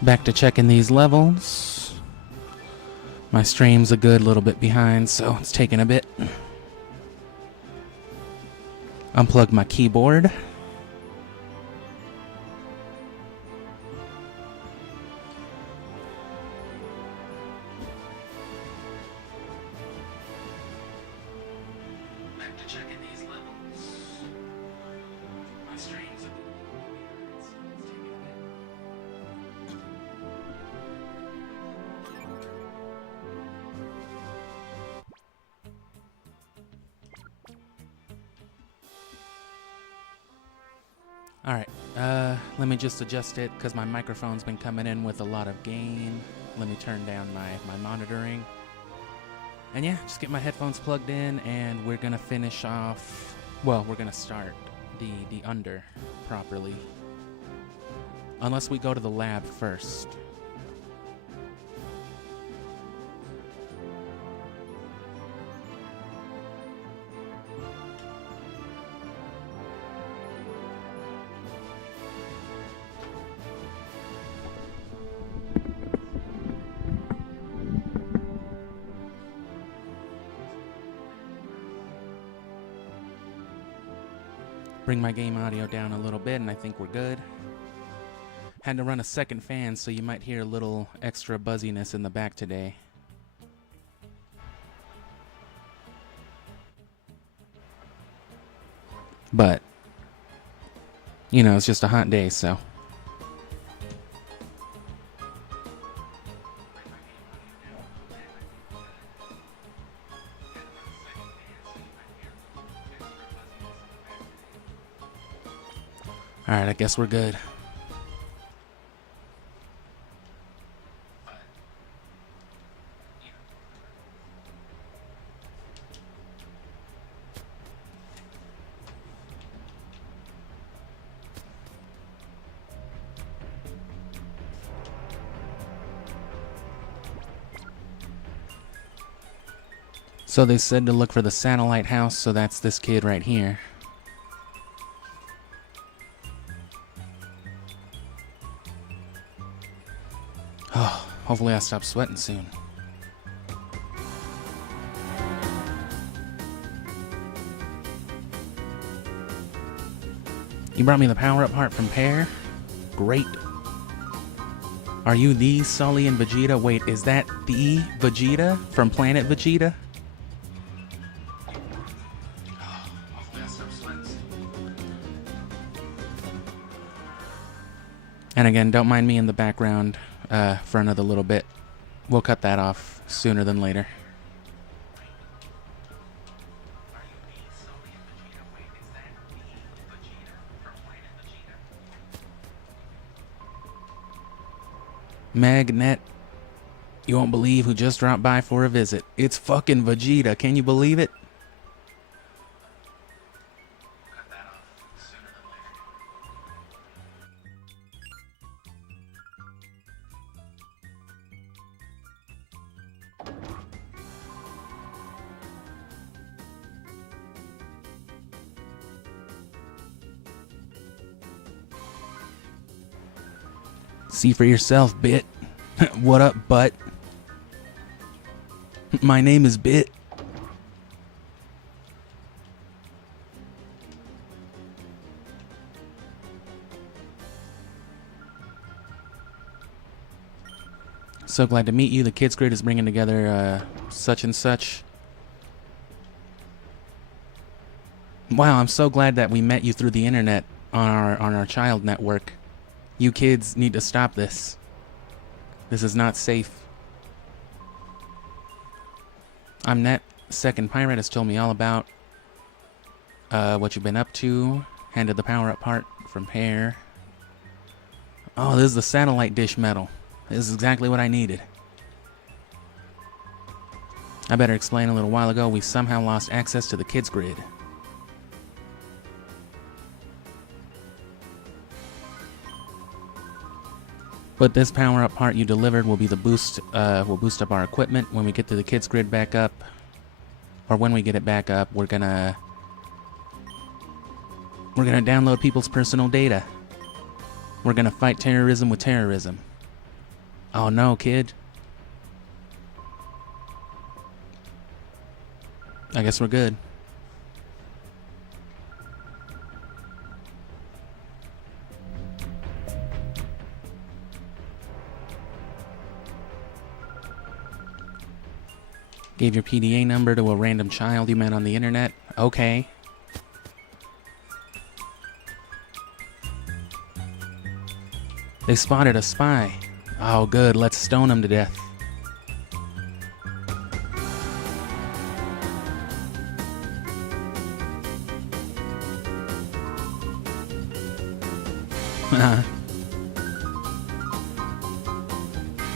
Back to checking these levels. My stream's a good little bit behind, so it's taking a bit. Unplug my keyboard. Back to checking these levels. My stream's a good behind, so it's taking a bit. Alright, let me just adjust it because my microphone's been coming in with a lot of gain. Let me turn down my monitoring. And yeah, just get my headphones plugged in and we're gonna finish off, well, we're gonna start the under properly. Unless we go to the lab first. Bring my game audio down a little bit and I think we're good. Had to run a second fan, so you might hear a little extra buzziness in the back today. But, you know, it's just a hot day, so. Alright, I guess we're good. So they said to look for the satellite house, so that's this kid right here. Oh, hopefully I stop sweating soon. You brought me the power-up heart from Pear? Great. Are you the Sully and Vegeta? Wait, is that the Vegeta from Planet Vegeta? And again, don't mind me in the background for another little bit. We'll cut that off sooner than later. Magnet, you won't believe who just dropped by for a visit. It's fucking Vegeta. Can you believe it? See for yourself, Bit. What up, butt? My name is Bit. So glad to meet you. The Kids Grid is bringing together such and such. Wow, I'm so glad that we met you through the internet on our child network. You kids need to stop this. This is not safe. I'm Net. Second Pirate has told me all about what you've been up to. Handed the power-up part from Pear. Oh, this is the satellite dish medal. This is exactly what I needed. I better explain. A little while ago, we somehow lost access to the Kids Grid. But this power-up part you delivered will be the boost. Will boost up our equipment when we get to the Kids Grid back up, or when we get it back up. We're gonna download people's personal data. We're gonna fight terrorism with terrorism. Oh no, kid. I guess we're good. Gave your PDA number to a random child you met on the internet. Okay. They spotted a spy. Oh, good. Let's stone him to death.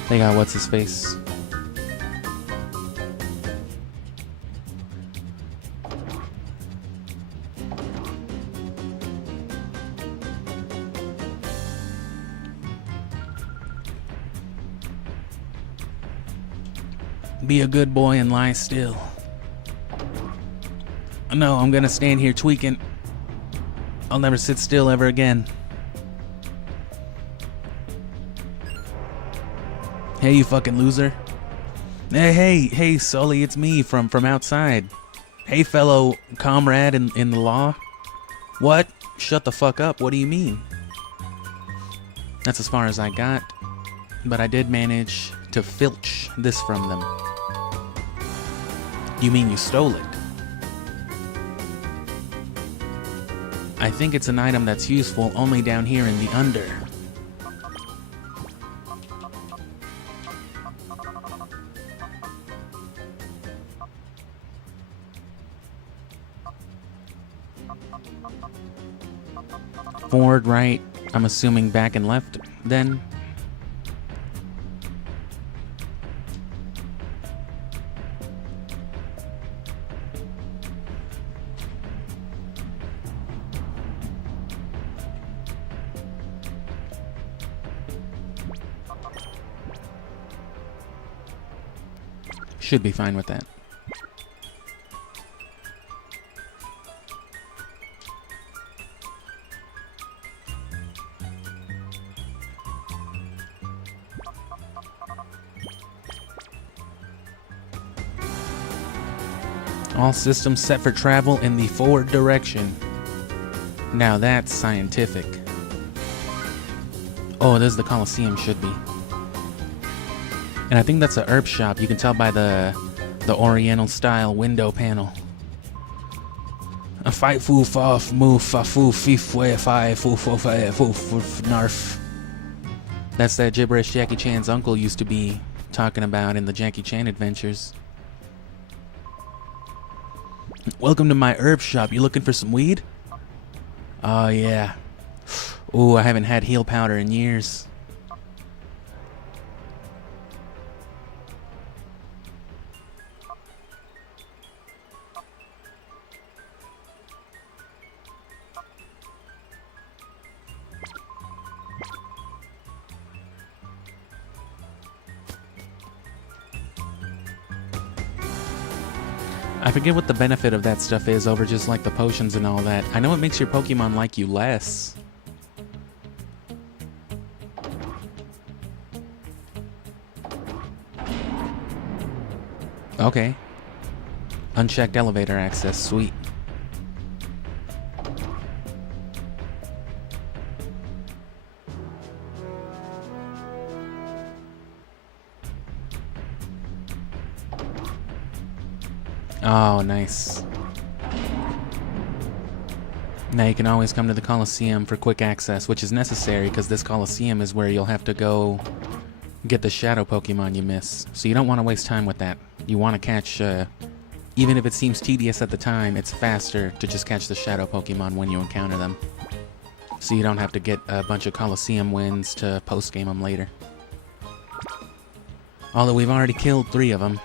They got what's his face. Be a good boy and lie still. No, I'm gonna stand here tweaking. I'll never sit still ever again. Hey, you fucking loser. Hey, Sully, it's me from outside. Hey, fellow comrade in the law. What? Shut the fuck up. What do you mean? That's as far as I got, but I did manage to filch this from them. You mean you stole it? I think it's an item that's useful only down here in the under. Forward, right, I'm assuming back and left, then. Should be fine with that. All systems set for travel in the forward direction. Now that's scientific. Oh, there's the Colosseum, should be. And I think that's a herb shop. You can tell by the Oriental style window panel. A fight foo fof moo fa foo fif way fi foo fo fa foo narf. That's that gibberish Jackie Chan's uncle used to be talking about in the Jackie Chan adventures. Welcome to my herb shop. You looking for some weed? Oh yeah. Ooh, I haven't had heal powder in years. I forget what the benefit of that stuff is over just like the potions and all that. I know it makes your Pokemon like you less. Okay. Unchecked elevator access, sweet. Oh, nice. Now you can always come to the Colosseum for quick access, which is necessary because this Colosseum is where you'll have to go get the shadow Pokemon you miss. So you don't want to waste time with that. You want to catch, even if it seems tedious at the time, it's faster to just catch the shadow Pokemon when you encounter them. So you don't have to get a bunch of Colosseum wins to post-game them later. Although we've already killed 3 of them.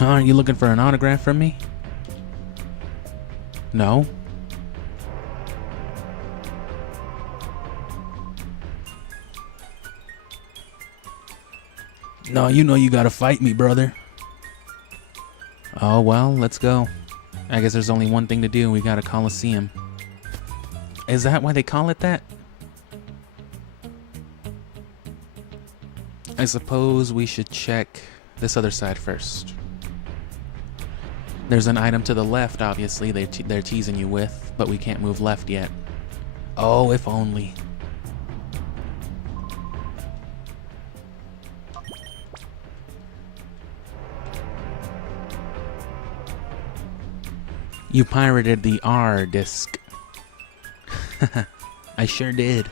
Aren't you looking for an autograph from me? No? No, you know you gotta fight me, brother. Oh, well, let's go. I guess there's only one thing to do. We got a Colosseum. Is that why they call it that? I suppose we should check this other side first. There's an item to the left, obviously, they're teasing you with, but we can't move left yet. Oh, if only. You pirated the R disc. I sure did.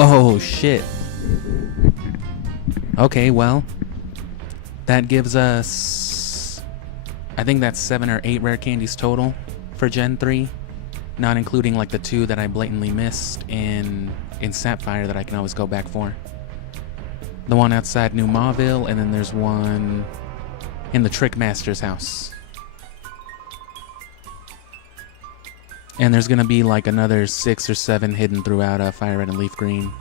Oh, shit. Okay, well, that gives us, I think that's 7 or 8 rare candies total for Gen 3, not including like the 2 that I blatantly missed in Sapphire that I can always go back for. The one outside New Mauville, and then there's one in the Trickmaster's house. And there's gonna be like another 6 or 7 hidden throughout Fire Red and Leaf Green.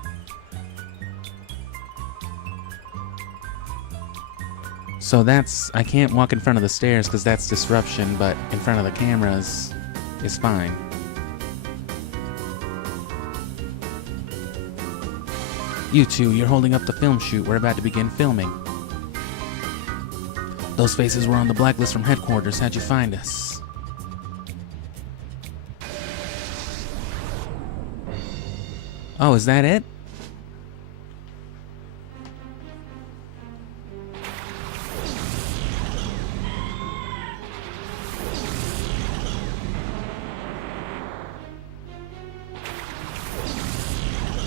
So that's, I can't walk in front of the stairs because that's disruption, but in front of the cameras is fine. You two, you're holding up the film shoot. We're about to begin filming. Those faces were on the blacklist from headquarters. How'd you find us? Oh, is that it?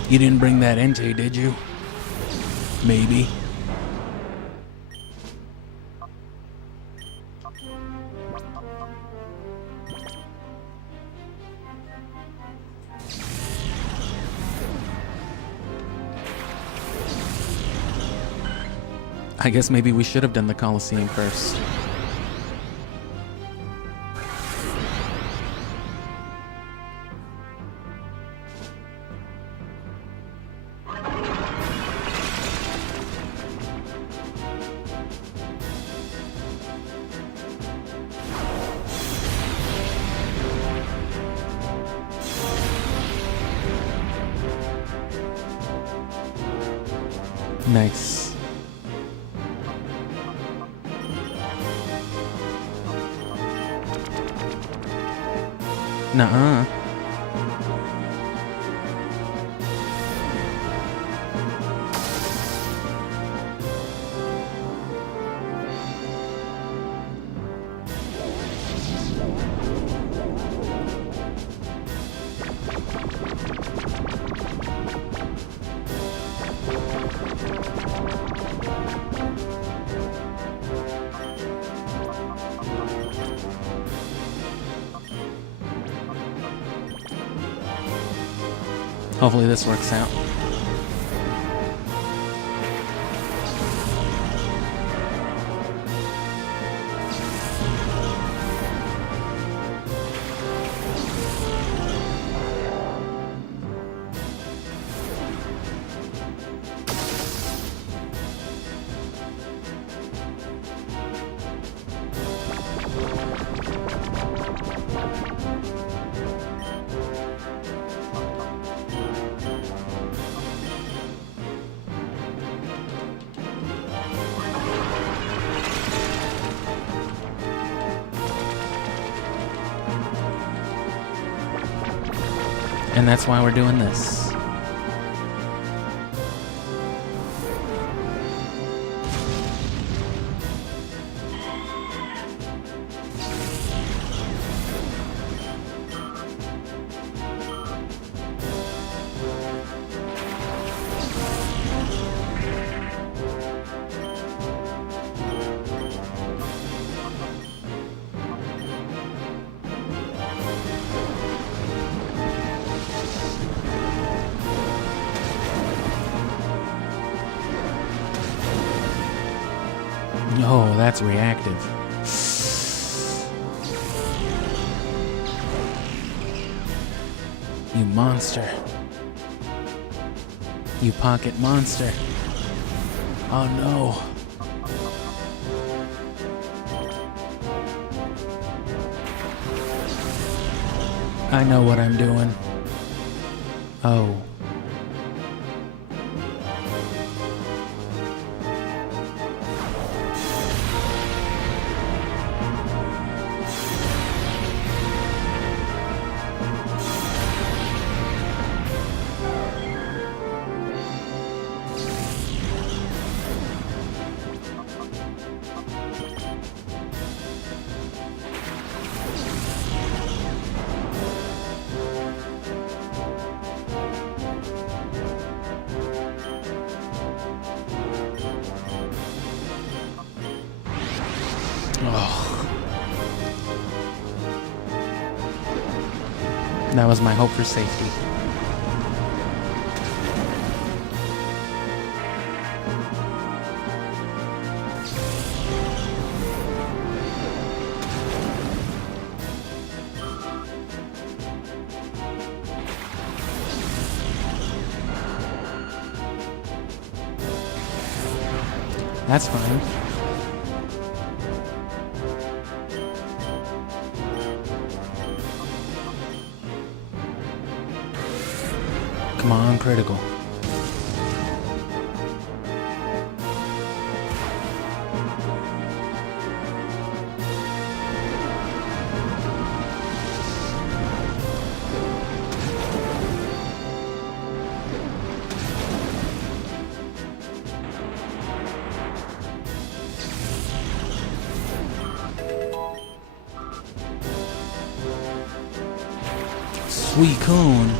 You didn't bring that Entei, did you? Maybe. I guess maybe we should have done the Colosseum first. Nice. Nuh-uh. Hopefully this works out. And that's why we're doing this. Oh, that's reactive. You monster. You pocket monster. Oh no. I know what I'm doing. Oh. Oh. That was my hope for safety. That's fine. Come on, critical. Sweet coon.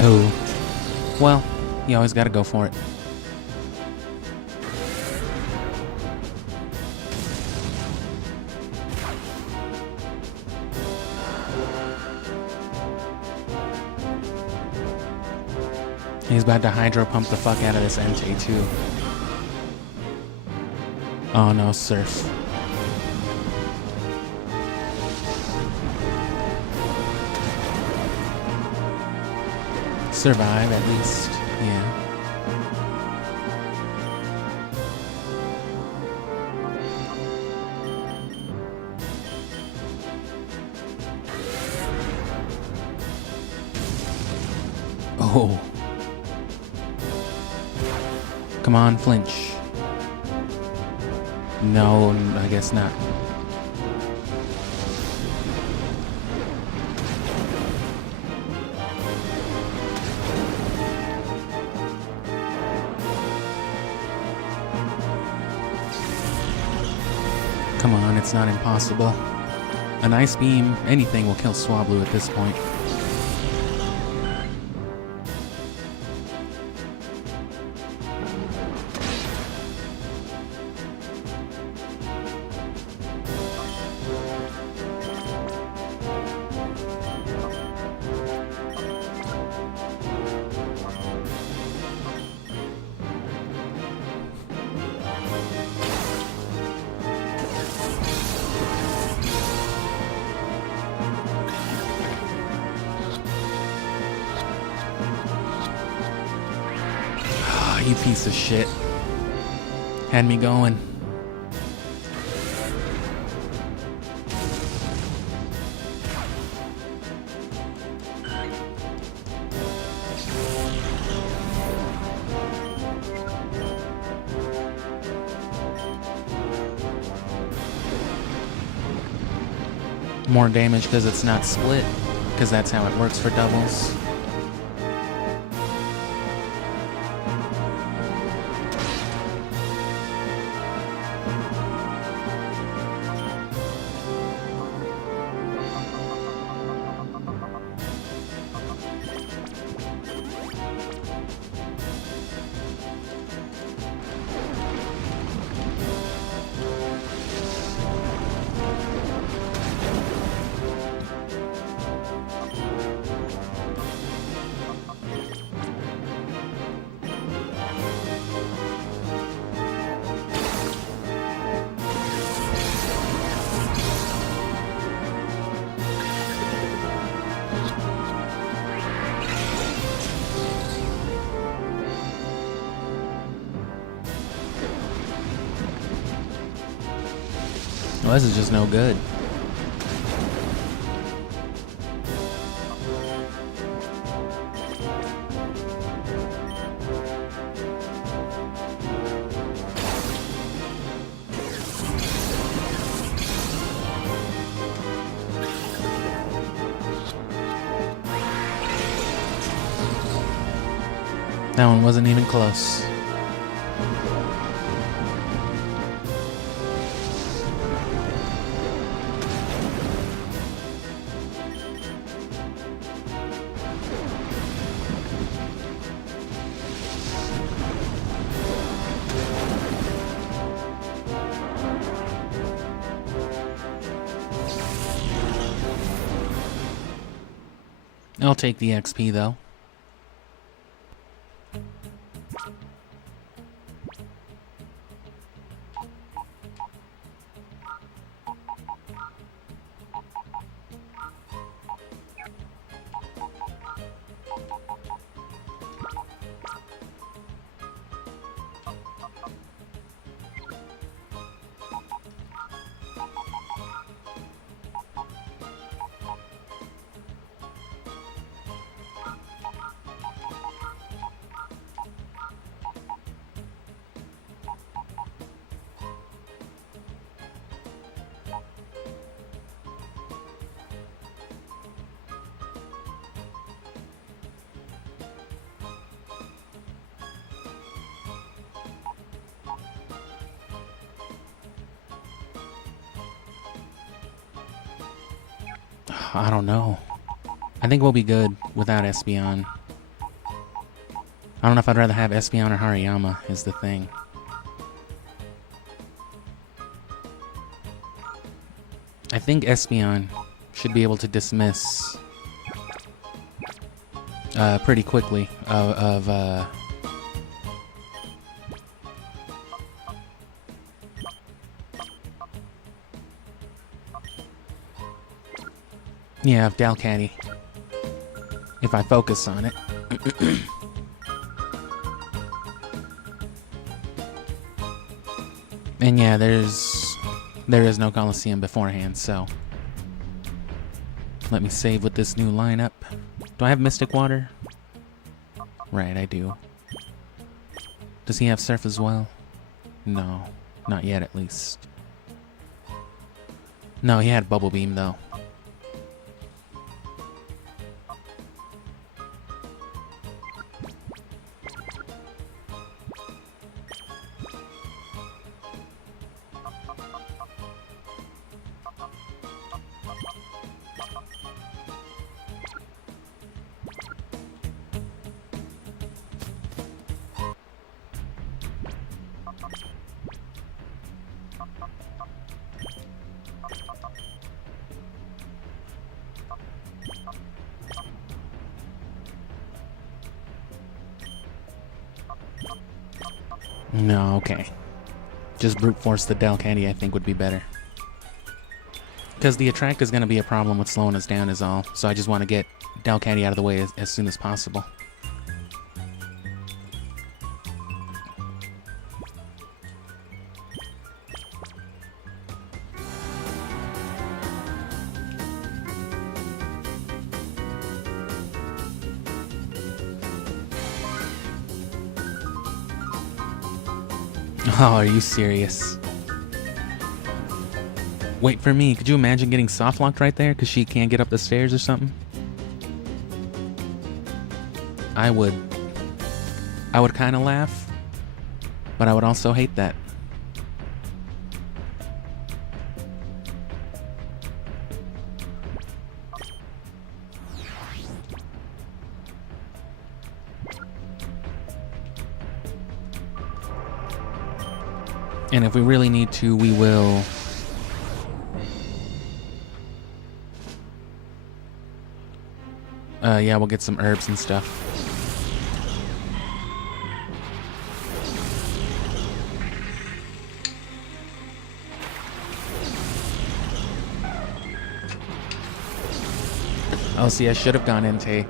Oh. Well, you always gotta go for it. He's about to hydro pump the fuck out of this Entei too. Oh no, surf. Survive at least, yeah. Oh. Come on, flinch. No, I guess not. Come on, it's not impossible. An ice beam, anything will kill Swablu at this point. You piece of shit. Had me going. more damage because it's not split, because that's how it works for doubles. Well, this is just no good. That one wasn't even close. I'll take the XP though. I don't know. I think we'll be good without Espeon. I don't know if I'd rather have Espeon or Hariyama is the thing. I think Espeon should be able to dismiss pretty quickly yeah, of Dalcatty. If I focus on it. And yeah, there is no Colosseum beforehand, so let me save with this new lineup. Do I have Mystic Water? Right, I do. Does he have Surf as well? No, not yet at least. No, he had Bubble Beam though. No, okay. Just brute force the Dalcatty I think would be better. Because the attract is going to be a problem with slowing us down is all. So I just want to get Dalcatty out of the way as soon as possible. Oh, are you serious? Wait for me. Could you imagine getting soft locked right there because she can't get up the stairs or something? I would kind of laugh, but I would also hate that. And if we really need to, we will. Yeah, we'll get some herbs and stuff. Oh, see, I should have gone into.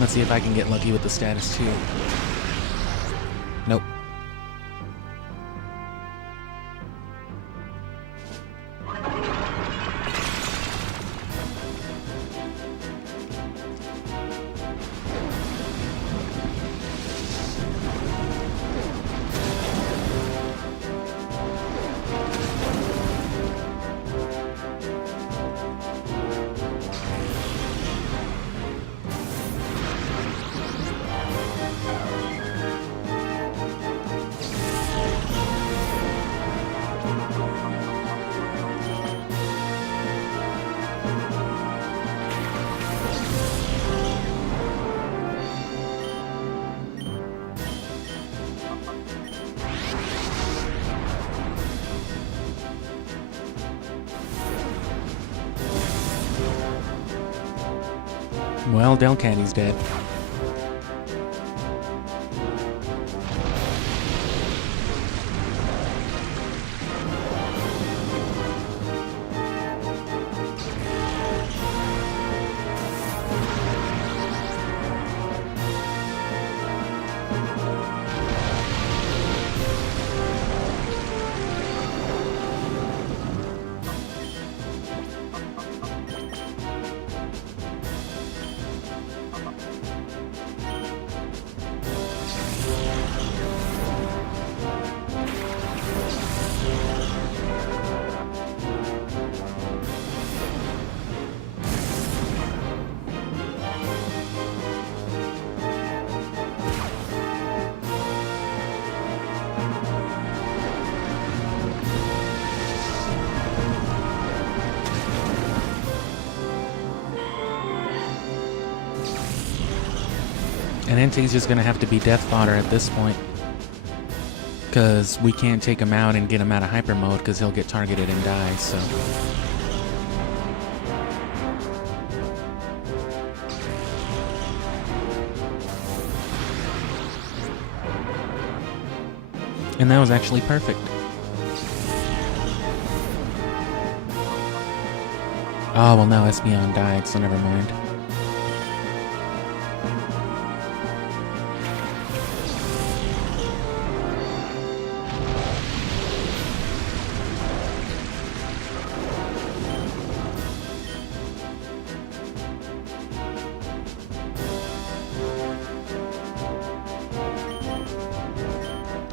Let's see if I can get lucky with the status too. Nope. Well, Delcatty's dead. And Ente's just gonna have to be death fodder at this point. Because we can't take him out and get him out of hyper mode because he'll get targeted and die, so. And that was actually perfect. Oh, well now Espeon died, so never mind.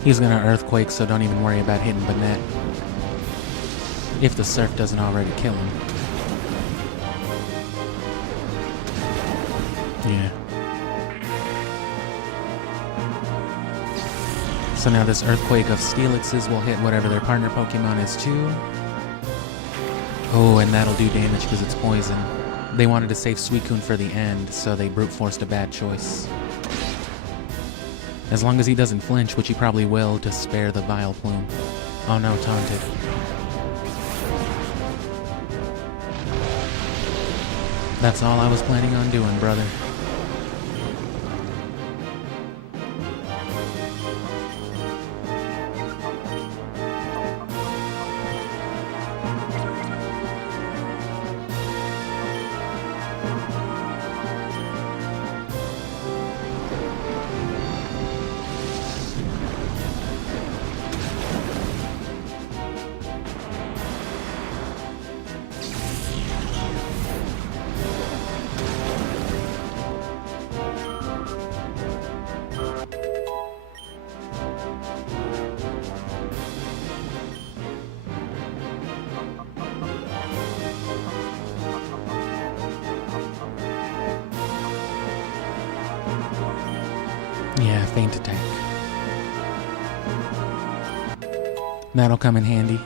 He's gonna Earthquake, so don't even worry about hitting Banette. If the Surf doesn't already kill him. Yeah. So now this Earthquake of Steelixes will hit whatever their partner Pokemon is too. Oh, and that'll do damage because it's poison. They wanted to save Suicune for the end, so they brute forced a bad choice. As long as he doesn't flinch, which he probably will, to spare the Vileplume. Oh no, taunted. That's all I was planning on doing, brother. feint attack. That'll come in handy.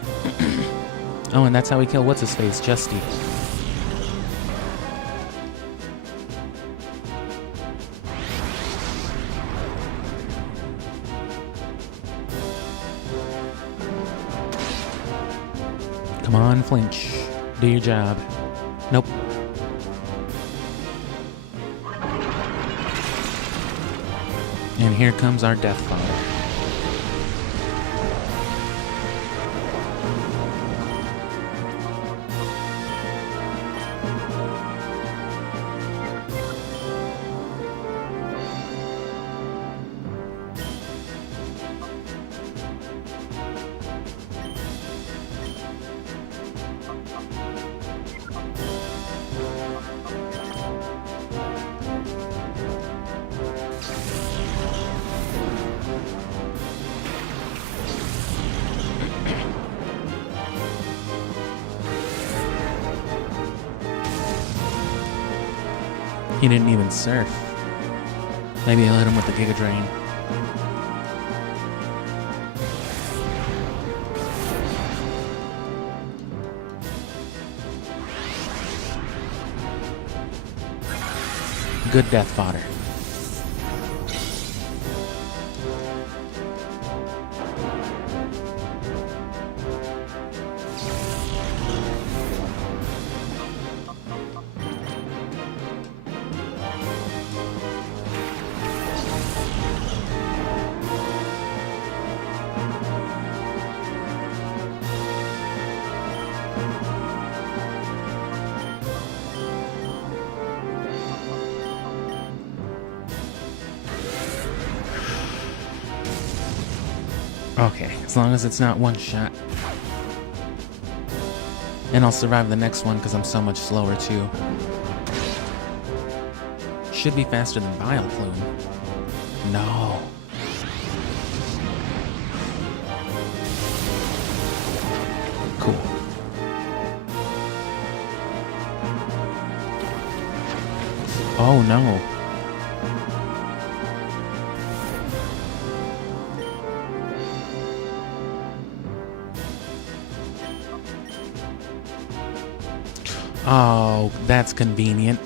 Oh, and that's how we kill what's-his-face, Justy. Come on, flinch. Do your job. Nope. And here comes our death fodder. He didn't even surf. Maybe I'll hit him with the Giga Drain. Good death fodder. Okay, as long as it's not one shot. And I'll survive the next one because I'm so much slower too. Should be faster than Bile Plume. No. Cool. Oh no. Oh, that's convenient.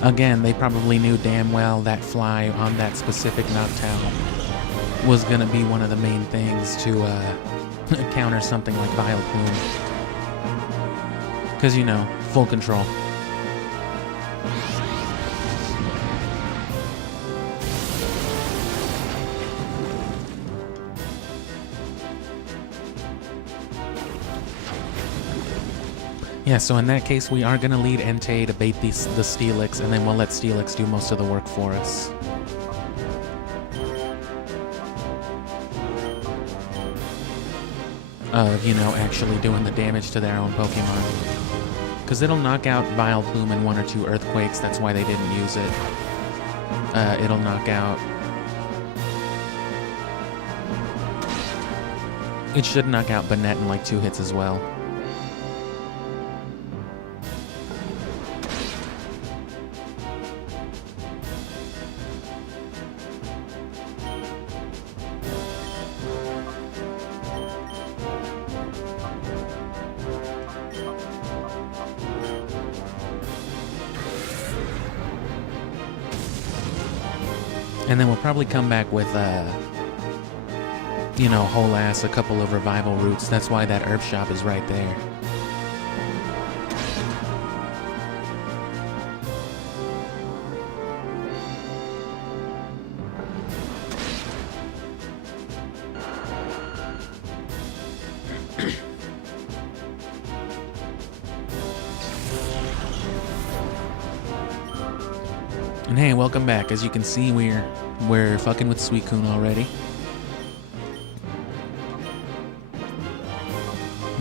Again, they probably knew damn well that fly on that specific Noctowl was gonna be one of the main things to counter something like Bile Plume. Because, you know, full control. Yeah, so in that case, we are going to lead Entei to bait the Steelix, and then we'll let Steelix do most of the work for us. Of, you know, actually doing the damage to their own Pokemon. Because it'll knock out Bile Plume in 1 or 2 Earthquakes, that's why they didn't use it. It'll knock out... It should knock out Banette in like 2 hits as well. And then we'll probably come back with, you know, whole ass a couple of revival roots. That's why that herb shop is right there. And hey, welcome back. As you can see, we're fucking with Suicune already.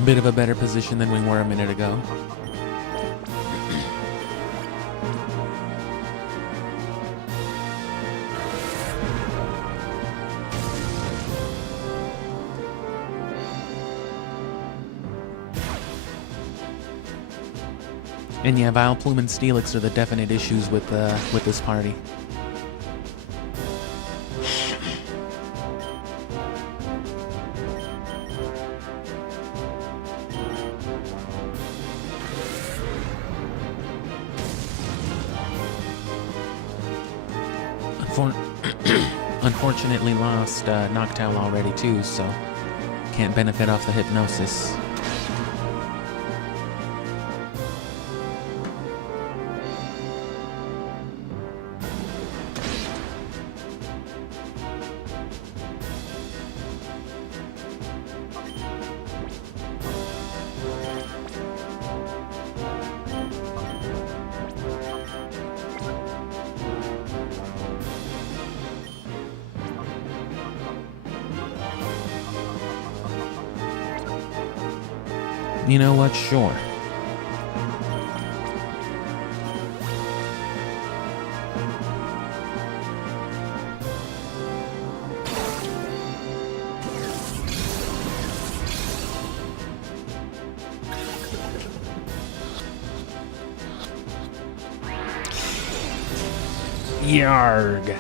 Bit of a better position than we were a minute ago. And yeah, Vile Plume and Steelix are the definite issues with this party. Unfortunately lost Noctowl already too, so can't benefit off the hypnosis. You know what? Sure. Yarg.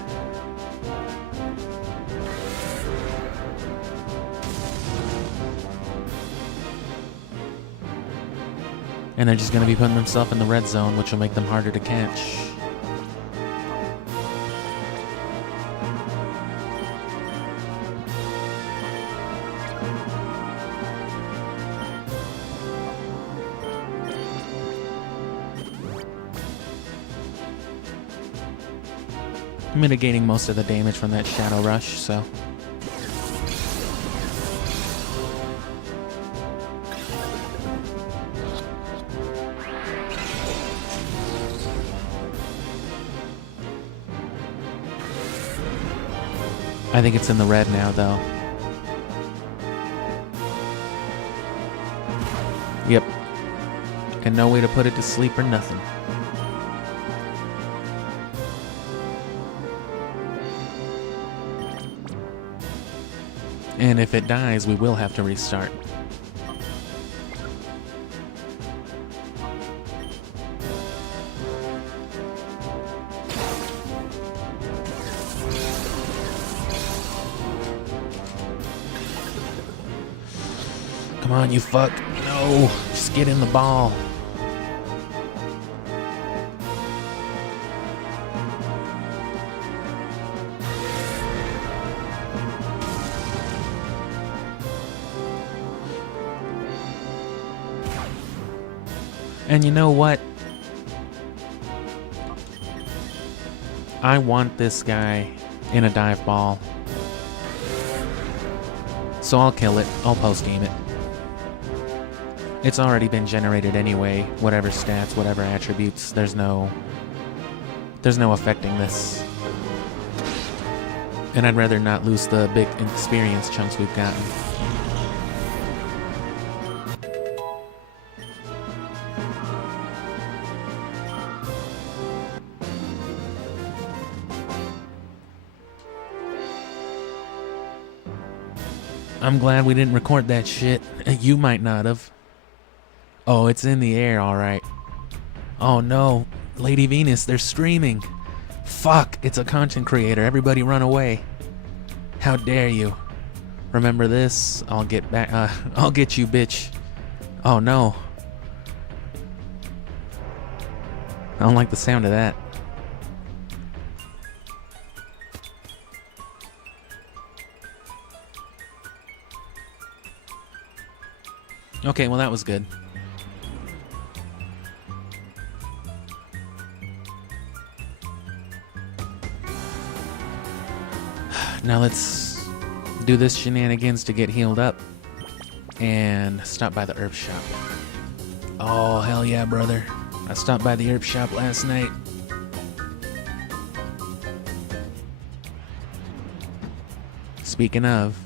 And they're just going to be putting themselves in the red zone, which will make them harder to catch. Mitigating most of the damage from that Shadow Rush, so... I think it's in the red now, though. Yep. And no way to put it to sleep or nothing. And if it dies, we will have to restart. Come on, you fuck. No, just get in the ball. And you know what? I want this guy in a dive ball. So I'll kill it. I'll post-game it. It's already been generated anyway. Whatever stats, whatever attributes. There's no affecting this. And I'd rather not lose the big experience chunks we've gotten. I'm glad we didn't record that shit. You might not have. Oh, it's in the air, alright. Oh no, Lady Venus, they're streaming. Fuck, it's a content creator. Everybody run away. How dare you. Remember this? I'll get back. I'll get you, bitch. Oh no. I don't like the sound of that. Okay, well that was good. Now let's do this shenanigans to get healed up and stop by the herb shop. Oh, hell yeah, brother. I stopped by the herb shop last night. Speaking of,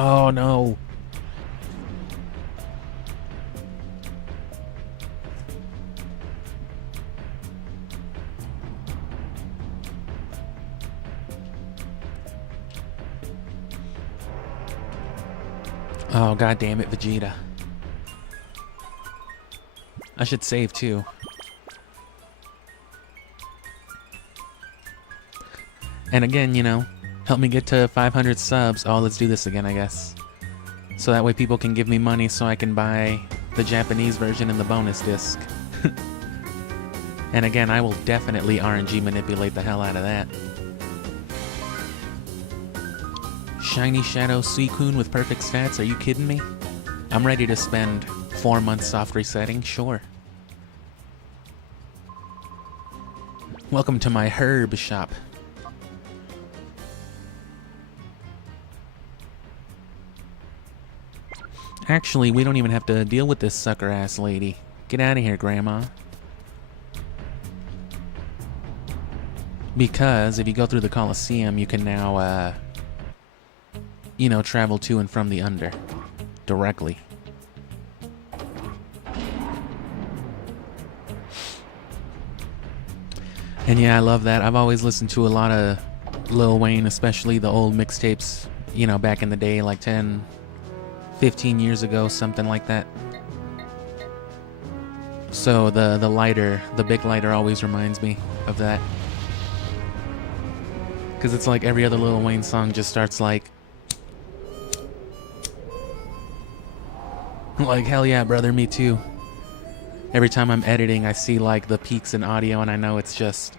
Oh no. Oh, god damn it, Vegeta. I should save too. And again, you know, help me get to 500 subs. Oh, let's do this again, I guess. So that way people can give me money so I can buy the Japanese version and the bonus disc. And again, I will definitely RNG manipulate the hell out of that. Shiny Shadow Suicune with perfect stats? Are you kidding me? I'm ready to spend 4 months soft resetting, sure. Welcome to my herb shop. Actually, we don't even have to deal with this sucker-ass lady. Get out of here, Grandma. Because if you go through the Colosseum, you can now, you know, travel to and from the Under. Directly. And yeah, I love that. I've always listened to a lot of Lil Wayne, especially the old mixtapes, you know, back in the day, like 10, 15 years ago, something like that. So the lighter, the big lighter always reminds me of that. Because it's like every other Lil Wayne song just starts like hell yeah, brother, me too. Every time I'm editing, I see like the peaks in audio and I know it's just...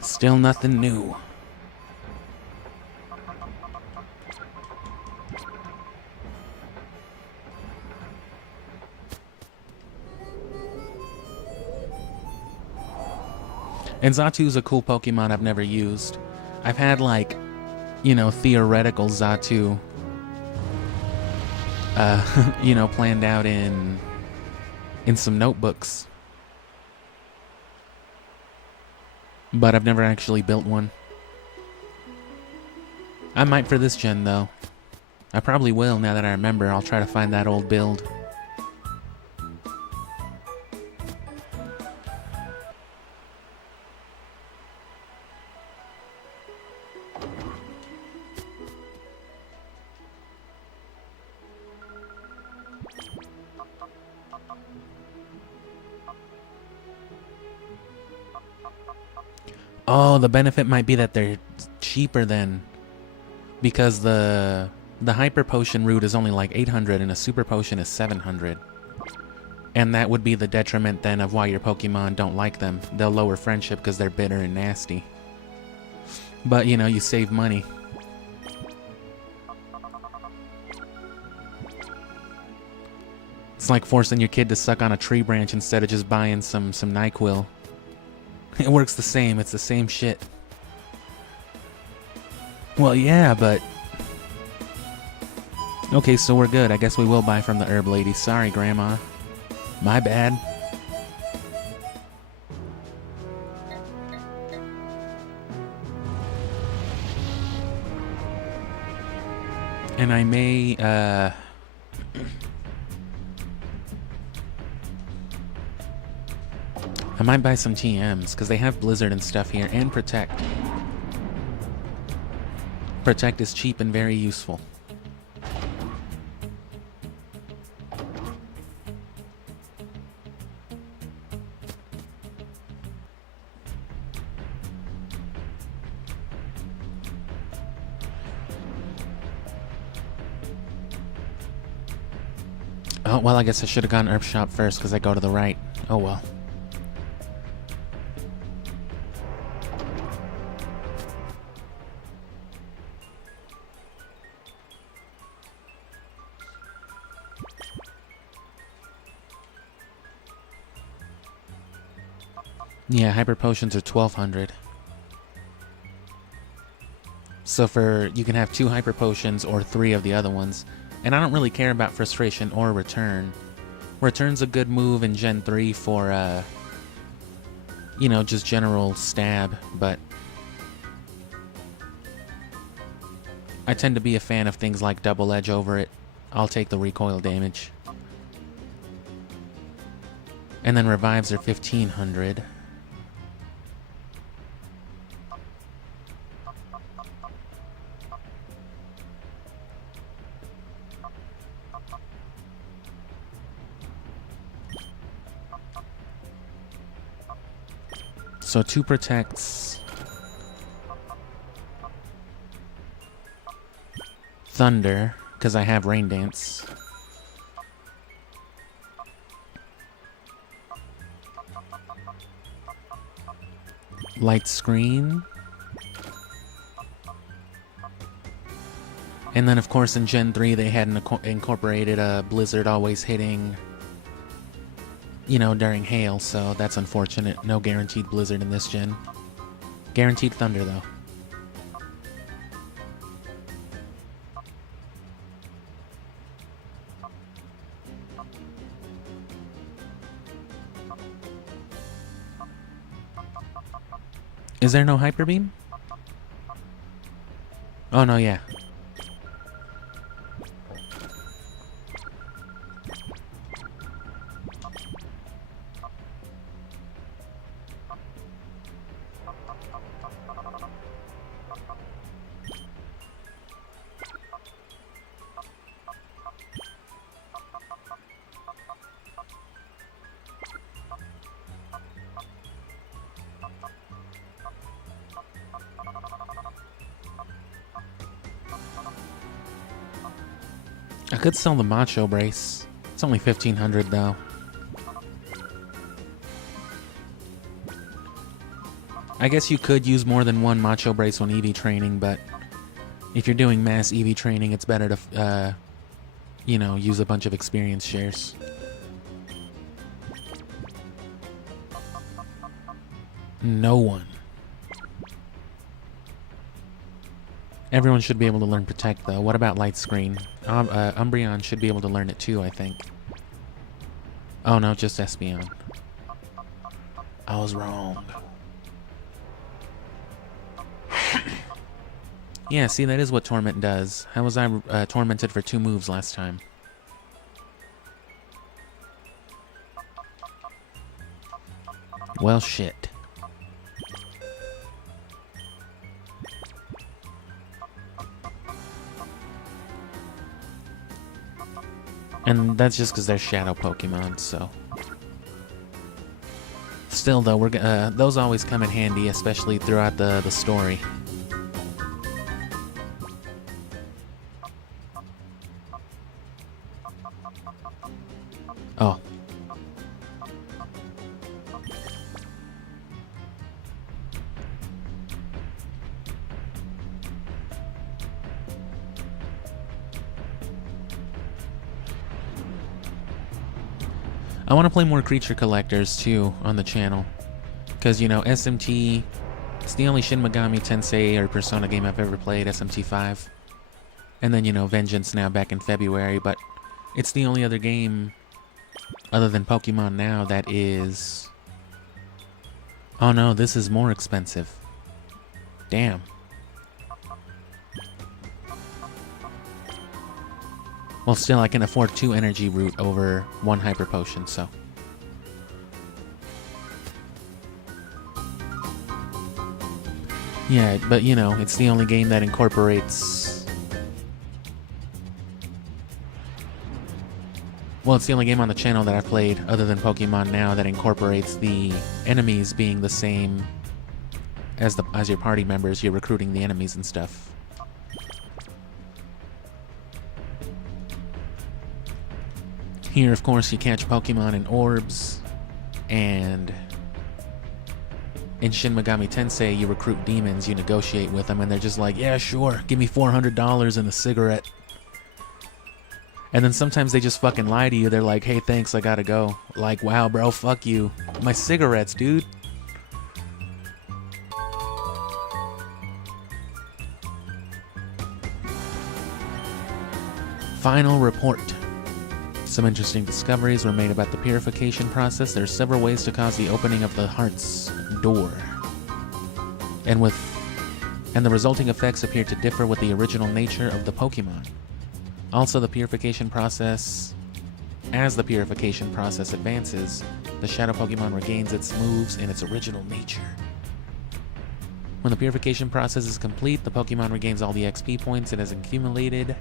Still nothing new. And Zatu's a cool Pokemon I've never used. I've had like, you know, theoretical Zatu, you know, planned out in some notebooks. But I've never actually built one. I might for this gen though. I probably will now that I remember. I'll try to find that old build. Oh, the benefit might be that they're cheaper then. Because the Hyper Potion route is only like 800 and a Super Potion is 700. And that would be the detriment then of why your Pokemon don't like them. They'll lower friendship because they're bitter and nasty. But, you know, you save money. It's like forcing your kid to suck on a tree branch instead of just buying some NyQuil. It works the same. It's the same shit. Well, yeah, but... Okay, so we're good. I guess we will buy from the herb lady. Sorry, Grandma. My bad. And I may, I might buy some TMs, because they have Blizzard and stuff here, and Protect. Protect is cheap and very useful. Oh, well, I guess I should have gone Herb Shop first, because I go to the right. Oh, well. Yeah, Hyper Potions are 1200. So you can have 2 Hyper Potions or 3 of the other ones. And I don't really care about Frustration or Return. Return's a good move in Gen 3 for you know, just general stab, but I tend to be a fan of things like double edge over it. I'll take the recoil damage. And then revives are 1500. So 2 protects. Thunder, because I have Rain Dance. Light Screen. And then, of course, in Gen 3, they had incorporated a Blizzard always hitting, you know, during hail, so that's unfortunate. No guaranteed Blizzard in this gen. Guaranteed Thunder, though. Is there no Hyper Beam? Oh, no, yeah. I could sell the Macho Brace. It's only 1500 though. I guess you could use more than one Macho Brace when EV training, but if you're doing mass EV training, it's better to, you know, use a bunch of experience shares. No one. Everyone should be able to learn Protect, though. What about Light Screen? Umbreon should be able to learn it, too, I think. Oh, no, just Espeon. I was wrong. Yeah, see, that is what Torment does. How was I tormented for 2 moves last time? Well, shit. And that's just because they're shadow Pokemon, so. Still, though, those always come in handy, especially throughout the story. Oh. I want to play more creature collectors too on the channel, because you know SMT, it's the only Shin Megami Tensei or Persona game I've ever played, SMT 5, and then you know Vengeance now back in February, but it's the only other game other than Pokemon now that is. Oh no, this is more expensive. Damn. Well, still, I can afford 2 energy root over 1 hyper potion, so. Yeah, but you know, it's the only game that incorporates. Well, it's the only game on the channel that I've played, other than Pokemon now, that incorporates the enemies being the same as your party members. You're recruiting the enemies and stuff. Here, of course, you catch Pokemon in orbs, and in Shin Megami Tensei, you recruit demons, you negotiate with them, and they're just like, yeah, sure, give me $400 and a cigarette. And then sometimes they just fucking lie to you. They're like, hey, thanks, I gotta go. Like, wow, bro, fuck you. My cigarettes, dude. Final report. Some interesting discoveries were made about the purification process. There are several ways to cause the opening of the heart's door. And the resulting effects appear to differ with the original nature of the Pokemon. Also, the purification process, as the purification process advances, the Shadow Pokemon regains its moves in its original nature. When the purification process is complete, the Pokemon regains all the XP points it has accumulated,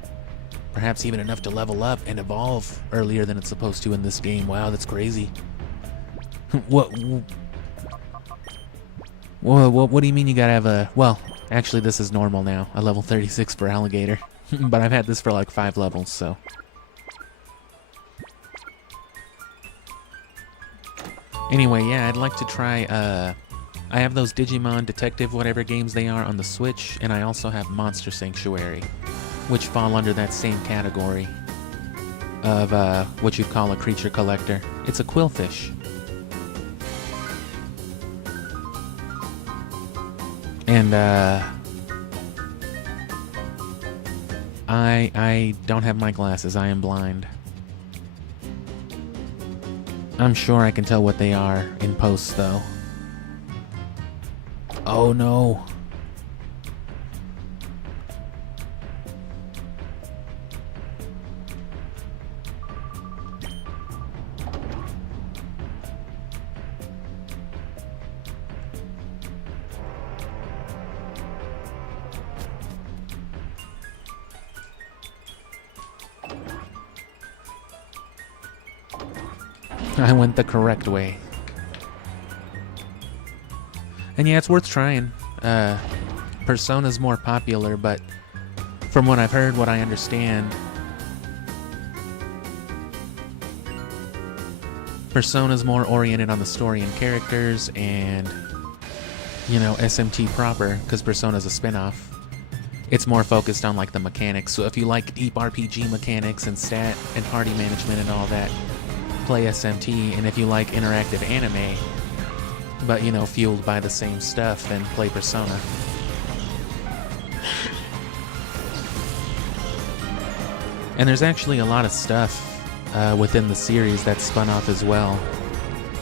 perhaps even enough to level up and evolve earlier than it's supposed to in this game. Wow, that's crazy. What do you mean you gotta have a... Well, actually this is normal now, a level 36 for Alligator. But I've had this for like 5 levels, so... Anyway, yeah, I'd like to try, I have those Digimon Detective whatever games they are on the Switch, and I also have Monster Sanctuary, which fall under that same category of what you'd call a creature collector. It's a quillfish. And I don't have my glasses. I am blind. I'm sure I can tell what they are in post, though. Oh no. I went the correct way. And yeah, it's worth trying. Persona's more popular, but from what I've heard, what I understand, Persona's more oriented on the story and characters and, you know, SMT proper, because Persona's a spin-off. It's more focused on like the mechanics. So if you like deep RPG mechanics and stat and party management and all that, play SMT. And if you like interactive anime, but you know, fueled by the same stuff, then play Persona. And there's actually a lot of stuff within the series that's spun off as well.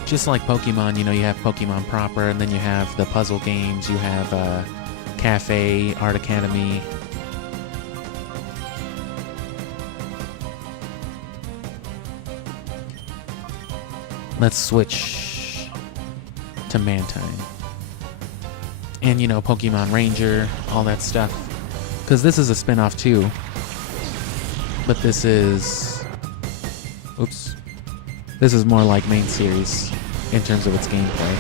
Just like Pokemon, you know, you have Pokemon proper, and then you have the puzzle games, you have Cafe, Art Academy. Let's switch to Mantine. And, you know, Pokemon Ranger, all that stuff. Because this is a spin-off too. But this is... Oops. This is more like main series in terms of its gameplay.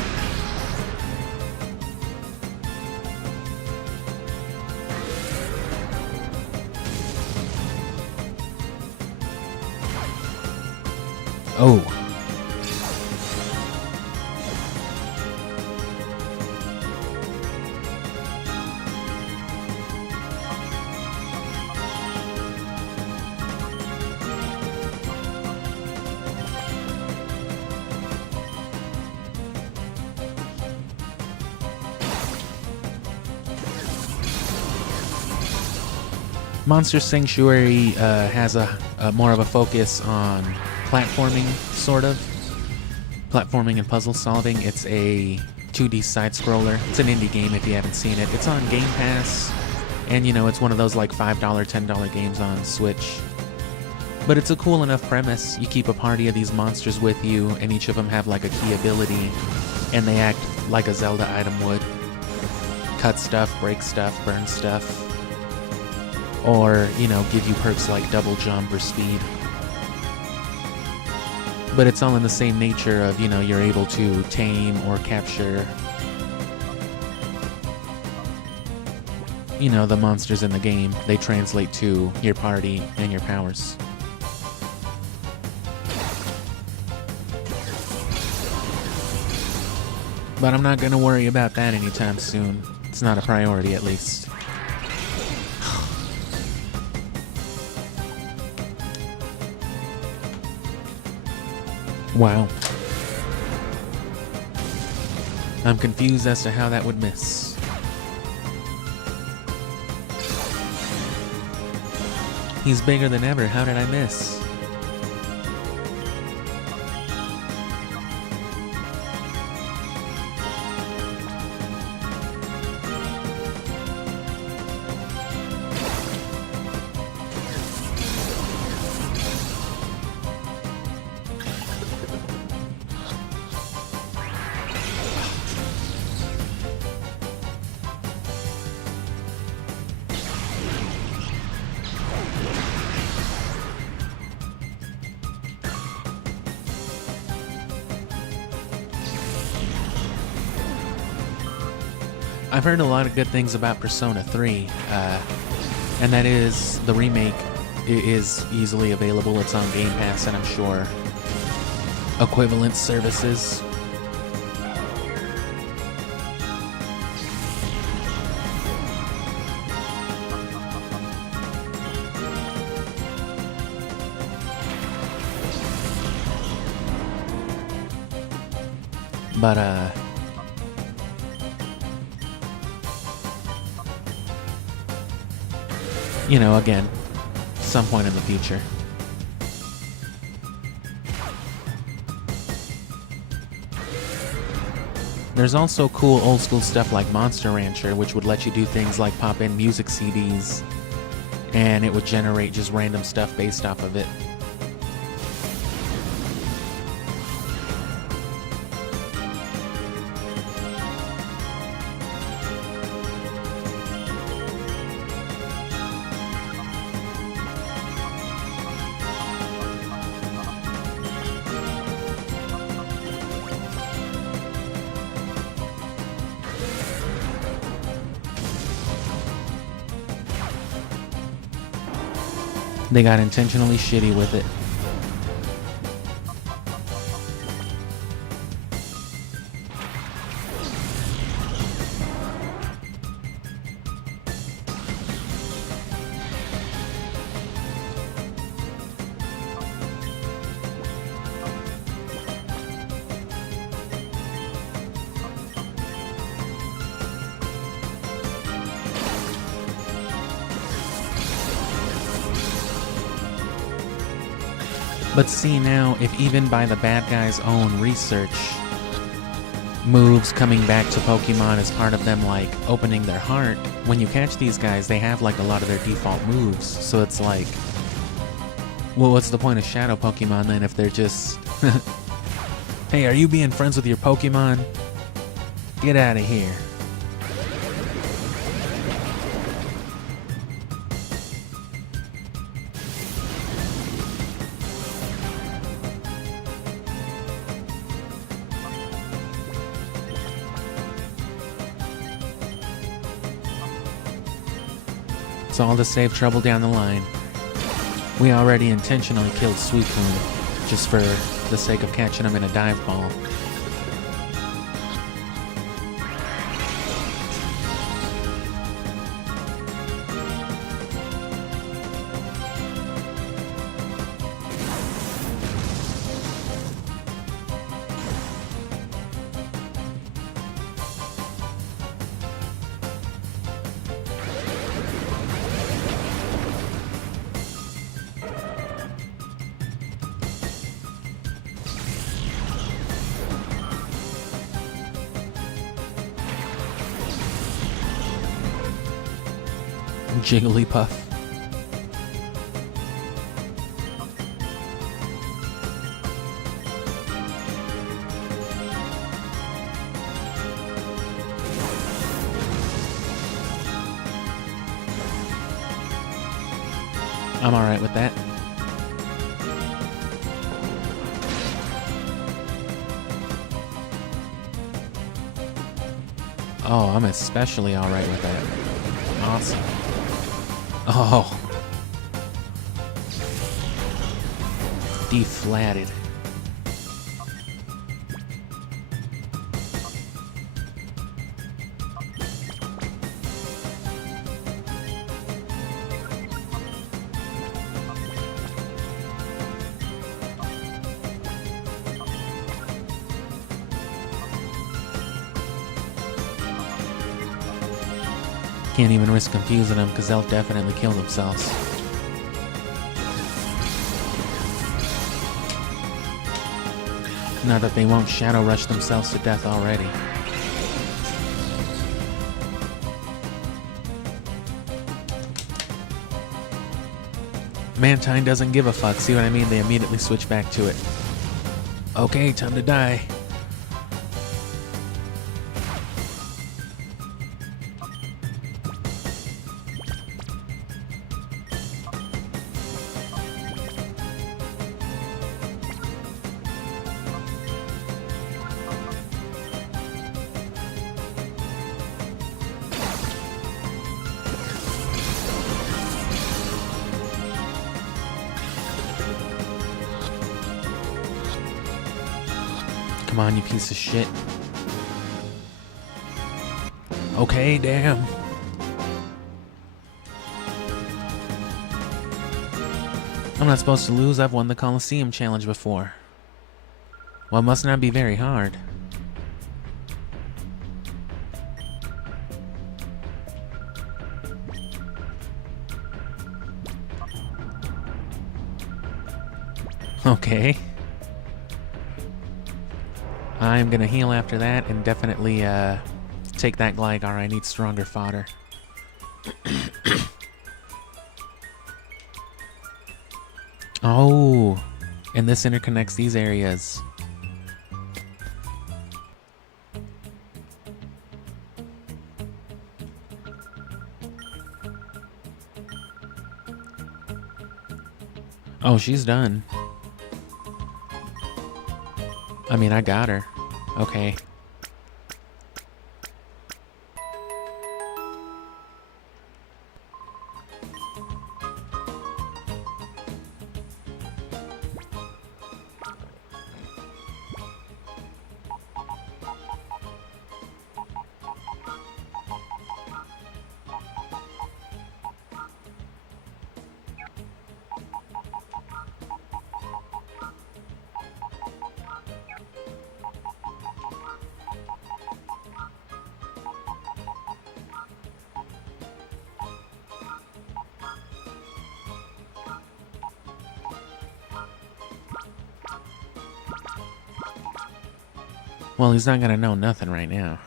Oh. Monster Sanctuary has a more of a focus on platforming, sort of. Platforming and puzzle solving. It's a 2D side-scroller. It's an indie game if you haven't seen it. It's on Game Pass, and you know, it's one of those like $5, $10 games on Switch. But it's a cool enough premise. You keep a party of these monsters with you, and each of them have like a key ability, and they act like a Zelda item would. Cut stuff, break stuff, burn stuff. Or, you know, give you perks like double jump or speed. But it's all in the same nature of, you know, you're able to tame or capture, you know, the monsters in the game. They translate to your party and your powers. But I'm not gonna worry about that anytime soon. It's not a priority, at least. Wow. I'm confused as to how that would miss. He's bigger than ever. How did I miss? I've heard a lot of good things about Persona 3, and that is the remake is easily available. It's on Game Pass, and I'm sure equivalent services. But, you know, again, some point in the future. There's also cool old school stuff like Monster Rancher, which would let you do things like pop in music CDs, and it would generate just random stuff based off of it. They got intentionally shitty with it. But see now, if even by the bad guy's own research, moves coming back to Pokemon as part of them, like, opening their heart, when you catch these guys, they have, like, a lot of their default moves. So it's like, well, what's the point of Shadow Pokemon then if they're just... Hey, are you being friends with your Pokemon? Get out of here. It's all to save trouble down the line. We already intentionally killed Suicune, just for the sake of catching him in a dive ball. Jigglypuff. I'm alright with that. Oh, I'm especially alright with that. Awesome. Oh. Deflatted. Can't even risk confusing them because they'll definitely kill themselves. Not that they won't shadow rush themselves to death already. Mantine doesn't give a fuck, see what I mean? They immediately switch back to it. Okay, time to die. Come on, you piece of shit. Okay, damn. I'm not supposed to lose. I've won the Colosseum challenge before. Well, it must not be very hard. Okay. I'm gonna heal after that and definitely take that Gligar. I need stronger fodder. Oh, and this interconnects these areas. Oh, she's done. I mean, I got her. Okay. Well, he's not gonna know nothing right now.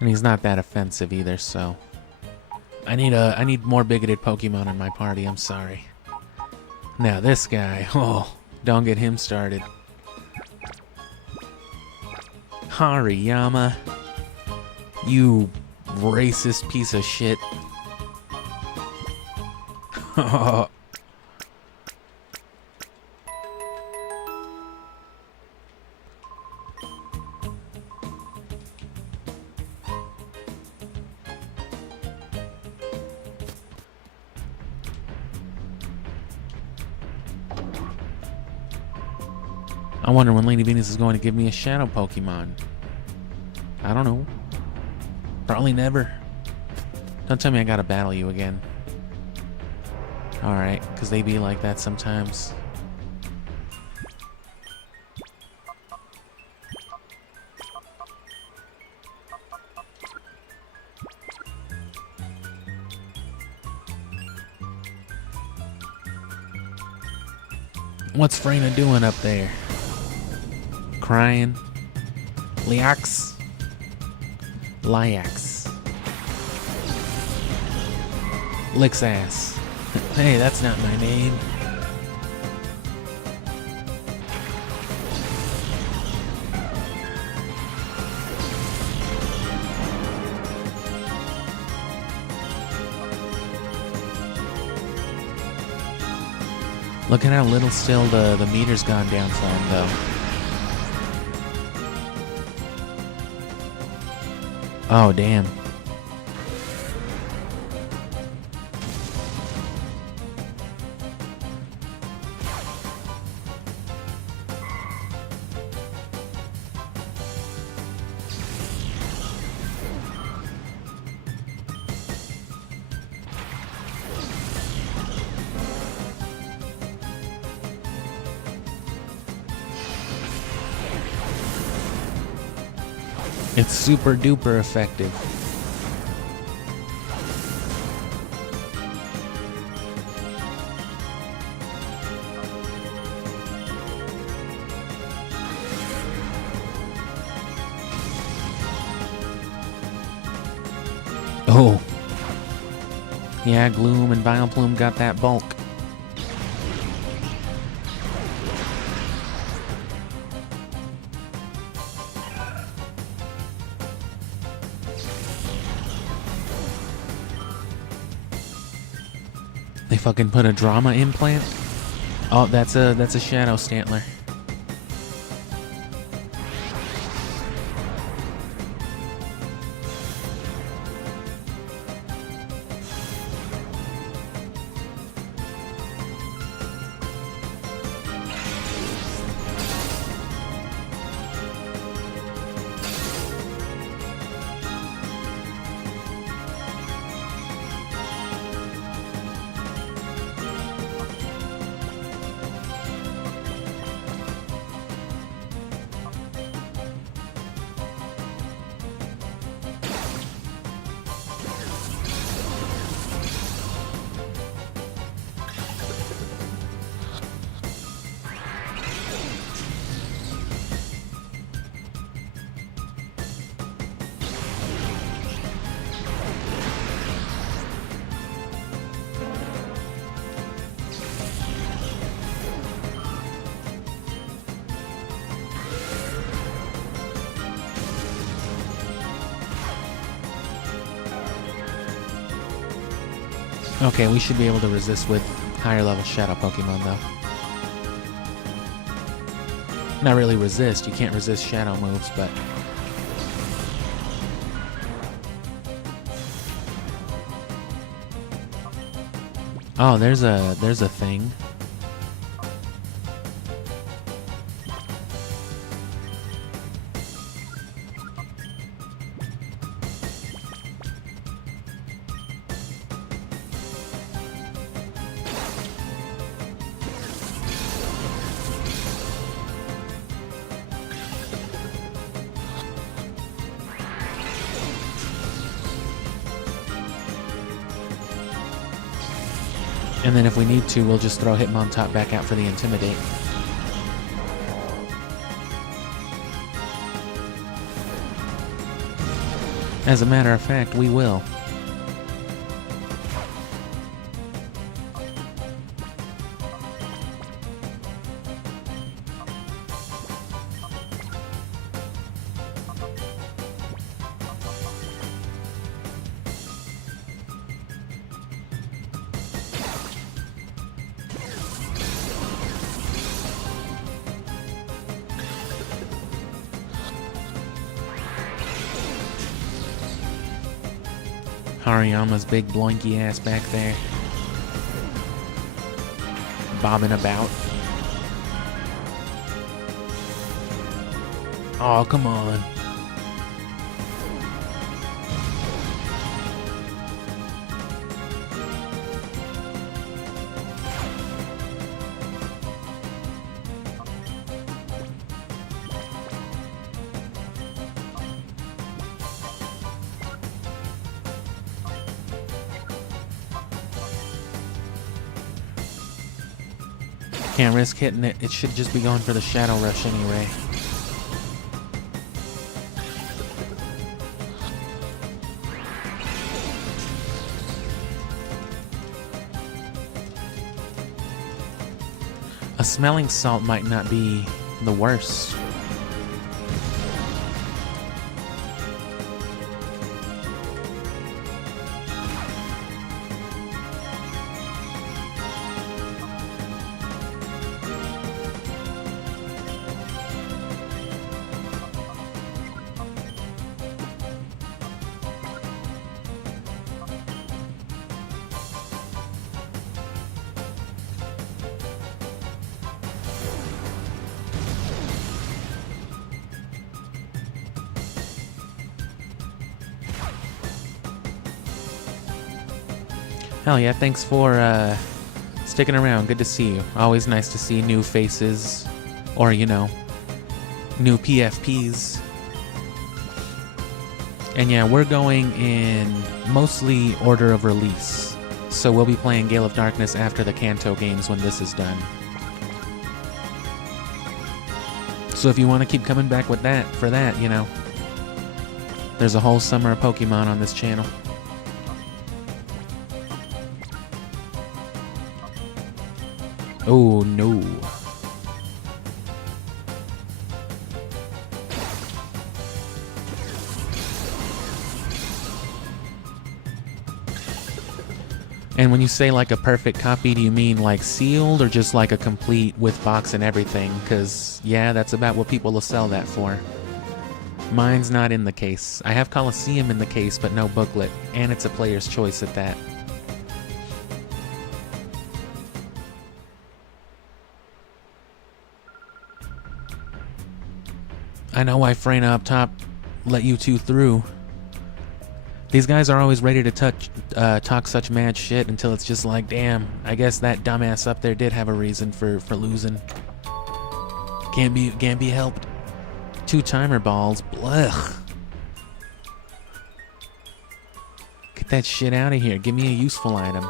And he's not that offensive either, so I need more bigoted Pokemon in my party, I'm sorry. Now this guy, oh, don't get him started. Hariyama, you racist piece of shit. I wonder when Lady Venus is going to give me a shadow Pokemon. I don't know. Probably never. Don't tell me I gotta battle you again. Alright, because they be like that sometimes. What's Freyna doing up there? Crying? Liax? Liax. Licks ass. Hey, that's not my name. Look at how little still the meter's gone down for him, though. Oh, damn. It's super duper effective. Oh. Yeah, Gloom and Vileplume got that bulk. They fucking put a drama implant? Oh, that's a Shadow Stantler. Okay, we should be able to resist with higher level shadow Pokemon though. Not really resist, you can't resist shadow moves, but... Oh, there's a thing. And then if we need to, we'll just throw Hitmontop back out for the Intimidate. As a matter of fact, we will. Hariyama's big bloinky ass back there. Bobbing about. Oh, come on. Can't risk hitting it. It should just be going for the Shadow Rush anyway. A Smelling Salt might not be the worst. Hell yeah, thanks for sticking around. Good to see you. Always nice to see new faces, or, you know, new PFPs. And yeah, we're going in mostly order of release. So we'll be playing Gale of Darkness after the Kanto games when this is done. So if you want to keep coming back with that, for that, you know, there's a whole summer of Pokemon on this channel. Oh no. And when you say like a perfect copy, do you mean like sealed or just like a complete with box and everything? Because yeah, that's about what people will sell that for. Mine's not in the case. I have Colosseum in the case, but no booklet. And it's a player's choice at that. I know why Freyna up top let you two through. These guys are always ready to talk such mad shit until it's just like, damn, I guess that dumbass up there did have a reason for losing. Can't be helped. 2 timer balls, blech. Get that shit out of here. Give me a useful item.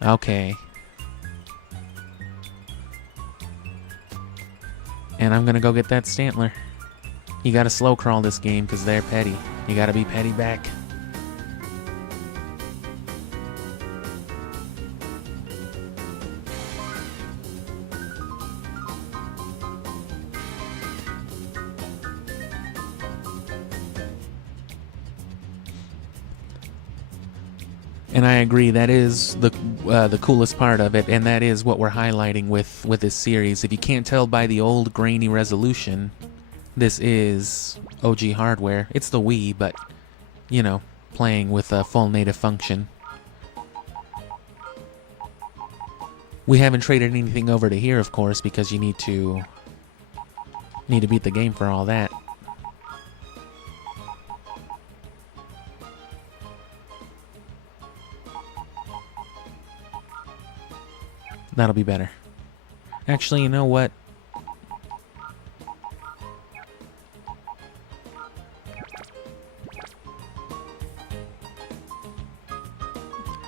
Okay. And I'm gonna go get that Stantler. You gotta slow crawl this game because they're petty. You gotta be petty back. And I agree, that is the coolest part of it, and that is what we're highlighting with this series. If you can't tell by the old grainy resolution, this is OG hardware. It's the Wii, but, you know, playing with a full native function. We haven't traded anything over to here, of course, because you need to beat the game for all that. That'll be better. Actually, you know what?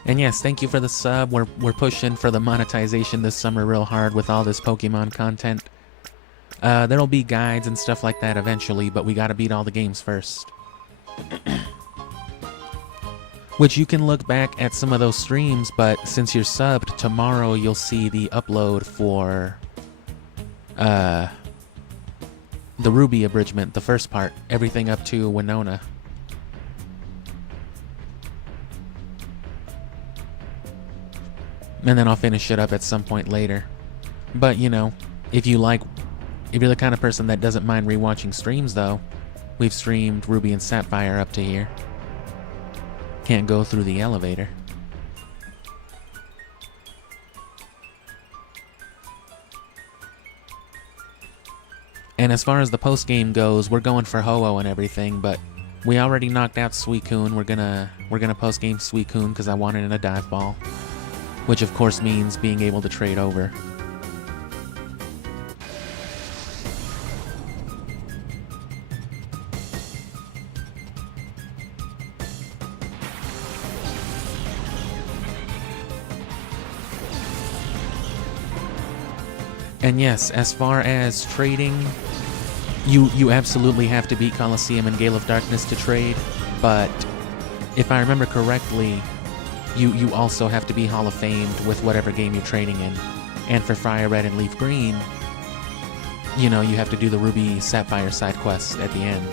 And yes, thank you for the sub. We're pushing for the monetization this summer real hard with all this Pokemon content. There'll be guides and stuff like that eventually, but we gotta beat all the games first. Which you can look back at some of those streams, but since you're subbed, tomorrow you'll see the upload for the Ruby abridgment, the first part, everything up to Winona. And then I'll finish it up at some point later. But, you know, if you're the kind of person that doesn't mind rewatching streams, though, we've streamed Ruby and Sapphire up to here. Can't go through the elevator. And as far as the post game goes, we're going for Ho-Oh and everything, but we already knocked out Suicune. We're gonna post game Suicune because I want it in a dive ball, which of course means being able to trade over. And yes, as far as trading, you absolutely have to beat Colosseum and Gale of Darkness to trade, but if I remember correctly, you also have to be Hall of Famed with whatever game you're trading in. And for Fire Red and Leaf Green, you know, you have to do the Ruby Sapphire side quest at the end.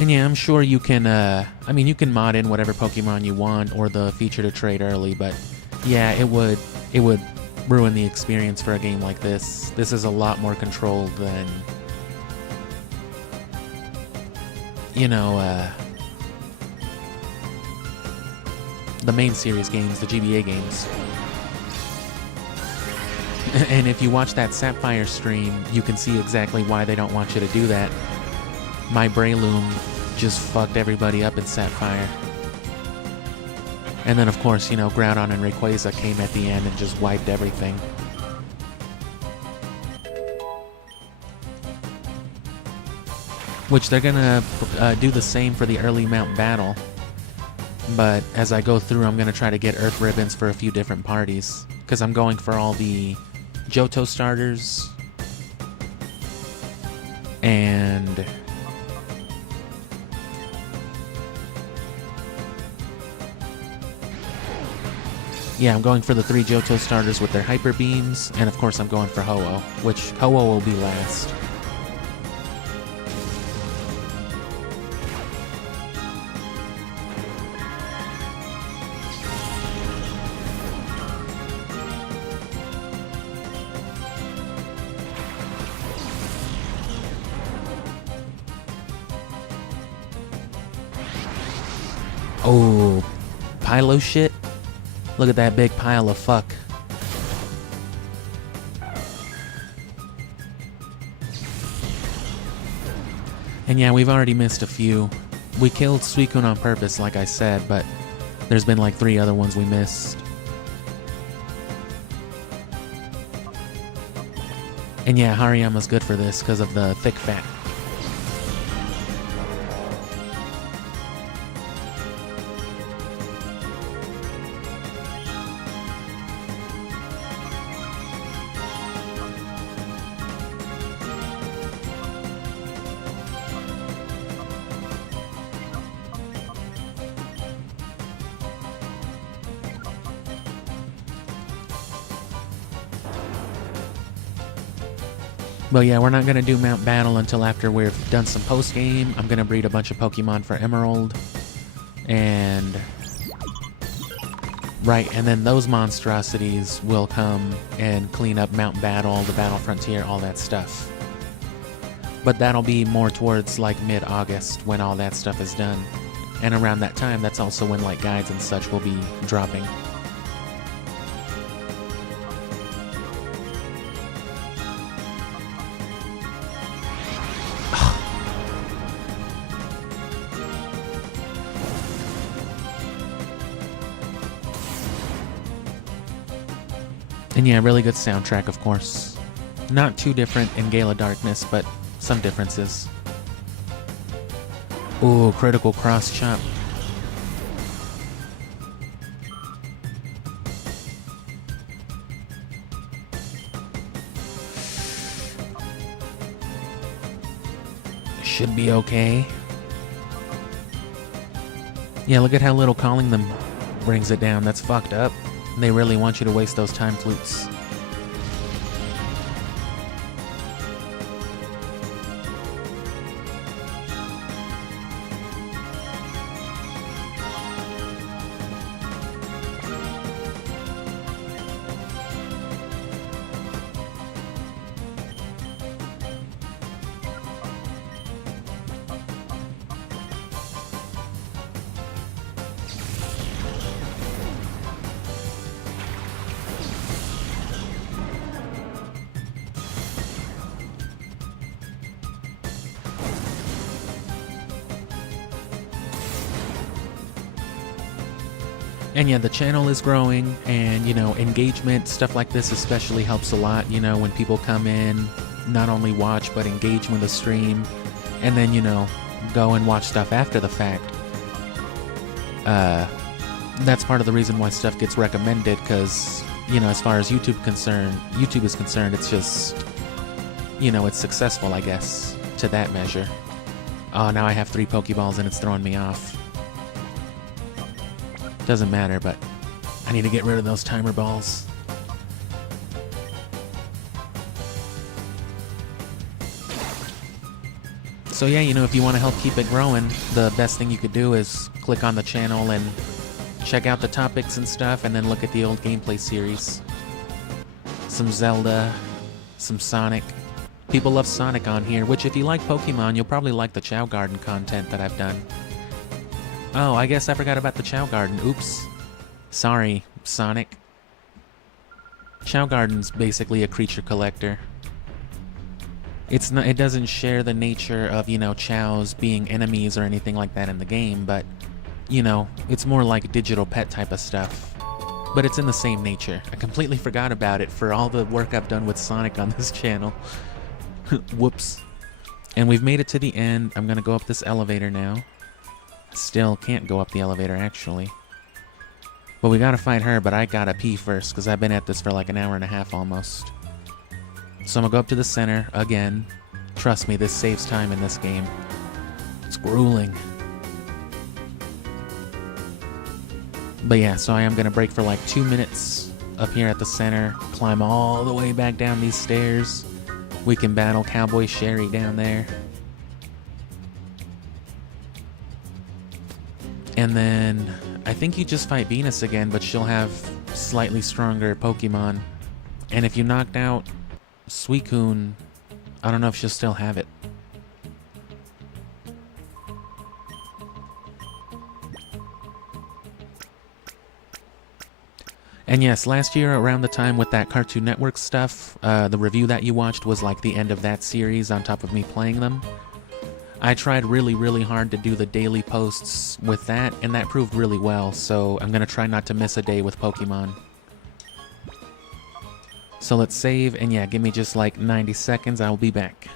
And yeah, I'm sure you can, I mean, you can mod in whatever Pokemon you want or the feature to trade early, but yeah, it would ruin the experience for a game like this. This is a lot more controlled than, you know, the main series games, the GBA games. And if you watch that Sapphire stream, you can see exactly why they don't want you to do that. My Breloom just fucked everybody up in Sapphire. And then, of course, you know, Groudon and Rayquaza came at the end and just wiped everything. Which they're gonna do the same for the early mount battle. But as I go through, I'm gonna try to get Earth Ribbons for a few different parties. Because I'm going for all the Johto starters. And yeah, I'm going for the 3 Johto starters with their Hyper Beams, and of course I'm going for Ho-Oh, which Ho-Oh will be last. Oh, Pylo shit? Look at that big pile of fuck. And yeah, we've already missed a few. We killed Suicune on purpose, like I said, but there's been like 3 other ones we missed. And yeah, Hariyama's good for this because of the thick fat. But yeah, we're not going to do Mount Battle until after we've done some post-game. I'm going to breed a bunch of Pokemon for Emerald. And... right, and then those monstrosities will come and clean up Mount Battle, the Battle Frontier, all that stuff. But that'll be more towards like mid-August when all that stuff is done. And around that time, that's also when like guides and such will be dropping. And yeah, really good soundtrack, of course. Not too different in Gale of Darkness, but some differences. Ooh, critical cross chop. Should be okay. Yeah, look at how little calling them brings it down. That's fucked up. They really want you to waste those time flutes. And yeah, the channel is growing, and you know, engagement, stuff like this especially helps a lot, you know, when people come in, not only watch, but engage with the stream, and then, you know, go and watch stuff after the fact. That's part of the reason why stuff gets recommended, because, you know, as far as YouTube is concerned, it's just, you know, it's successful, I guess, to that measure. Oh, now I have 3 Pokeballs and it's throwing me off. Doesn't matter, but I need to get rid of those timer balls. So yeah, you know, if you want to help keep it growing, the best thing you could do is click on the channel and check out the topics and stuff, and then look at the old gameplay series. Some Zelda, some Sonic. People love Sonic on here, which if you like Pokemon, you'll probably like the Chao Garden content that I've done. Oh, I guess I forgot about the Chao Garden. Oops. Sorry, Sonic. Chao Garden's basically a creature collector. It's not, it doesn't share the nature of, you know, Chaos being enemies or anything like that in the game, but, you know, it's more like digital pet type of stuff. But it's in the same nature. I completely forgot about it for all the work I've done with Sonic on this channel. Whoops. And we've made it to the end. I'm gonna go up this elevator now. Still can't go up the elevator, actually. But we gotta fight her, but I gotta pee first, because I've been at this for like an hour and a half almost. So I'm gonna go up to the center, again. Trust me, this saves time in this game. It's grueling. But yeah, so I am gonna break for like 2 minutes up here at the center, climb all the way back down these stairs. We can battle Cowboy Sherry down there. And then, I think you just fight Venus again, but she'll have slightly stronger Pokemon. And if you knocked out Suicune, I don't know if she'll still have it. And yes, last year around the time with that Cartoon Network stuff, the review that you watched was like the end of that series on top of me playing them. I tried really, really hard to do the daily posts with that, and that proved really well, so I'm gonna try not to miss a day with Pokemon. So let's save, and yeah, give me just like 90 seconds, I'll be back.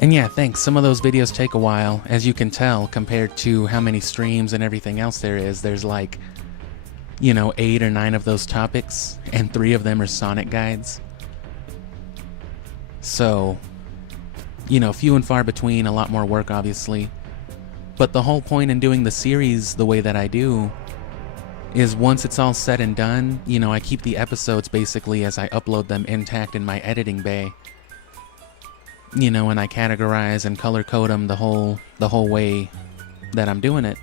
And yeah, thanks. Some of those videos take a while, as you can tell, compared to how many streams and everything else there is. There's like, 8 or 9 of those topics, and 3 of them are Sonic guides. So, few and far between, a lot more work, obviously. But the whole point in doing the series the way that I do is once it's all said and done, I keep the episodes basically as I upload them intact in my editing bay. And I categorize and color code them the whole way that I'm doing it.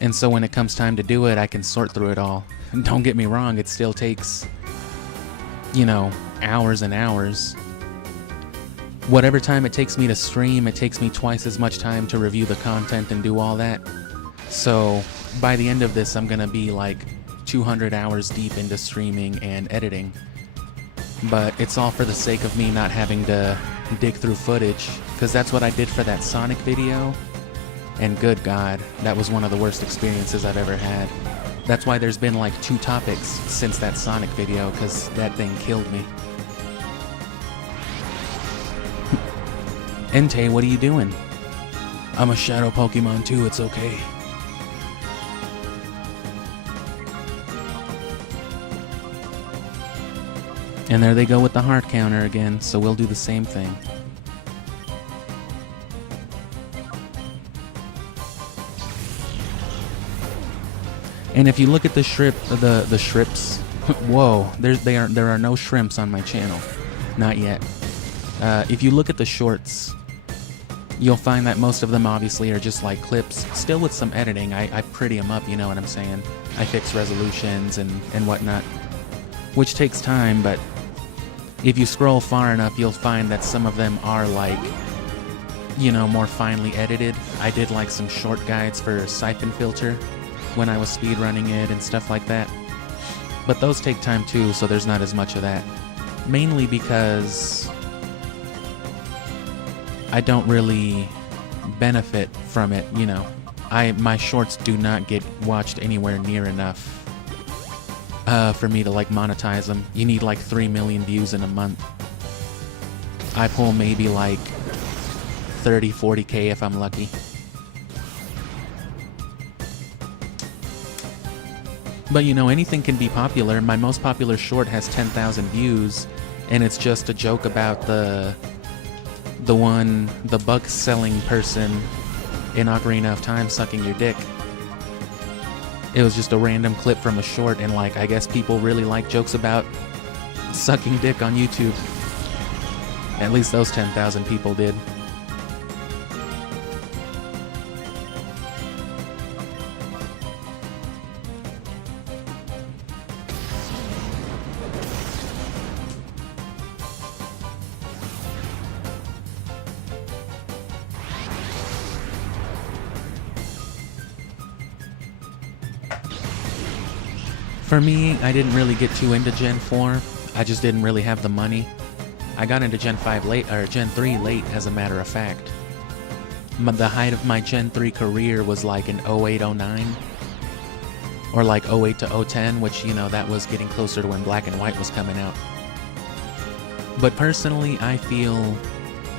And so when it comes time to do it, I can sort through it all. And don't get me wrong, it still takes, hours and hours. Whatever time it takes me to stream, it takes me twice as much time to review the content and do all that. So by the end of this, I'm gonna be like 200 hours deep into streaming and editing. But it's all for the sake of me not having to dig through footage, because that's what I did for that Sonic video. And good God, that was one of the worst experiences I've ever had. That's why there's been like 2 topics since that Sonic video, because that thing killed me. Entei, what are you doing? I'm a shadow Pokemon too, it's okay. And there they go with the heart counter again, so we'll do the same thing. And if you look at the shrimps, whoa, there are no shrimps on my channel, not yet. If you look at the shorts, you'll find that most of them obviously are just like clips, still with some editing. I pretty them up, you know what I'm saying? I fix resolutions and whatnot, which takes time, but if you scroll far enough, you'll find that some of them are like, more finely edited. I did like some short guides for Siphon Filter when I was speedrunning it and stuff like that. But those take time too, so there's not as much of that. Mainly because I don't really benefit from it, my shorts do not get watched anywhere near enough for me to like monetize them. You need like 3 million views in a month. I pull maybe like 30, 40K if I'm lucky. But anything can be popular. My most popular short has 10,000 views, and it's just a joke about the bug selling person in Ocarina of Time sucking your dick. It was just a random clip from a short, and like, I guess people really like jokes about sucking dick on YouTube. At least those 10,000 people did. For me, I didn't really get too into Gen 4. I just didn't really have the money. I got into Gen 5 late, or Gen 3 late, as a matter of fact. The height of my Gen 3 career was like in 08-09. Or like 08 to 010, which, that was getting closer to when Black and White was coming out. But personally, I feel,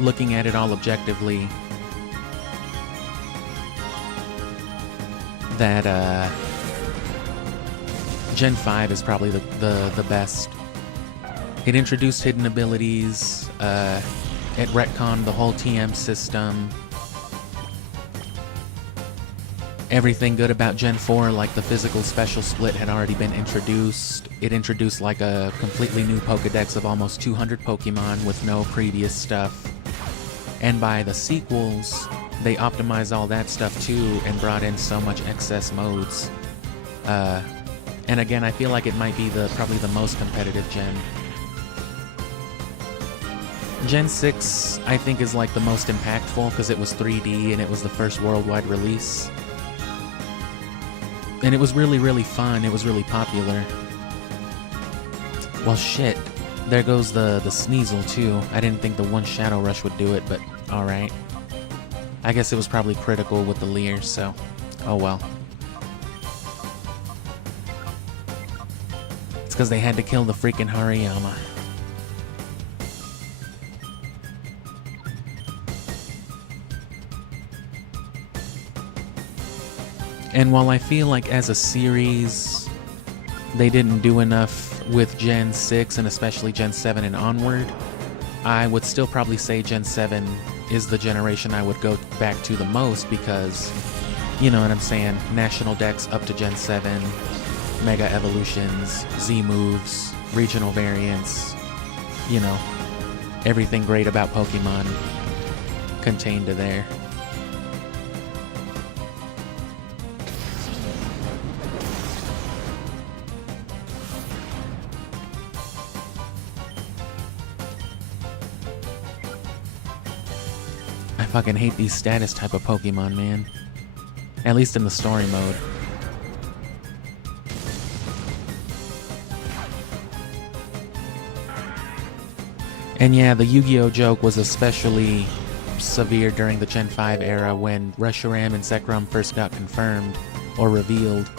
looking at it all objectively, that, Gen 5 is probably the best. It introduced hidden abilities, it retconned the whole TM system. Everything good about Gen 4, like the physical special split, had already been introduced. It introduced like a completely new Pokedex of almost 200 Pokemon with no previous stuff. And by the sequels, they optimized all that stuff too and brought in so much excess modes. And again, I feel like it might be probably the most competitive gen. Gen 6, I think, is like the most impactful because it was 3D and it was the first worldwide release. And it was really, really fun. It was really popular. Well, shit. There goes the Sneasel, too. I didn't think the one Shadow Rush would do it, but alright. I guess it was probably critical with the Leer, so oh well. It's because they had to kill the freaking Hariyama. And while I feel like as a series, they didn't do enough with Gen 6 and especially Gen 7 and onward, I would still probably say Gen 7 is the generation I would go back to the most because, you know what I'm saying, national decks up to Gen 7, mega evolutions, Z moves, regional variants, you know, everything great about Pokemon contained to there. I fucking hate these status type of Pokemon, man. At least in the story mode. And yeah, the Yu-Gi-Oh joke was especially severe during the Gen 5 era when Reshiram and Zekrom first got confirmed or revealed.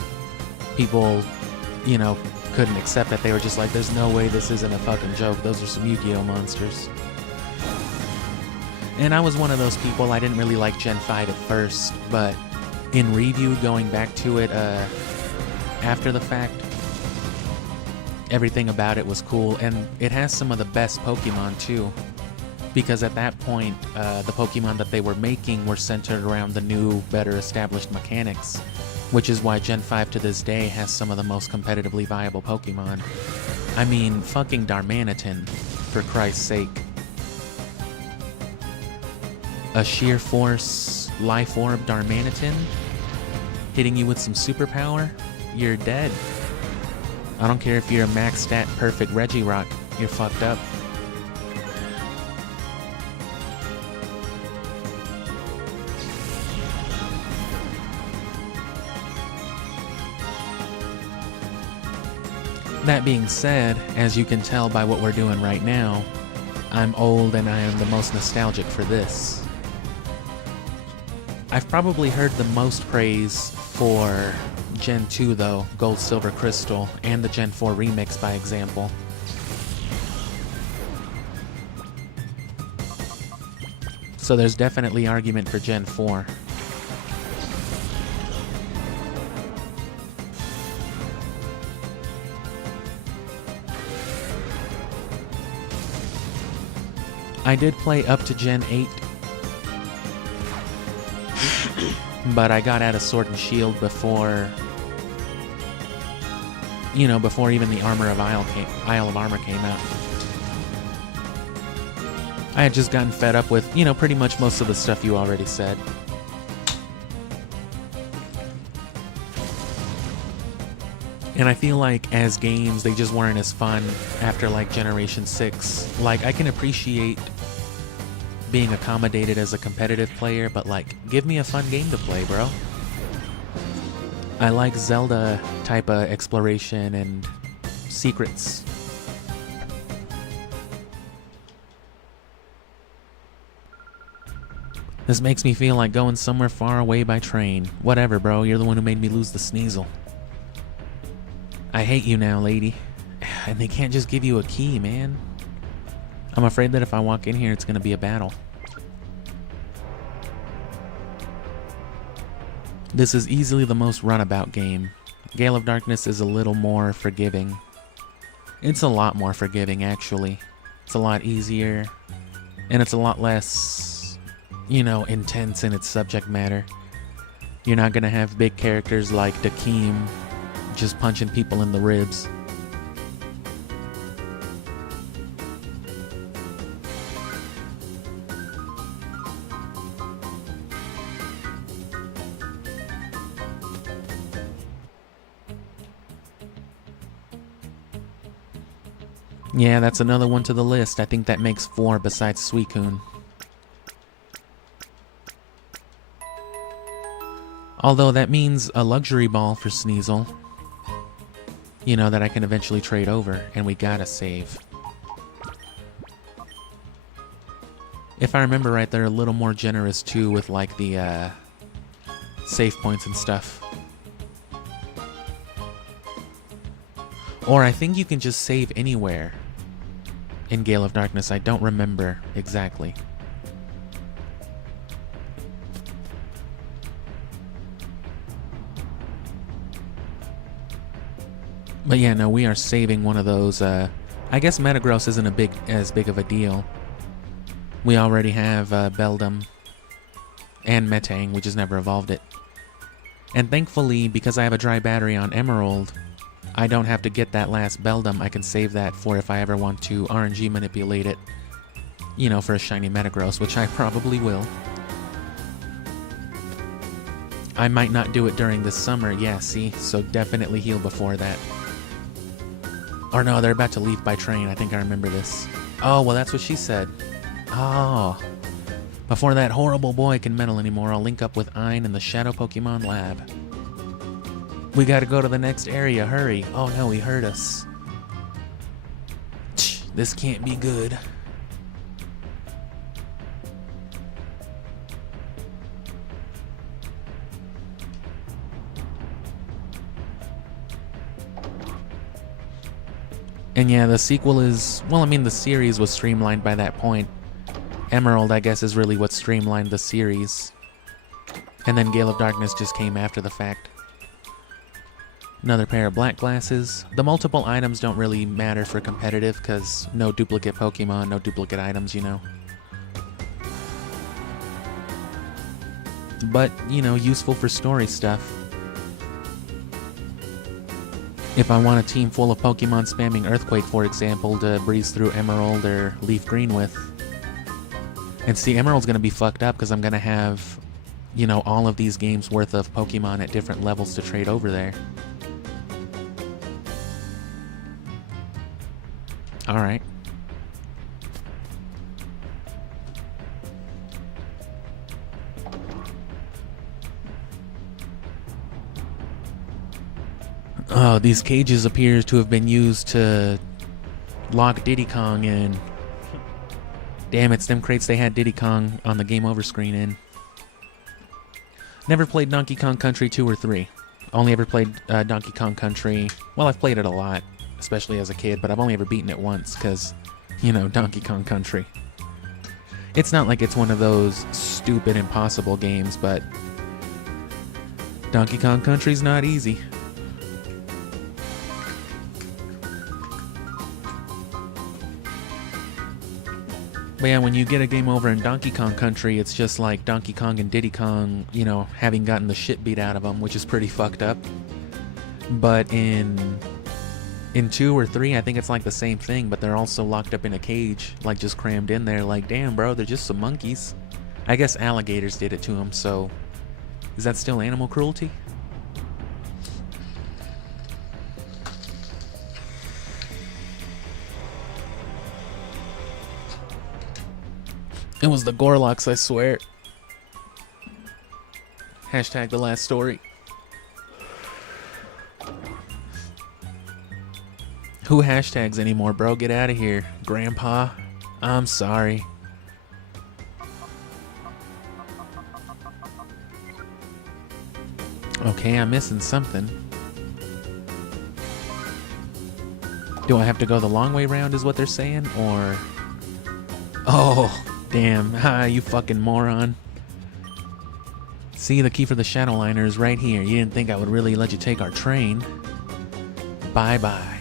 People, you know, couldn't accept it. They were just like, there's no way this isn't a fucking joke. Those are some Yu-Gi-Oh monsters. And I was one of those people. I didn't really like Gen 5 at first, but in review, going back to it after the fact, everything about it was cool, and it has some of the best Pokemon too, because at that point, the Pokemon that they were making were centered around the new, better established mechanics, which is why Gen 5 to this day has some of the most competitively viable Pokemon. I mean, fucking Darmanitan, for Christ's sake. A Sheer Force Life Orb Darmanitan hitting you with some superpower, you're dead. I don't care if you're a max stat perfect Regirock, you're fucked up. That being said, as you can tell by what we're doing right now, I'm old and I am the most nostalgic for this. I've probably heard the most praise for Gen 2 though, Gold, Silver, Crystal, and the Gen 4 remix by example. So there's definitely argument for Gen 4. I did play up to Gen 8, but I got out of Sword and Shield before, you know, before even the Armor of Isle of Armor came out. I had just gotten fed up with, you know, pretty much most of the stuff you already said. And I feel like as games, they just weren't as fun after like Generation 6. Like, I can appreciate being accommodated as a competitive player, but like, give me a fun game to play, bro. I like Zelda type of exploration and secrets. This makes me feel like going somewhere far away by train. Whatever, bro, you're the one who made me lose the sneasel. I hate you now, lady. And they can't just give you a key, man. I'm afraid that if I walk in here, it's gonna be a battle. This is easily the most runabout game. Gale of Darkness is a little more forgiving. It's a lot more forgiving, actually. It's a lot easier, and it's a lot less, you know, intense in its subject matter. You're not gonna have big characters like Dakeem just punching people in the ribs. Yeah, that's another one to the list. I think that makes 4 besides Suicune. Although that means a luxury ball for Sneasel. You know, that I can eventually trade over, and we gotta save. If I remember right, they're a little more generous too with like the save points and stuff. Or I think you can just save anywhere in Gale of Darkness. I don't remember exactly. But yeah, no, we are saving one of those. I guess Metagross isn't as big of a deal. We already have Beldum and Metang, we just never evolved it. And thankfully, because I have a dry battery on Emerald, I don't have to get that last Beldum. I can save that for if I ever want to RNG manipulate it, you know, for a shiny Metagross, which I probably will. I might not do it during the summer, yeah, see? So definitely heal before that. Or no, they're about to leave by train. I think I remember this. Oh, well, that's what she said. Oh. Before that horrible boy can meddle anymore, I'll link up with Ein in the Shadow Pokemon Lab. We gotta go to the next area, hurry. Oh no, he heard us. This can't be good. And yeah, the sequel is, well, I mean, the series was streamlined by that point. Emerald, I guess, is really what streamlined the series. And then Gale of Darkness just came after the fact. Another pair of black glasses. The multiple items don't really matter for competitive, because no duplicate Pokemon, no duplicate items, you know. But, you know, useful for story stuff. If I want a team full of Pokemon spamming Earthquake, for example, to breeze through Emerald or Leaf Green with. And see, Emerald's going to be fucked up because I'm going to have, you know, all of these games worth of Pokemon at different levels to trade over there. Alright. Oh, these cages appear to have been used to lock Diddy Kong in. Damn, it's them crates they had Diddy Kong on the game over screen in. Never played Donkey Kong Country 2 or 3. Only ever played Donkey Kong Country. Well, I've played it a lot, especially as a kid, but I've only ever beaten it once, because, you know, Donkey Kong Country. It's not like it's one of those stupid, impossible games, but Donkey Kong Country's not easy. But yeah, when you get a game over in Donkey Kong Country, it's just like Donkey Kong and Diddy Kong, you know, having gotten the shit beat out of them, which is pretty fucked up. But in 2 or 3, I think it's like the same thing, but they're also locked up in a cage, like just crammed in there, like, damn, bro, they're just some monkeys. I guess alligators did it to them, so is that still animal cruelty? It was the Gorlocks, I swear. Hashtag the last story. Who hashtags anymore, bro? Get out of here. Grandpa, I'm sorry. Okay, I'm missing something. Do I have to go the long way round is what they're saying, or... Oh... Damn, you fucking moron. See, the key for the Shadow Liner is right here. You didn't think I would really let you take our train. Bye-bye.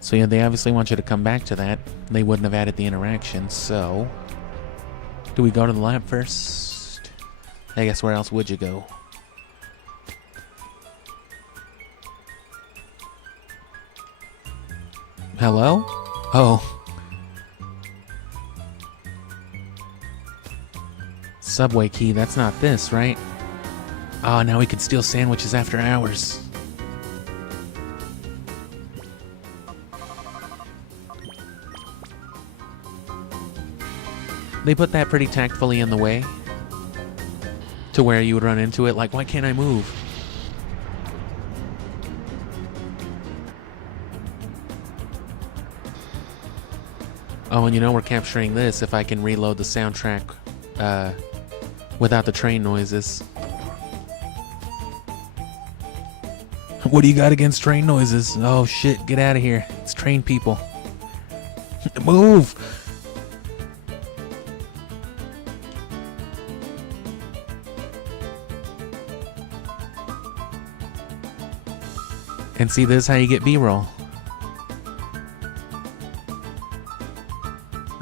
So yeah, they obviously want you to come back to that. They wouldn't have added the interaction, so... Do we go to the lab first? I guess where else would you go? Hello? Oh. Subway key, that's not this, right? Oh, now we could steal sandwiches after hours. They put that pretty tactfully in the way to where you would run into it, like, why can't I move? Oh, and you know we're capturing this if I can reload the soundtrack without the train noises. What do you got against train noises? Oh shit, get out of here. It's train people. Move! And see, this is how you get B-roll.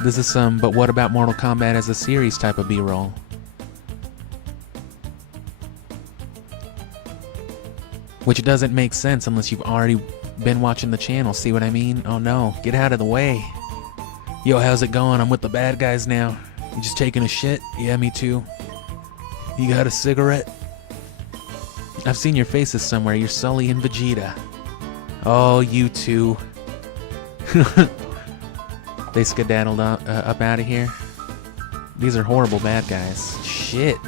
This is some, but what about Mortal Kombat as a series type of B-roll? Which doesn't make sense unless you've already been watching the channel, see what I mean? Oh no, get out of the way. Yo, how's it going? I'm with the bad guys now. You just taking a shit? Yeah, me too. You got a cigarette? I've seen your faces somewhere. You're Sully and Vegeta. Oh, you two. They skedaddled up out of here. These are horrible bad guys. Shit.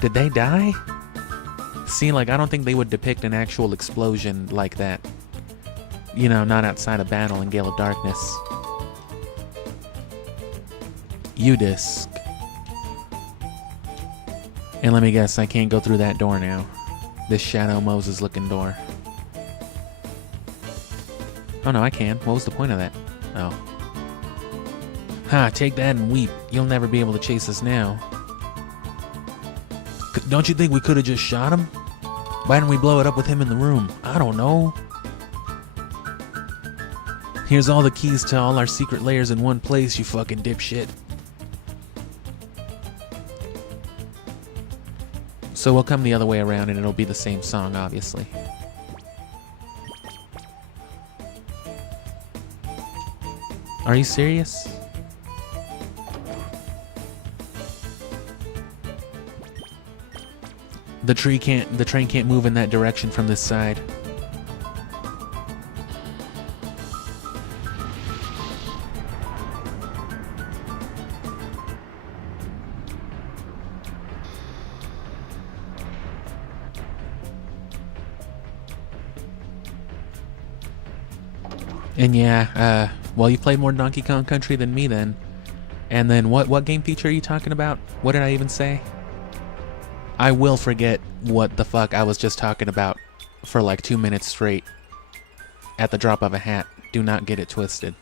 Did they die? See, like, I don't think they would depict an actual explosion like that. You know, not outside of battle in Gale of Darkness. U-disc. And let me guess, I can't go through that door now. This Shadow Moses looking door. Oh no, I can. What was the point of that? Oh. Ha, take that and weep. You'll never be able to chase us now. Don't you think we could have just shot him? Why didn't we blow it up with him in the room? I don't know. Here's all the keys to all our secret layers in one place, you fucking dipshit. So we'll come the other way around and it'll be the same song, obviously. Are you serious? The train can't move in that direction from this side. And yeah, well, you played more Donkey Kong Country than me then. And then what game feature are you talking about? What did I even say? I will forget what the fuck I was just talking about for like 2 minutes straight at the drop of a hat. Do not get it twisted.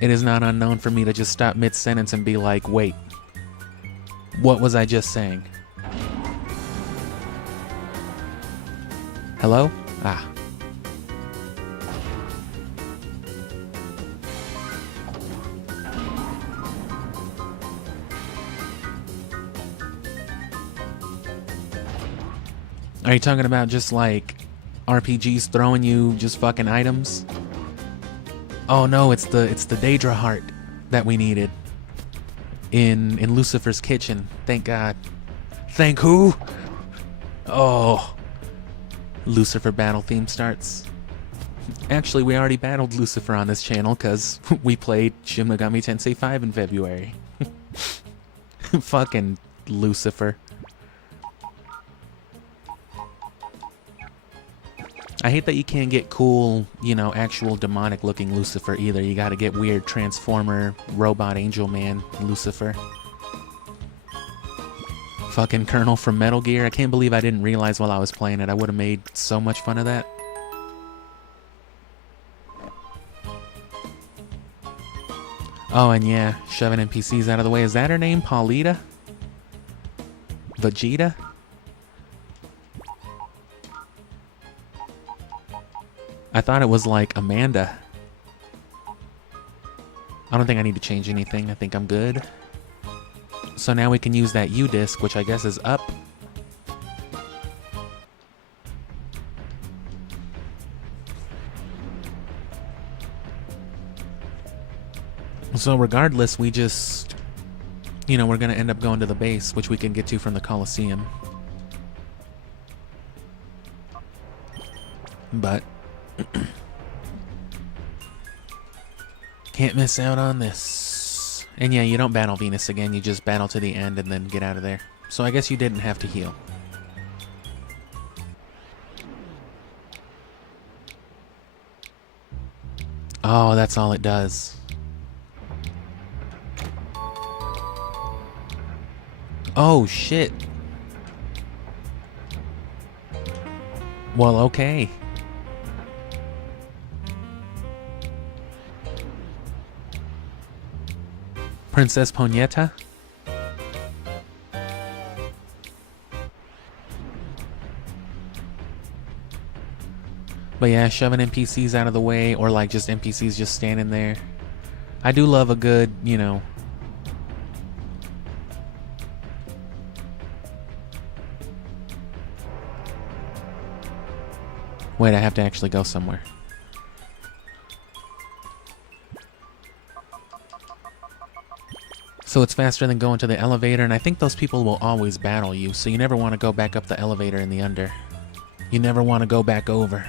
It is not unknown for me to just stop mid-sentence and be like, wait, what was I just saying? Hello? Ah. Are you talking about just like RPGs throwing you just fucking items? Oh no, it's the Daedra heart that we needed in Lucifer's kitchen. Thank God. Thank who? Oh, Lucifer battle theme starts. Actually, we already battled Lucifer on this channel because we played Shin Megami Tensei 5 in February. Fucking Lucifer. I hate that you can't get cool, you know, actual demonic looking Lucifer either. You gotta get weird Transformer, Robot Angel Man Lucifer. Fucking Colonel from Metal Gear. I can't believe I didn't realize while I was playing it. I would have made so much fun of that. Oh, and yeah, shoving NPCs out of the way. Is that her name? Paulita? Vegeta? I thought it was like Amanda. I don't think I need to change anything. I think I'm good. So now we can use that U-disc, which I guess is up. So regardless, we just, you know, we're going to end up going to the base, which we can get to from the Colosseum. But can't miss out on this. And yeah, you don't battle Venus again, you just battle to the end and then get out of there. So I guess you didn't have to heal. Oh, that's all it does. Oh, shit. Well, okay. Princess Ponyetta? But yeah, shoving NPCs out of the way, or like just NPCs just standing there. I do love a good, you know... Wait, I have to actually go somewhere. So it's faster than going to the elevator, and I think those people will always battle you, so you never want to go back up the elevator in the under. You never want to go back over.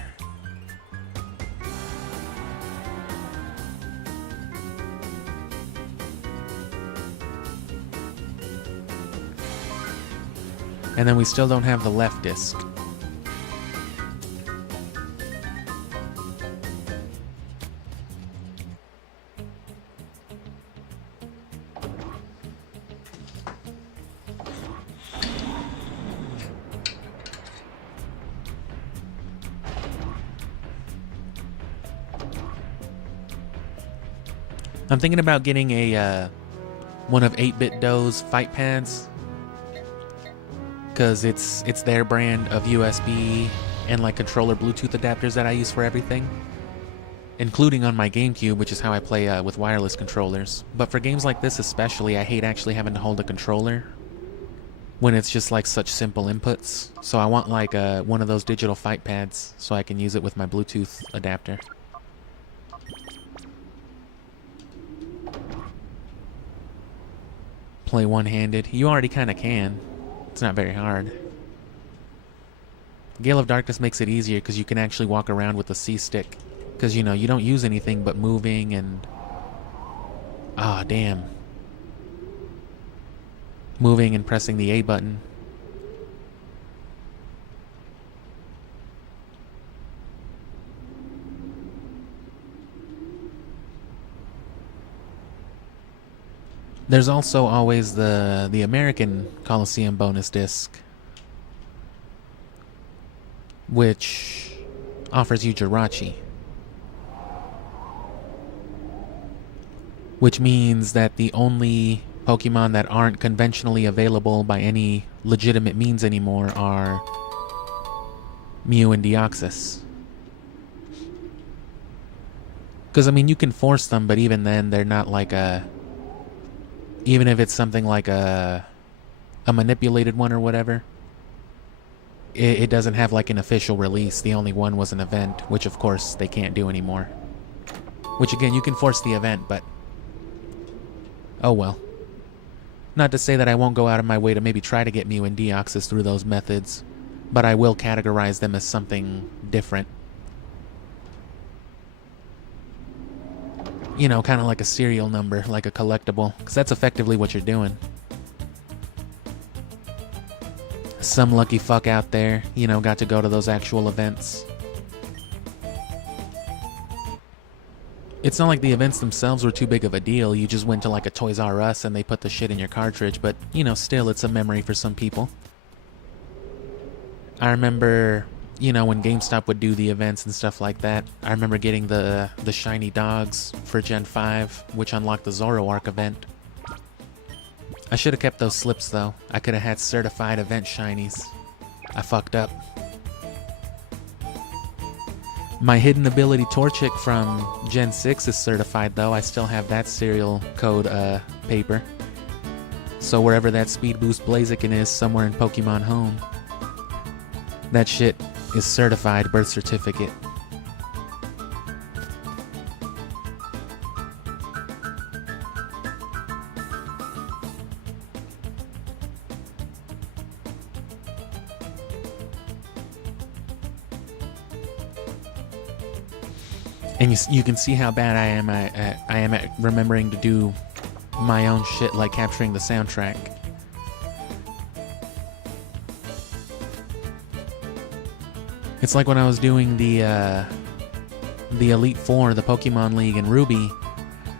And then we still don't have the left disc. I'm thinking about getting a one of 8-Bit Do's fight pads, because it's their brand of USB and like controller Bluetooth adapters that I use for everything, including on my GameCube, which is how I play with wireless controllers. But for games like this especially, I hate actually having to hold a controller when it's just like such simple inputs. So I want like one of those digital fight pads so I can use it with my Bluetooth adapter. Play one-handed. You already kind of can. It's not very hard. Gale of Darkness makes it easier because you can actually walk around with the C-stick. Because, you know, you don't use anything but moving and... Ah, damn. Moving and pressing the A button. There's also always the American Colosseum bonus disc, which offers you Jirachi, which means that the only Pokemon that aren't conventionally available by any legitimate means anymore are Mew and Deoxys. Because, I mean, you can force them, but even then, they're not like a... Even if it's something like a manipulated one or whatever, it doesn't have like an official release. The only one was an event, which of course they can't do anymore. Which again, you can force the event, but oh well. Not to say that I won't go out of my way to maybe try to get Mew and Deoxys through those methods, but I will categorize them as something different. You know, kind of like a serial number, like a collectible, because that's effectively what you're doing. Some lucky fuck out there, you know, got to go to those actual events. It's not like the events themselves were too big of a deal. You just went to like a Toys R Us and they put the shit in your cartridge, but, you know, still, it's a memory for some people. I remember... You know, when GameStop would do the events and stuff like that, I remember getting the shiny dogs for Gen 5, which unlocked the Zoroark event. I should have kept those slips, though. I could have had certified event shinies. I fucked up. My hidden ability Torchic from Gen 6 is certified, though. I still have that serial code paper. So wherever that Speed Boost Blaziken is, somewhere in Pokemon Home, that shit is certified birth certificate. And you can see how bad I am at remembering to do my own shit, like capturing the soundtrack. It's like when I was doing the Elite Four, the Pokemon League in Ruby,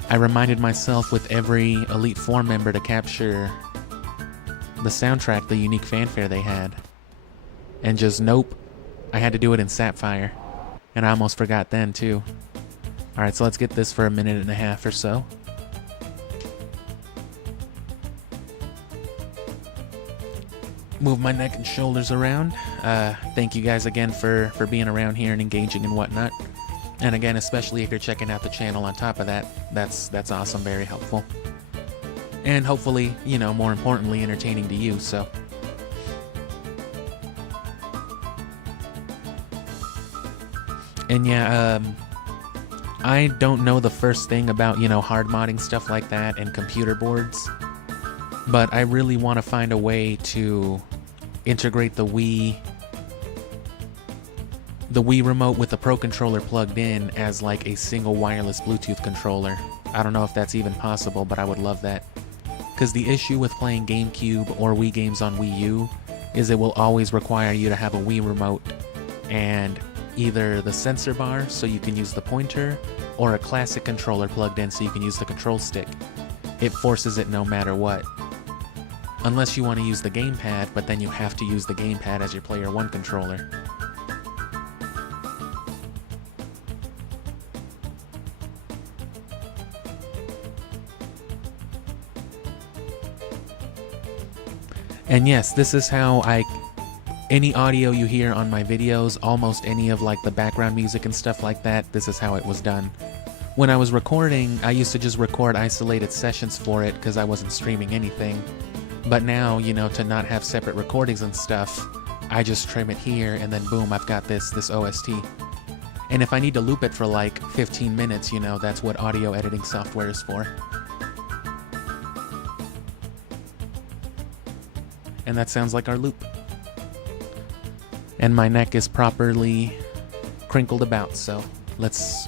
I reminded myself with every Elite Four member to capture soundtrack, the unique fanfare they had. And just nope. I had to do it in Sapphire. And I almost forgot then too. Alright, so let's get this for a minute and a half or so. Move my neck and shoulders around. Thank you guys again for being around here and engaging and whatnot. And again, especially if you're checking out the channel on top of that, that's awesome, very helpful. And hopefully, you know, more importantly, entertaining to you, so. And yeah, I don't know the first thing about, you know, hard modding stuff like that and computer boards, but I really want to find a way to integrate the Wii remote with the Pro Controller plugged in as like a single wireless Bluetooth controller. I don't know if that's even possible, but I would love that. Because the issue with playing GameCube or Wii games on Wii U is it will always require you to have a Wii remote and either the sensor bar so you can use the pointer, or a classic controller plugged in so you can use the control stick. It forces it no matter what. Unless you want to use the gamepad, but then you have to use the gamepad as your Player 1 controller. And yes, this is how any audio you hear on my videos, almost any of like the background music and stuff like that, this is how it was done. When I was recording, I used to just record isolated sessions for it because I wasn't streaming anything. But now, you know, to not have separate recordings and stuff, I just trim it here and then boom, I've got this OST. And if I need to loop it for like 15 minutes, you know, that's what audio editing software is for. And that sounds like our loop. And my neck is properly crinkled about, so let's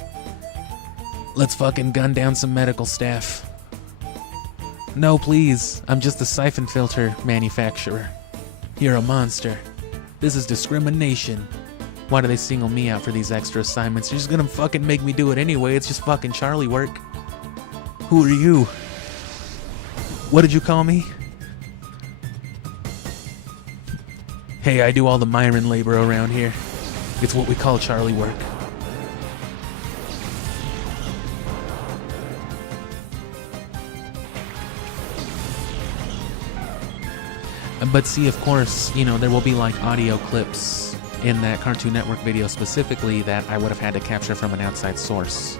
fucking gun down some medical staff. No, please, I'm just a siphon filter manufacturer. You're a monster. This is discrimination. Why do they single me out for these extra assignments? You're just gonna fucking make me do it anyway. It's just fucking Charlie work. Who are you? What did you call me? Hey, I do all the Myron labor around here. It's what we call Charlie work. But see, of course, you know, there will be like audio clips in that Cartoon Network video specifically that I would have had to capture from an outside source.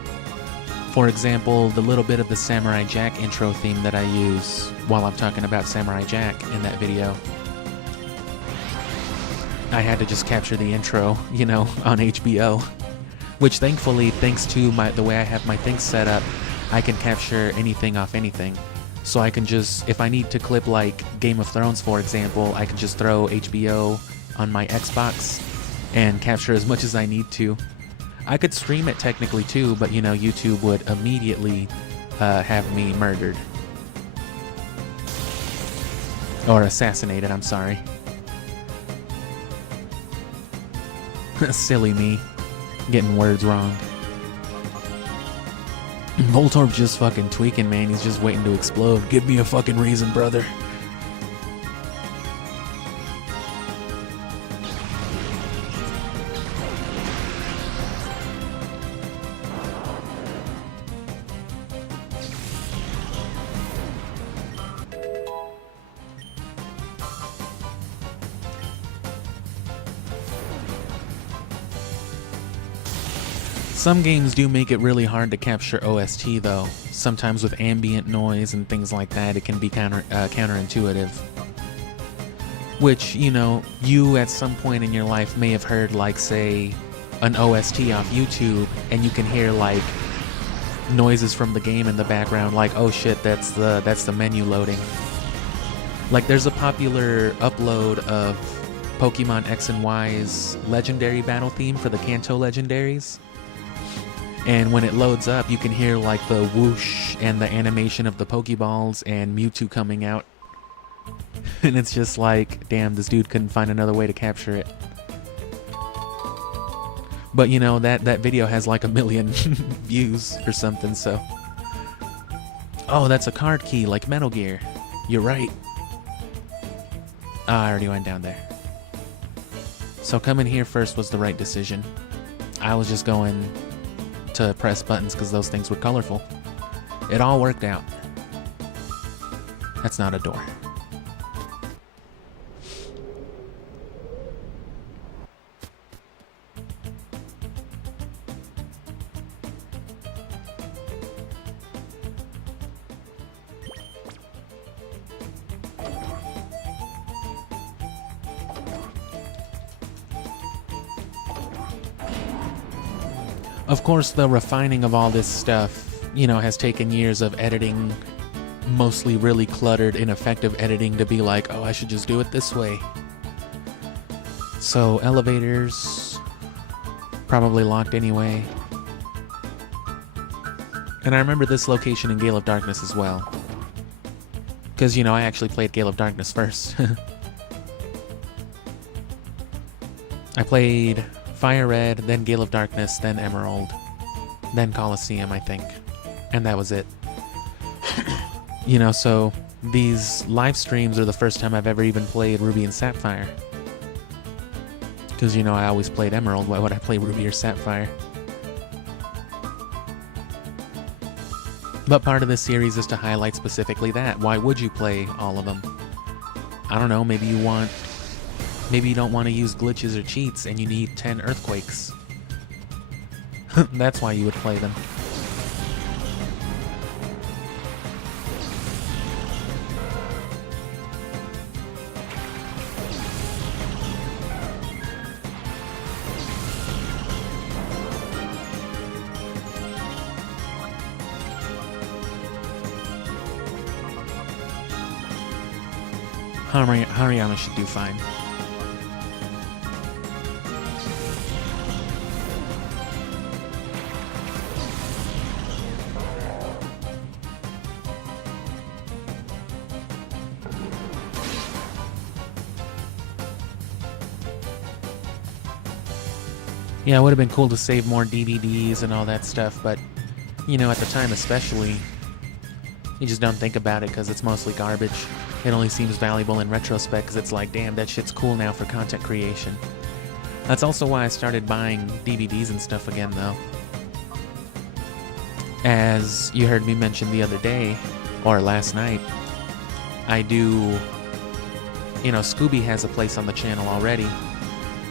For example, the little bit of the Samurai Jack intro theme that I use while I'm talking about Samurai Jack in that video. I had to just capture the intro, you know, on HBO. Which thankfully, thanks to the way I have my things set up, I can capture anything off anything. So I can just, if I need to clip like Game of Thrones, for example, I can just throw HBO on my Xbox and capture as much as I need to. I could stream it technically too, but you know, YouTube would immediately have me murdered. Or assassinated, I'm sorry. Silly me, getting words wrong. Voltorb just fucking tweaking, man. He's just waiting to explode. Give me a fucking reason, brother. Some games do make it really hard to capture OST though. Sometimes with ambient noise and things like that, it can be counterintuitive. Which, you know, you at some point in your life may have heard like, say, an OST off YouTube, and you can hear like noises from the game in the background, like, oh shit, that's the menu loading. Like there's a popular upload of Pokemon X and Y's legendary battle theme for the Kanto legendaries. And when it loads up, you can hear like the whoosh and the animation of the Pokeballs and Mewtwo coming out. And it's just like, damn, this dude couldn't find another way to capture it. But you know, that video has like 1 million views or something, so. Oh, that's a card key, like Metal Gear. You're right. Oh, I already went down there. So coming here first was the right decision. I was just going to press buttons because those things were colorful. It all worked out. That's not a door. Of course, the refining of all this stuff, you know, has taken years of editing, mostly really cluttered, ineffective editing to be like, oh, I should just do it this way. So, elevators, probably locked anyway. And I remember this location in Gale of Darkness as well. Because, you know, I actually played Gale of Darkness first. I played Fire Red, then Gale of Darkness, then Emerald, then Colosseum, I think. And that was it. You know, so these live streams are the first time I've ever even played Ruby and Sapphire. Because, you know, I always played Emerald. Why would I play Ruby or Sapphire? But part of this series is to highlight specifically that. Why would you play all of them? I don't know, maybe you don't want to use glitches or cheats and you need 10 earthquakes. That's why you would play them. Hariyama should do fine. Yeah, it would have been cool to save more DVDs and all that stuff, but, you know, at the time especially, you just don't think about it because it's mostly garbage. It only seems valuable in retrospect because it's like, damn, that shit's cool now for content creation. That's also why I started buying DVDs and stuff again, though. As you heard me mention the other day, or last night, I do, you know, Scooby has a place on the channel already.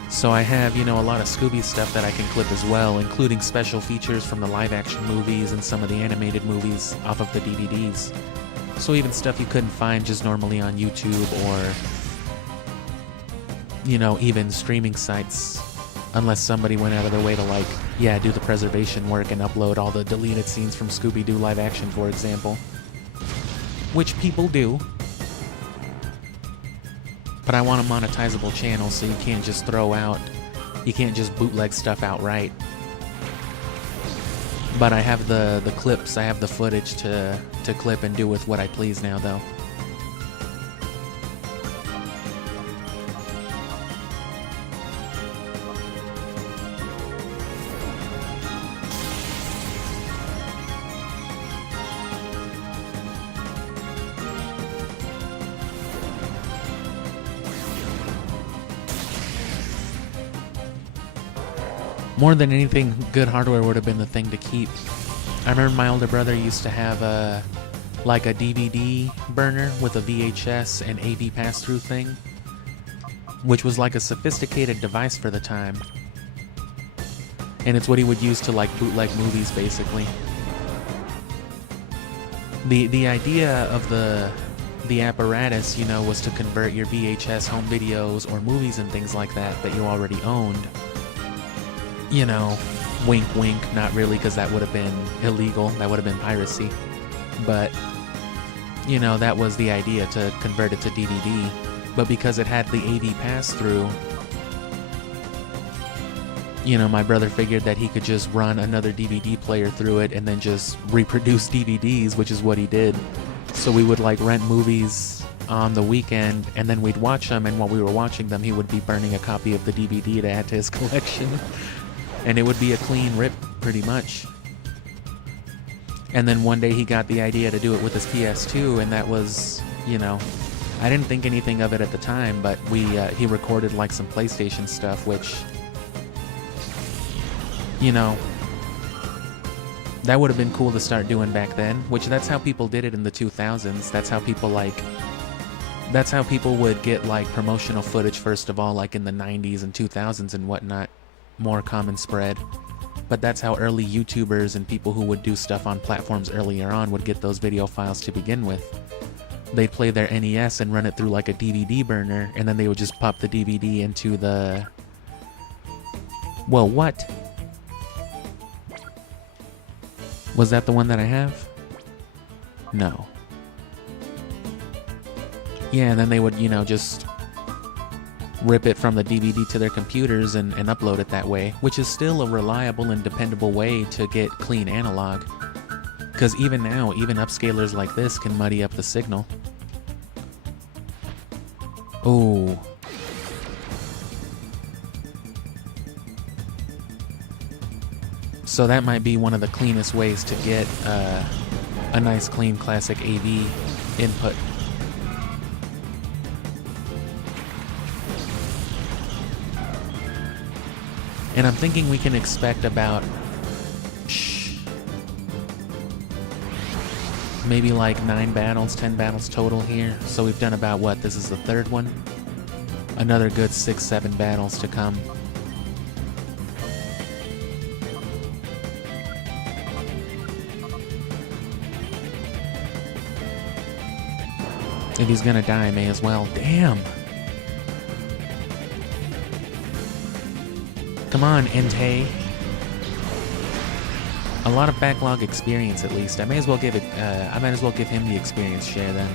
So I have, you know, a lot of Scooby stuff that I can clip as well, including special features from the live-action movies and some of the animated movies off of the DVDs. So even stuff you couldn't find just normally on YouTube or, you know, even streaming sites, unless somebody went out of their way to, like, yeah, do the preservation work and upload all the deleted scenes from Scooby-Doo live action, for example. Which people do. But I want a monetizable channel, so you can't just bootleg stuff outright. But I have the clips, I have the footage to clip and do with what I please now, though. More than anything, good hardware would have been the thing to keep. I remember my older brother used to have a DVD burner with a VHS and AV pass-through thing, which was like a sophisticated device for the time. And it's what he would use to, like, bootleg movies, basically. The idea of the apparatus, you know, was to convert your VHS home videos or movies and things like that you already owned. You know, wink wink, not really, because that would have been illegal, that would have been piracy. But, you know, that was the idea, to convert it to DVD. But because it had the AV pass-through, you know, my brother figured that he could just run another DVD player through it and then just reproduce DVDs, which is what he did. So we would, like, rent movies on the weekend, and then we'd watch them, and while we were watching them, he would be burning a copy of the DVD to add to his collection. And it would be a clean rip, pretty much. And then one day he got the idea to do it with his PS2, and that was, you know, I didn't think anything of it at the time, but he recorded like some PlayStation stuff, which, you know, that would have been cool to start doing back then, which that's how people did it in the 2000s. That's how people would get like promotional footage, first of all, like in the 90s and 2000s and whatnot, more common spread. But that's how early YouTubers and people who would do stuff on platforms earlier on would get those video files to begin with. They'd play their NES and run it through like a DVD burner, and then they would just pop the DVD into the... Well, what? Was that the one that I have? No. Yeah, and then they would, you know, just rip it from the DVD to their computers and upload it that way, which is still a reliable and dependable way to get clean analog. Because even now, even upscalers like this can muddy up the signal. Ooh. So that might be one of the cleanest ways to get a nice clean classic AV input. And I'm thinking we can expect about maybe like 9 battles, 10 battles total here. So we've done about, what, this is the 3rd one? Another good 6, 7 battles to come. If he's gonna die, may as well. Damn! Come on, Entei. A lot of backlog experience, at least. I might as well give him the experience share then.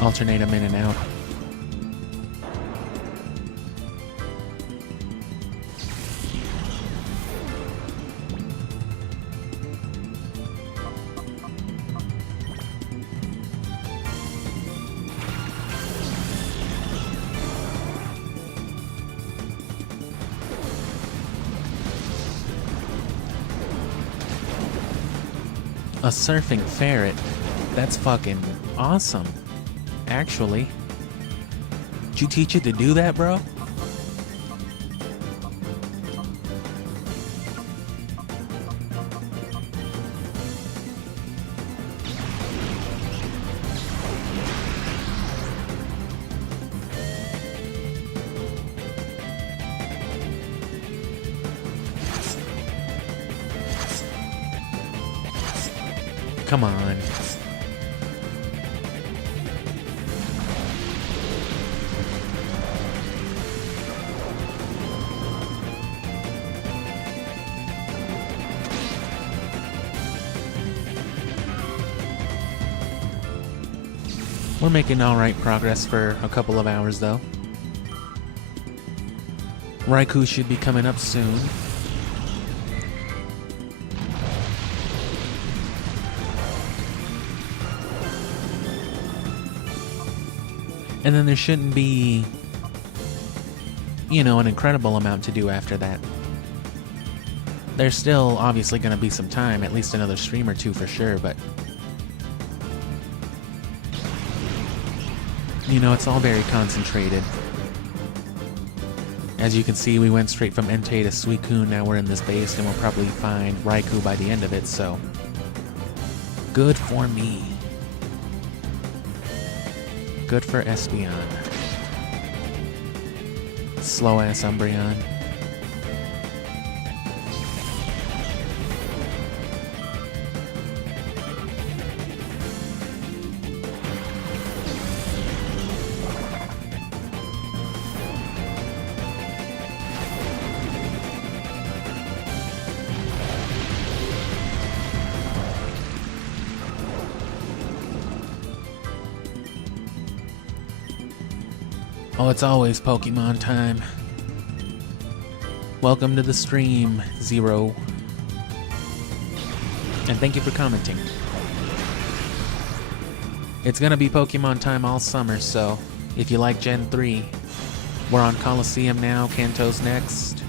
Alternate him in and out. A surfing ferret? That's fucking awesome. Actually. Did you teach it to do that, bro? Come on. We're making alright progress for a couple of hours, though. Raikou should be coming up soon. And then there shouldn't be, you know, an incredible amount to do after that. There's still obviously going to be some time, at least another stream or two for sure, but... you know, it's all very concentrated. As you can see, we went straight from Entei to Suicune, now we're in this base, and we'll probably find Raikou by the end of it, so... good for me. Good for Espeon. Slow-ass Umbreon. Oh, it's always Pokemon time. Welcome to the stream, Zero. And thank you for commenting. It's gonna be Pokemon time all summer, so if you like Gen 3, we're on Colosseum now, Kanto's next,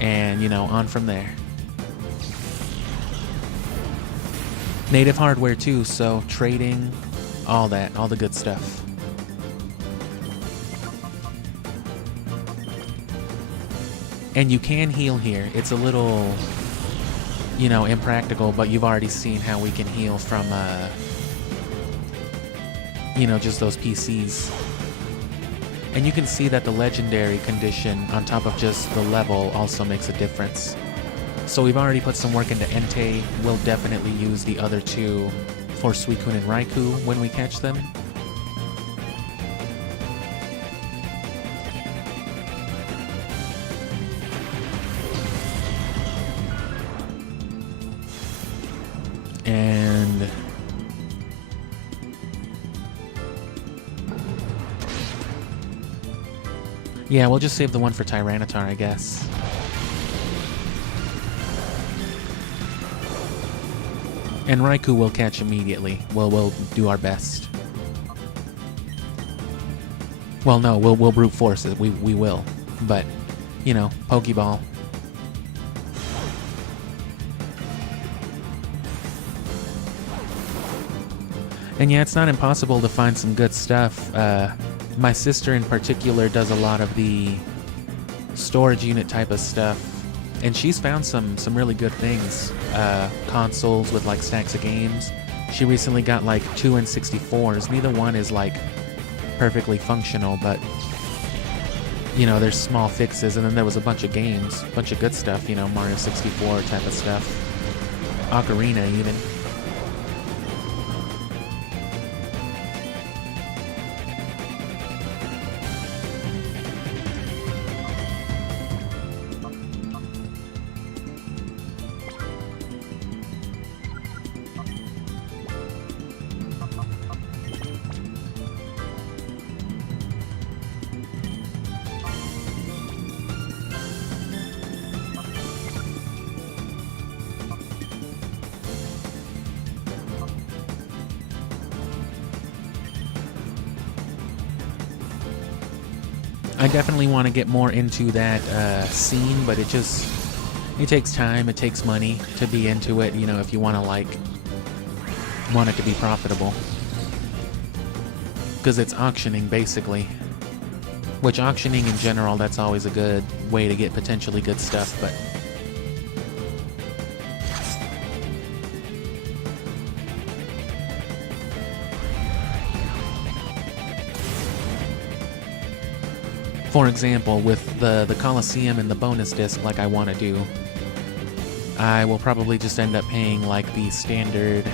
and, you know, on from there. Native hardware too, so trading, all that, all the good stuff. And you can heal here. It's a little, you know, impractical, but you've already seen how we can heal from, you know, just those PCs. And you can see that the legendary condition on top of just the level also makes a difference. So we've already put some work into Entei. We'll definitely use the other two for Suicune and Raikou when we catch them. And yeah, we'll just save the one for Tyranitar, I guess. And Raikou will catch immediately. We'll do our best. Well, no, we'll brute force it. We will. But, you know, Pokeball. And yeah, it's not impossible to find some good stuff. My sister in particular does a lot of the storage unit type of stuff. And she's found some really good things. Consoles with like stacks of games. She recently got like 2 N64s. Neither one is like perfectly functional, but you know, there's small fixes. And then there was a bunch of games, a bunch of good stuff, you know, Mario 64 type of stuff. Ocarina even. I definitely want to get more into that scene, but it takes time, it takes money to be into it, you know, if you want it to be profitable. Because it's auctioning, basically. Which auctioning in general, that's always a good way to get potentially good stuff, but for example, with the Colosseum and the bonus disc like I want to do, I will probably just end up paying like the standard,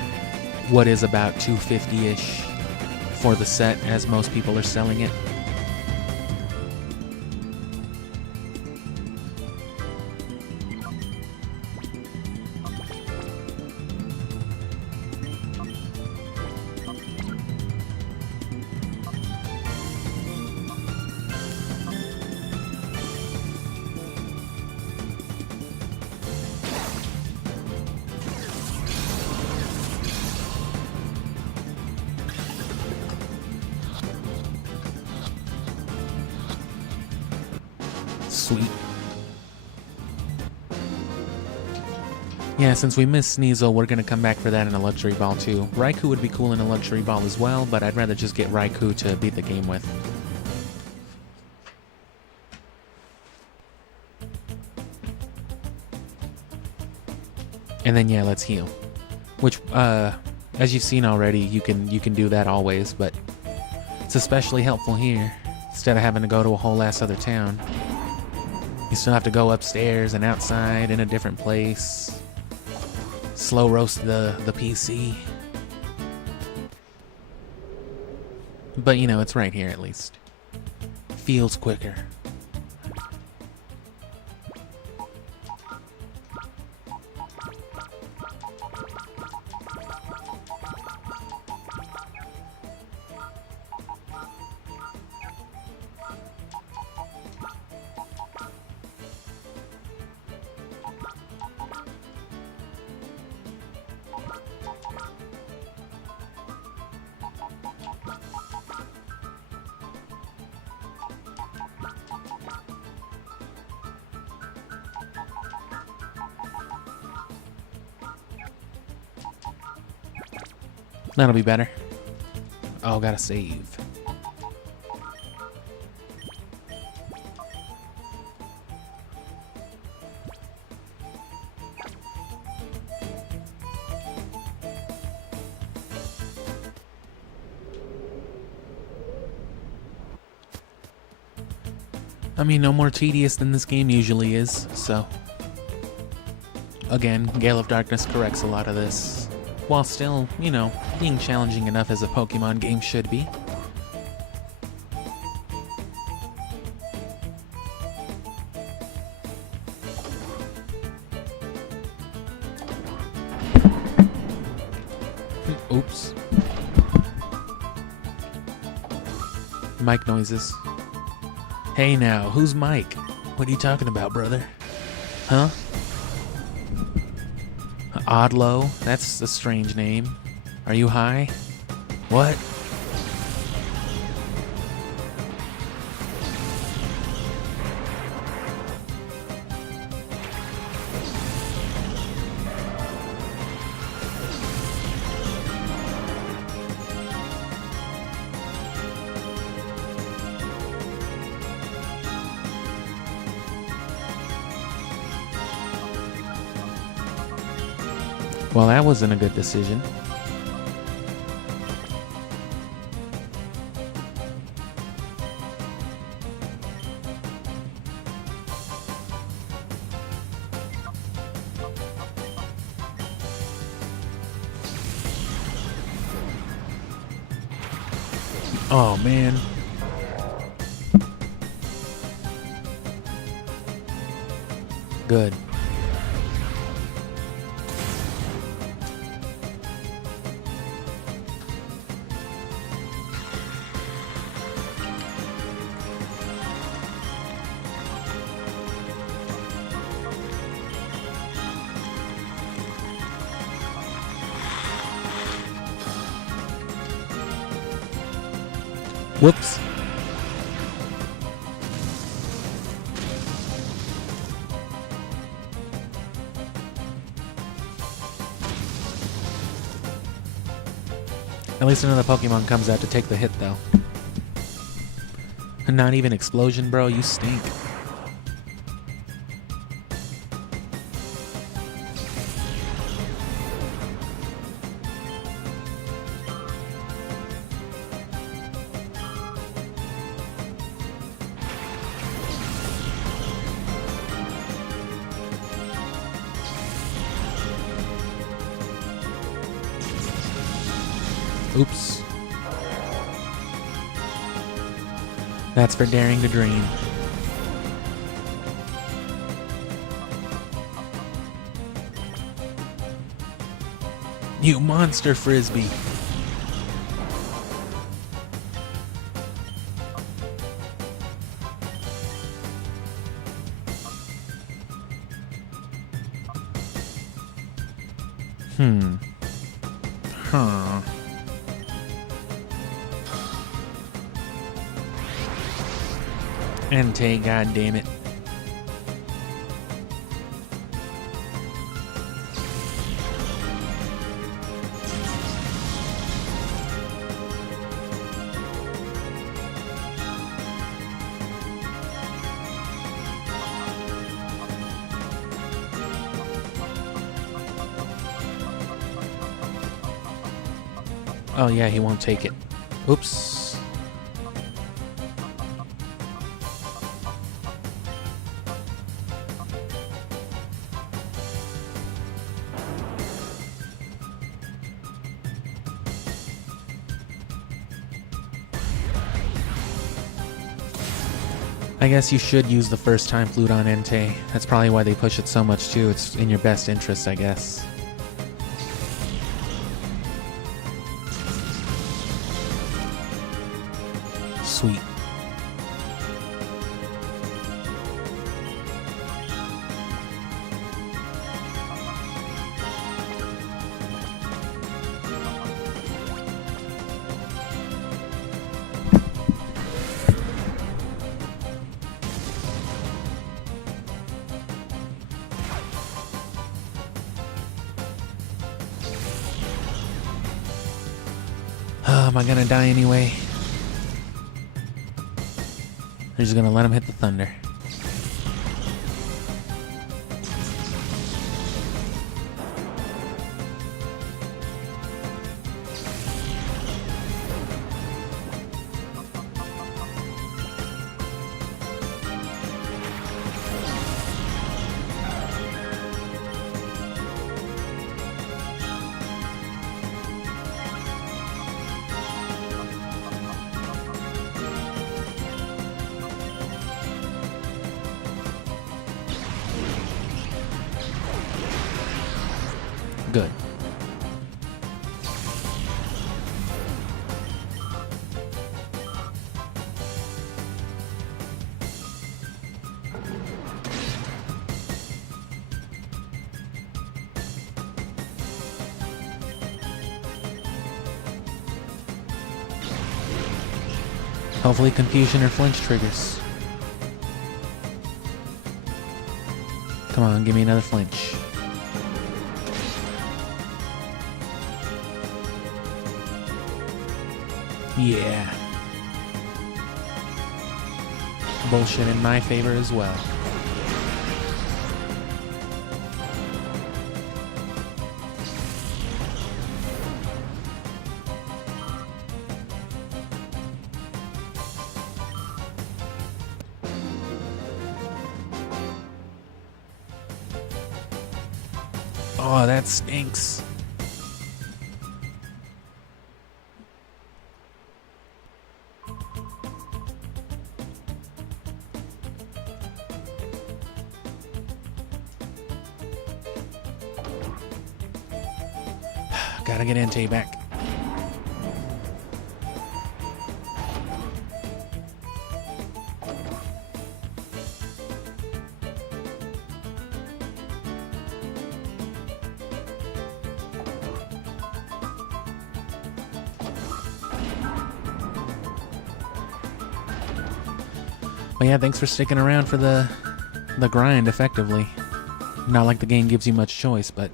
what is about $250-ish for the set as most people are selling it. Sweet. Yeah, since we missed Sneasel, we're going to come back for that in a Luxury Ball too. Raikou would be cool in a Luxury Ball as well, but I'd rather just get Raikou to beat the game with. And then yeah, let's heal. Which, as you've seen already, you can do that always, but it's especially helpful here. Instead of having to go to a whole ass other town. You still have to go upstairs and outside in a different place. Slow roast the PC. But you know, it's right here at least. Feels quicker. That'll be better. Oh, gotta save. I mean, no more tedious than this game usually is, so. Again, Gale of Darkness corrects a lot of this, while still, you know, being challenging enough as a Pokemon game should be. Oops. Mic noises. Hey now, who's Mike? What are you talking about, brother? Huh? Oddlow? That's a strange name. Are you high? What? Well, that wasn't a good decision. Oh, man. Good. Whoops. At least another Pokemon comes out to take the hit, though. Not even Explosion, bro. You stink. Oops. That's for daring to dream. You monster frisbee. Huh. Entei, goddammit. Oh yeah, he won't take it. Oops. I guess you should use the first time flute on Entei. That's probably why they push it so much too. It's in your best interest, I guess. Sweet. Am I gonna die anyway? They're just gonna let him hit the thunder. Good. Hopefully confusion or flinch triggers. Come on, give me another flinch. Yeah. Bullshit in my favor as well. Oh, that stinks. Gotta get Entei back. But yeah, thanks for sticking around for the grind effectively. Not like the game gives you much choice, but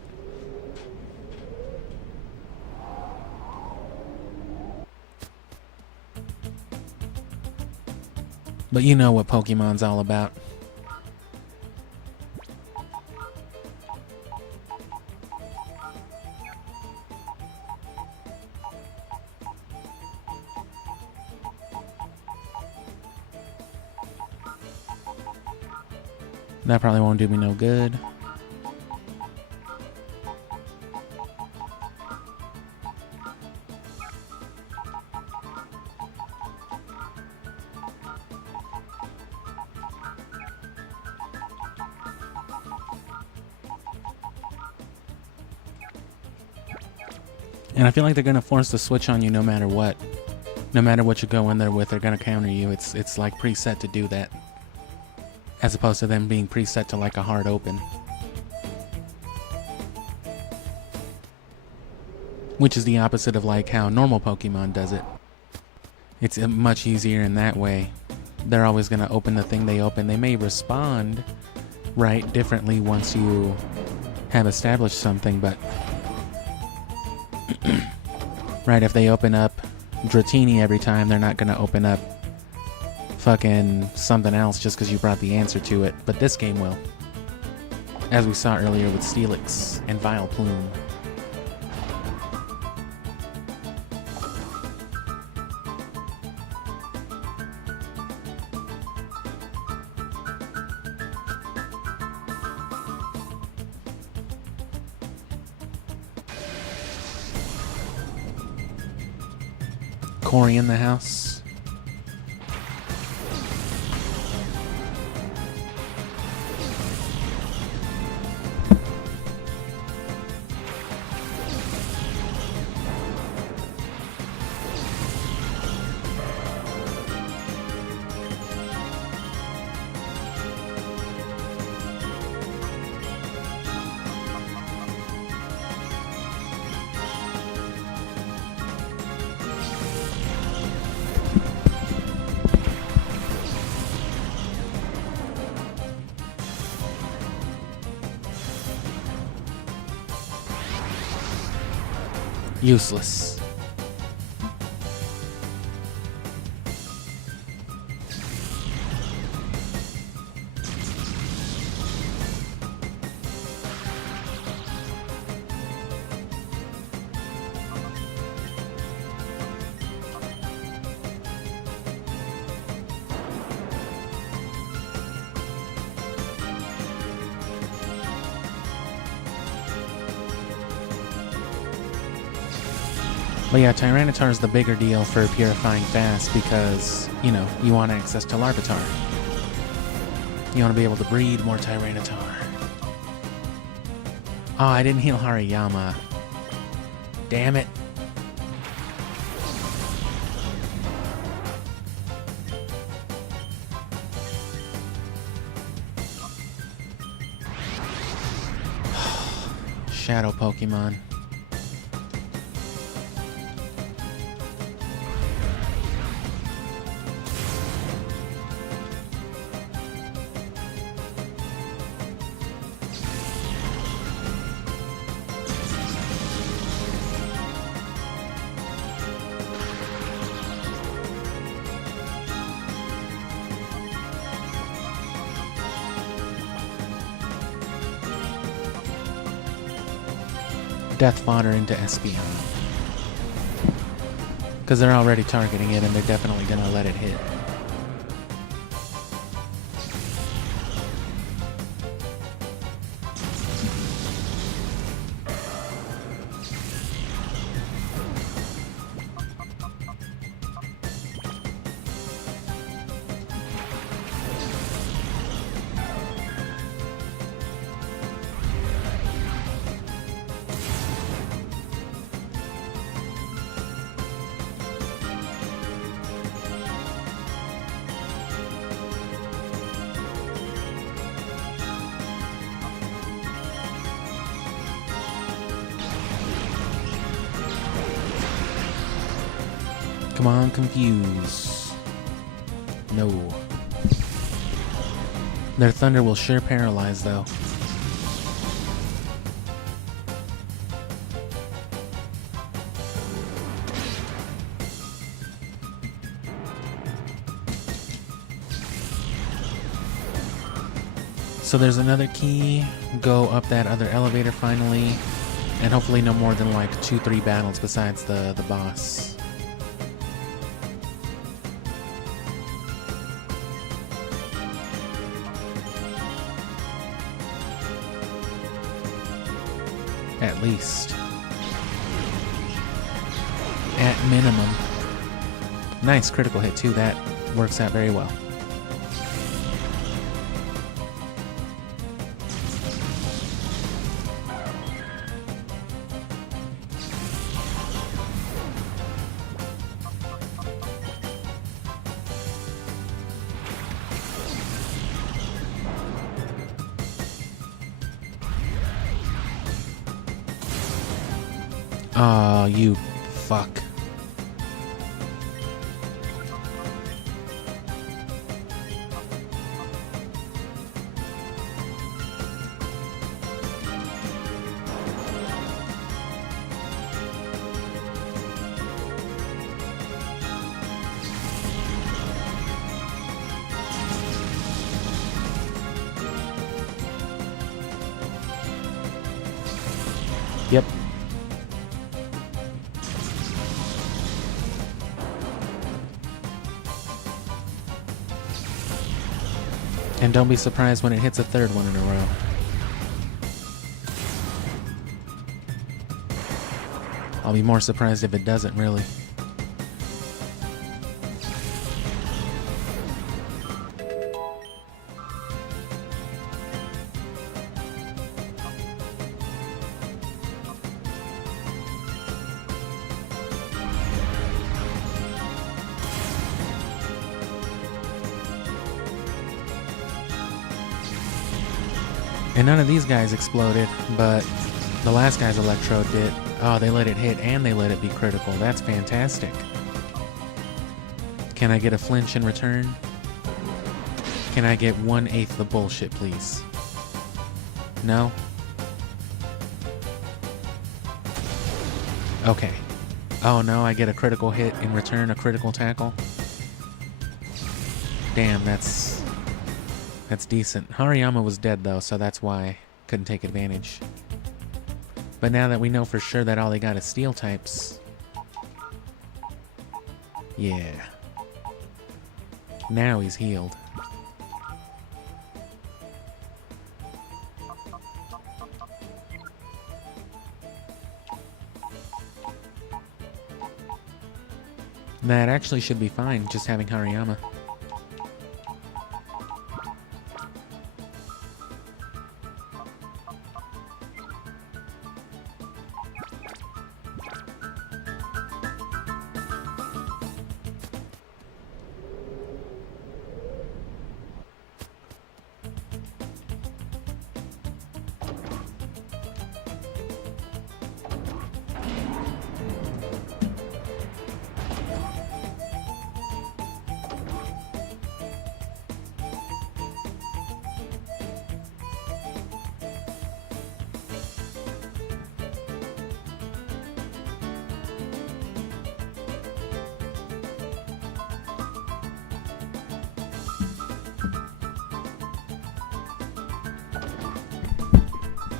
you know what Pokemon's all about. That probably won't do me no good. And I feel like they're gonna force the switch on you no matter what. No matter what you go in there with, they're gonna counter you. It's like preset to do that. As opposed to them being preset to like a hard open. Which is the opposite of like how normal Pokemon does it. It's much easier in that way. They're always gonna open the thing they open. They may respond right differently once you have established something, but right, if they open up Dratini every time, they're not gonna open up fucking something else just because you brought the answer to it. But this game will. As we saw earlier with Steelix and Vileplume. Corey in the house. Useless. But yeah, Tyranitar is the bigger deal for purifying fast because, you know, you want access to Larvitar. You want to be able to breed more Tyranitar. Oh, I didn't heal Hariyama. Damn it. Shadow Pokemon. Death fodder into Espeon. Because they're already targeting it and they're definitely going to let it hit. Come on, confuse. No. Their thunder will sure paralyze, though. So there's another key. Go up that other elevator finally. And hopefully no more than like 2-3 battles besides the boss. At least. At minimum. Nice critical hit too. That works out very well. Oh, you fuck. Yep. And don't be surprised when it hits a third one in a row. I'll be more surprised if it doesn't, really. And none of these guys exploded, but the last guy's electrode did. Oh, they let it hit and they let it be critical. That's fantastic. Can I get a flinch in return? Can I get 1/8 the bullshit, please? No? Okay. Oh no, I get a critical hit in return, a critical tackle. Damn, that's decent. Hariyama was dead though, so that's why I couldn't take advantage. But now that we know for sure that all they got is steel types. Yeah. Now he's healed. That actually should be fine, just having Hariyama.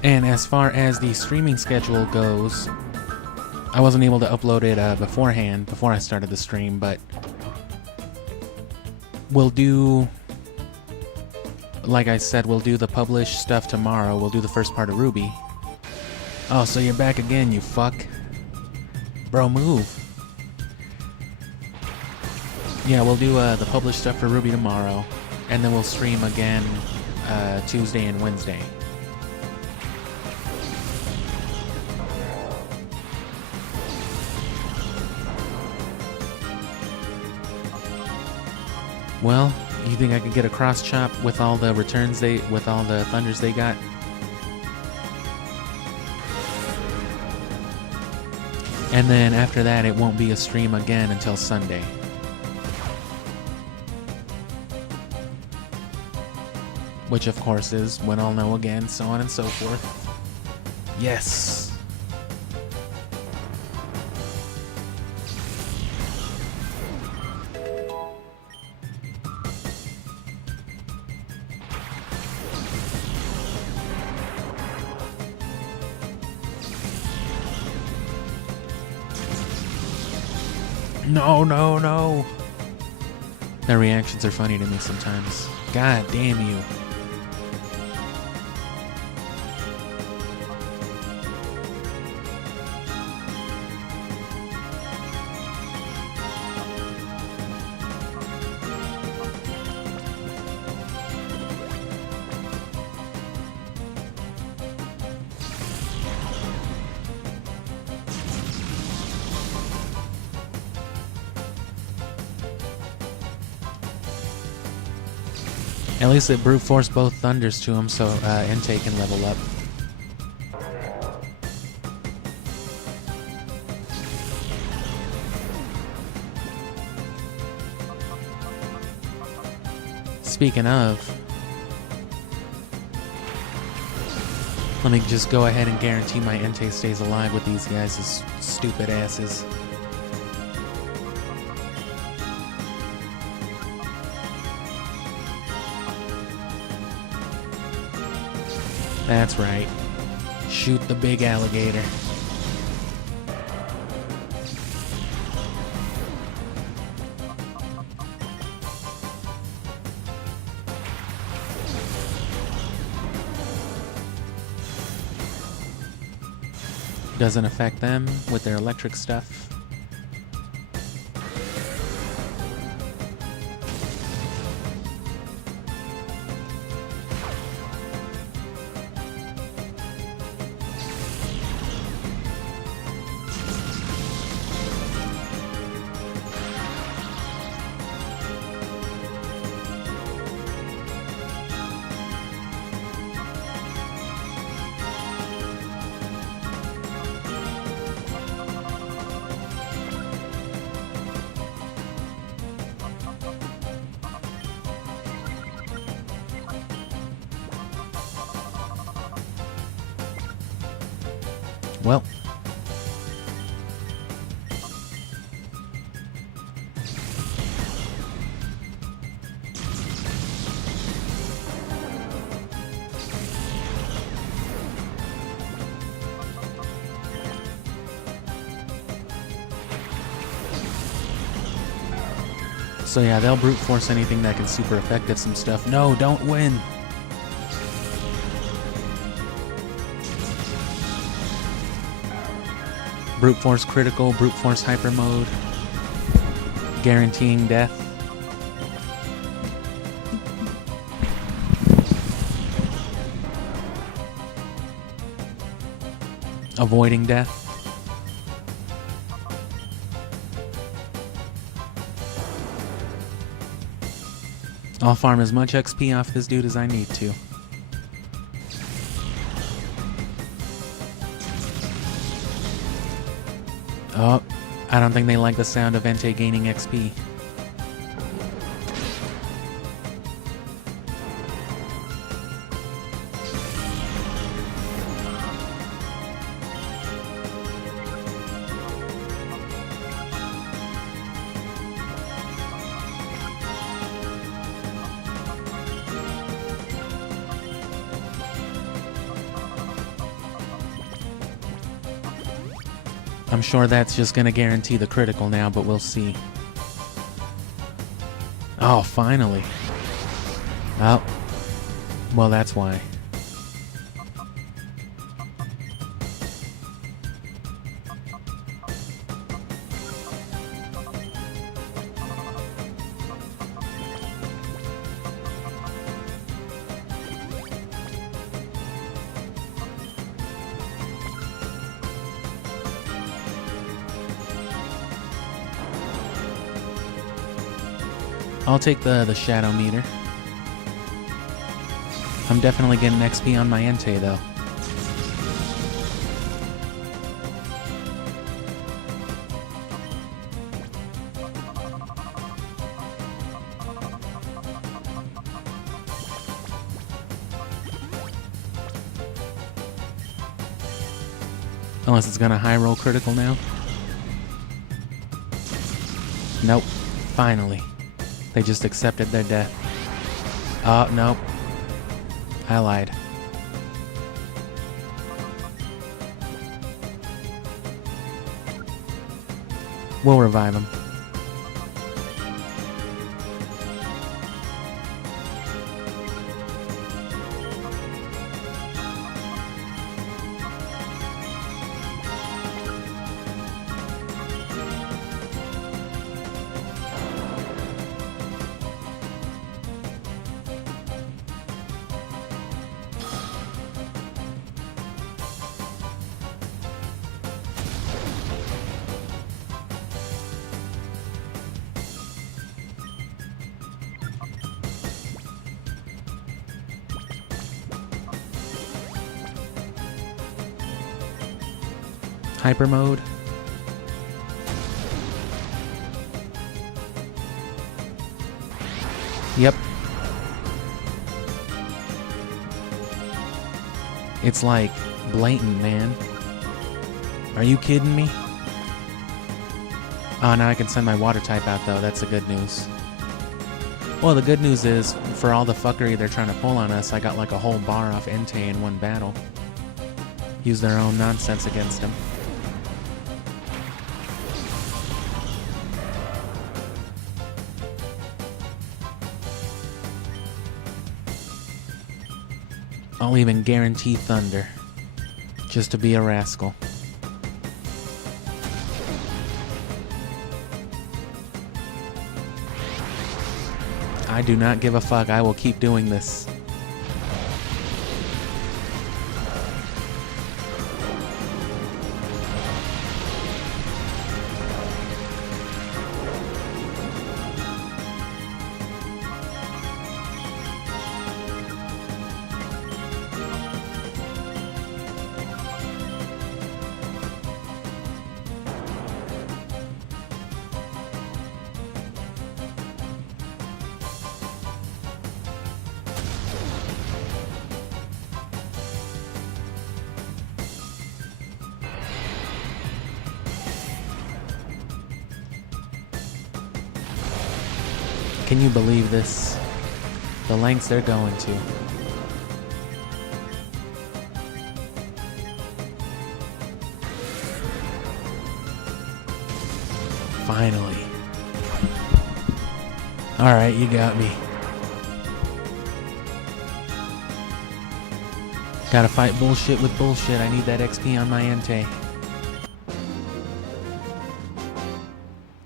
And as far as the streaming schedule goes, I wasn't able to upload it beforehand, before I started the stream, but we'll do, like I said, we'll do the published stuff tomorrow. We'll do the first part of Ruby. Oh, so you're back again, you fuck. Bro, move. Yeah, we'll do the published stuff for Ruby tomorrow, and then we'll stream again Tuesday and Wednesday. Well, you think I could get a cross chop with all the returns with all the thunders they got? And then after that, it won't be a stream again until Sunday. Which of course is when I'll know again, so on and so forth. Yes! No, no, no. Their reactions are funny to me sometimes. God damn you. At least it brute forced both thunders to him, so Entei can level up. Speaking of, let me just go ahead and guarantee my Entei stays alive with these guys' stupid asses. That's right. Shoot the big alligator. Doesn't affect them with their electric stuff. Well, so yeah, they'll brute force anything that can super effective some stuff. No, don't win. Brute force critical, brute force hyper mode. Guaranteeing death. Avoiding death. I'll farm as much XP off this dude as I need to. Oh, I don't think they like the sound of Entei gaining XP. I'm sure that's just gonna guarantee the critical now, but we'll see. Oh, finally. Oh. Well, that's why. I'll take the shadow meter. I'm definitely getting XP on my Entei though. Unless it's gonna high roll critical now. Nope. Finally. They just accepted their death. Oh, nope. I lied. We'll revive him. Hyper mode. Yep. It's like blatant, man. Are you kidding me? Oh, now I can send my water type out though. That's the good news. Well, the good news is, for all the fuckery they're trying to pull on us, I got like a whole bar off Entei in one battle. Use their own nonsense against him. I'll even guarantee thunder, just to be a rascal. I do not give a fuck. I will keep doing this. Can you believe this? The lengths they're going to. Finally. Alright, you got me. Gotta fight bullshit with bullshit. I need that XP on my Entei.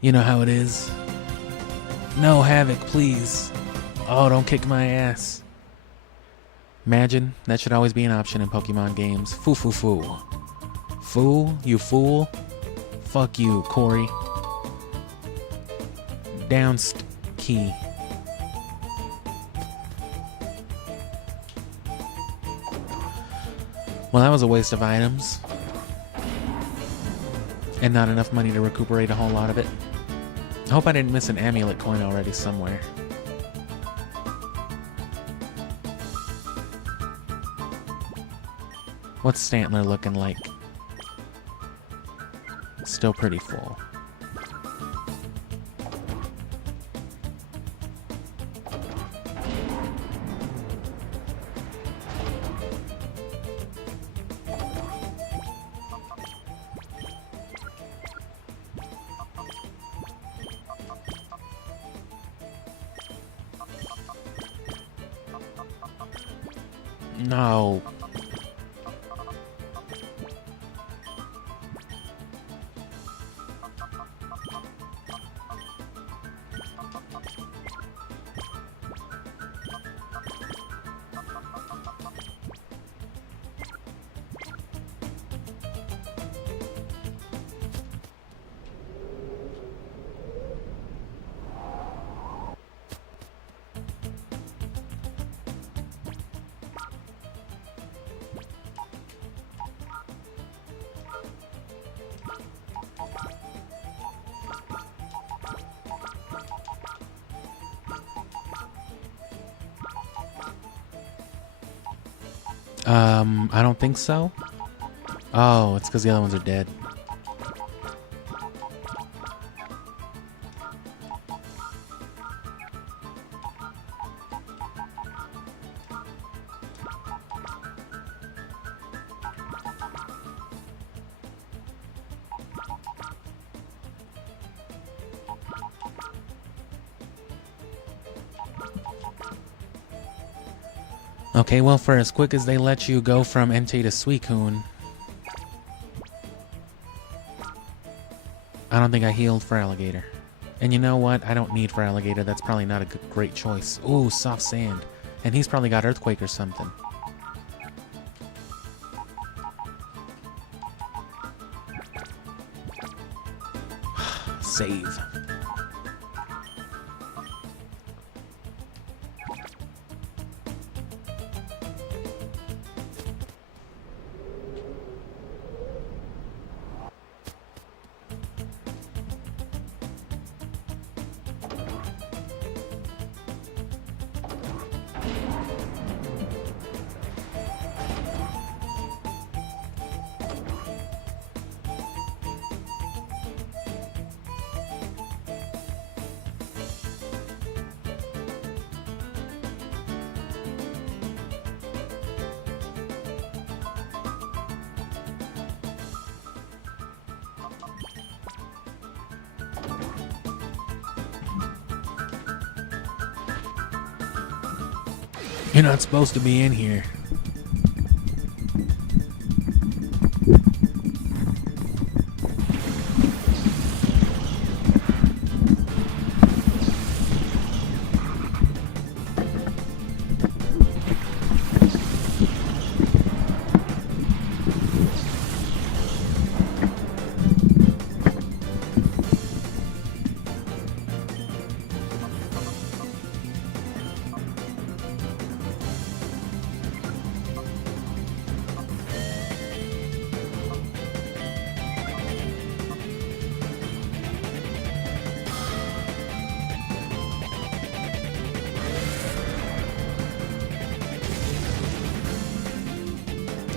You know how it is. No, Havoc, please. Oh, don't kick my ass. Imagine, that should always be an option in Pokemon games. Foo foo foo. Fool? You fool? Fuck you, Corey. Downst key. Well, that was a waste of items. And not enough money to recuperate a whole lot of it. I hope I didn't miss an amulet coin already somewhere. What's Stantler looking like? Still pretty full. No. I don't think so. Oh, it's because the other ones are dead. Okay, well, for as quick as they let you go from Entei to Suicune, I don't think I healed for Alligator. And you know what? I don't need for Alligator. That's probably not a great choice. Ooh, soft sand. And he's probably got Earthquake or something. Save. You're not supposed to be in here.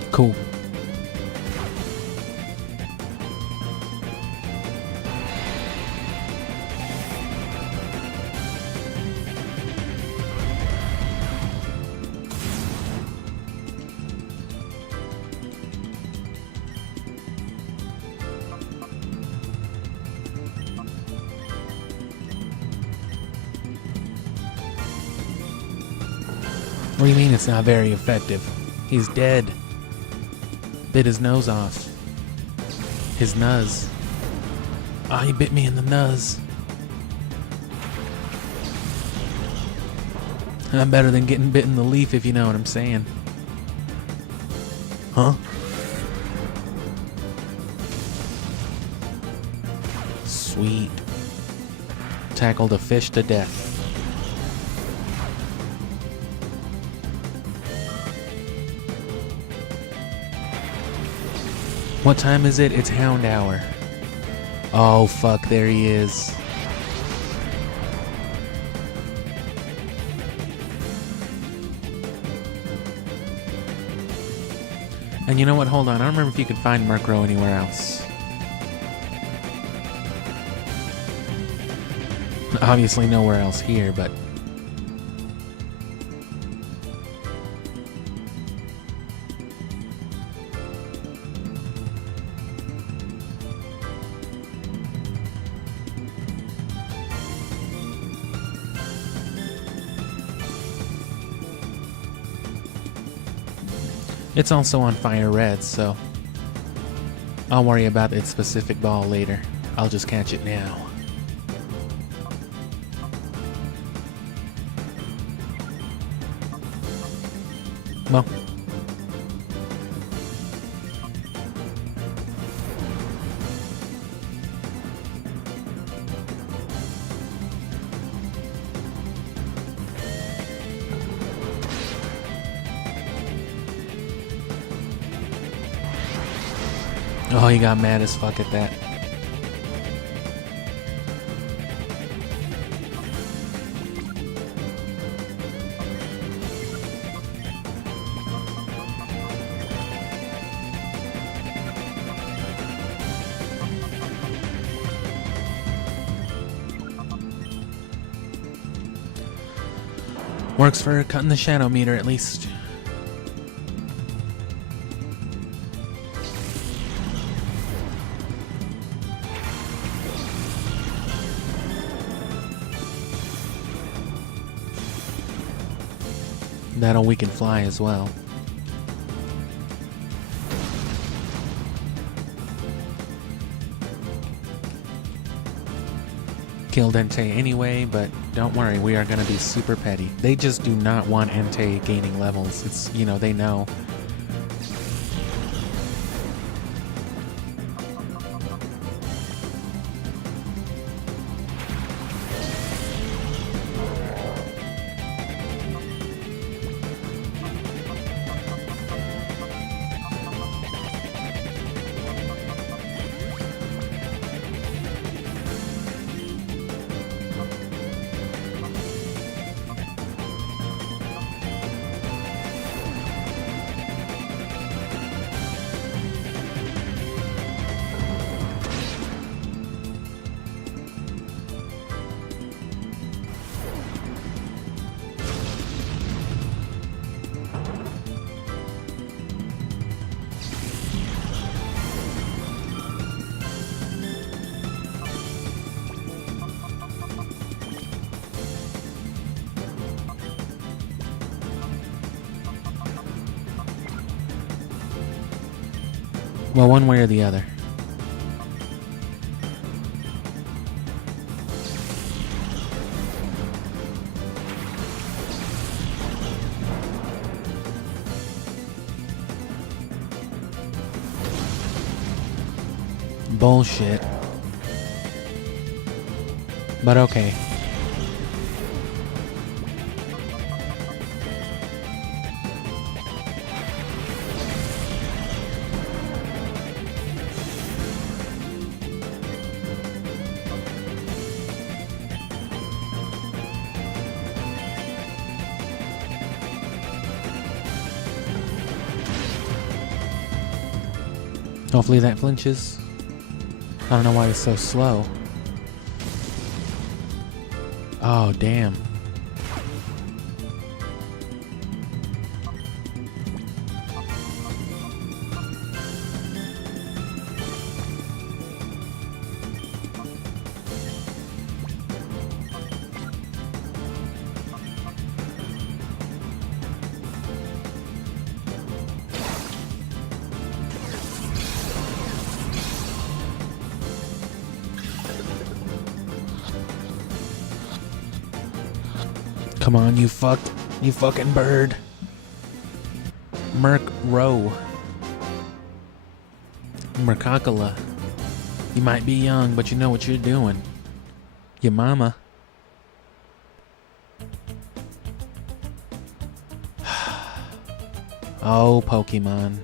Cool. What do you mean it's not very effective? He's dead. Bit his nose off. His nuzz. Ah, he bit me in the nuzz. I'm better than getting bit in the leaf, if you know what I'm saying. Huh? Sweet. Tackled a fish to death. What time is it? It's hound hour. Oh fuck, there he is. And you know what? Hold on. I don't remember if you could find Murkrow anywhere else. Obviously nowhere else here, but... It's also on fire red, so I'll worry about its specific ball later. I'll just catch it now. Well. Oh, he got mad as fuck at that. Works for cutting the shadow meter at least. That'll weaken fly as well. Killed Entei anyway, but don't worry, we are going to be super petty. They just do not want Entei gaining levels. It's, you know, they know. Well, one way or the other. Bullshit. But okay. Hopefully that flinches. I don't know why it's so slow. Oh, damn. Come on, you fuck. You fucking bird. Merc Row. Mercacula. You might be young, but you know what you're doing. Your mama. Oh, Pokemon.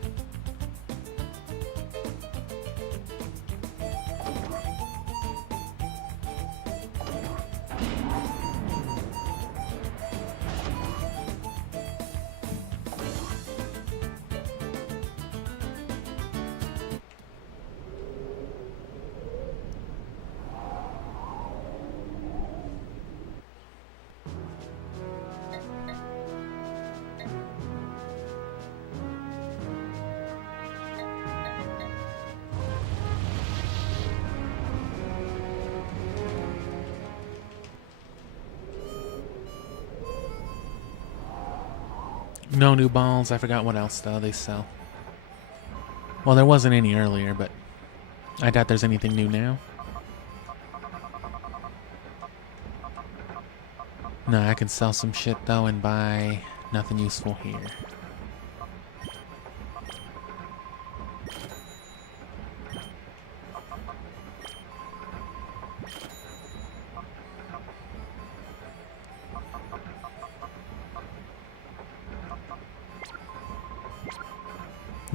No new balls. I forgot what else though they sell. Well, there wasn't any earlier, but I doubt there's anything new now. No, I can sell some shit though and buy nothing useful here.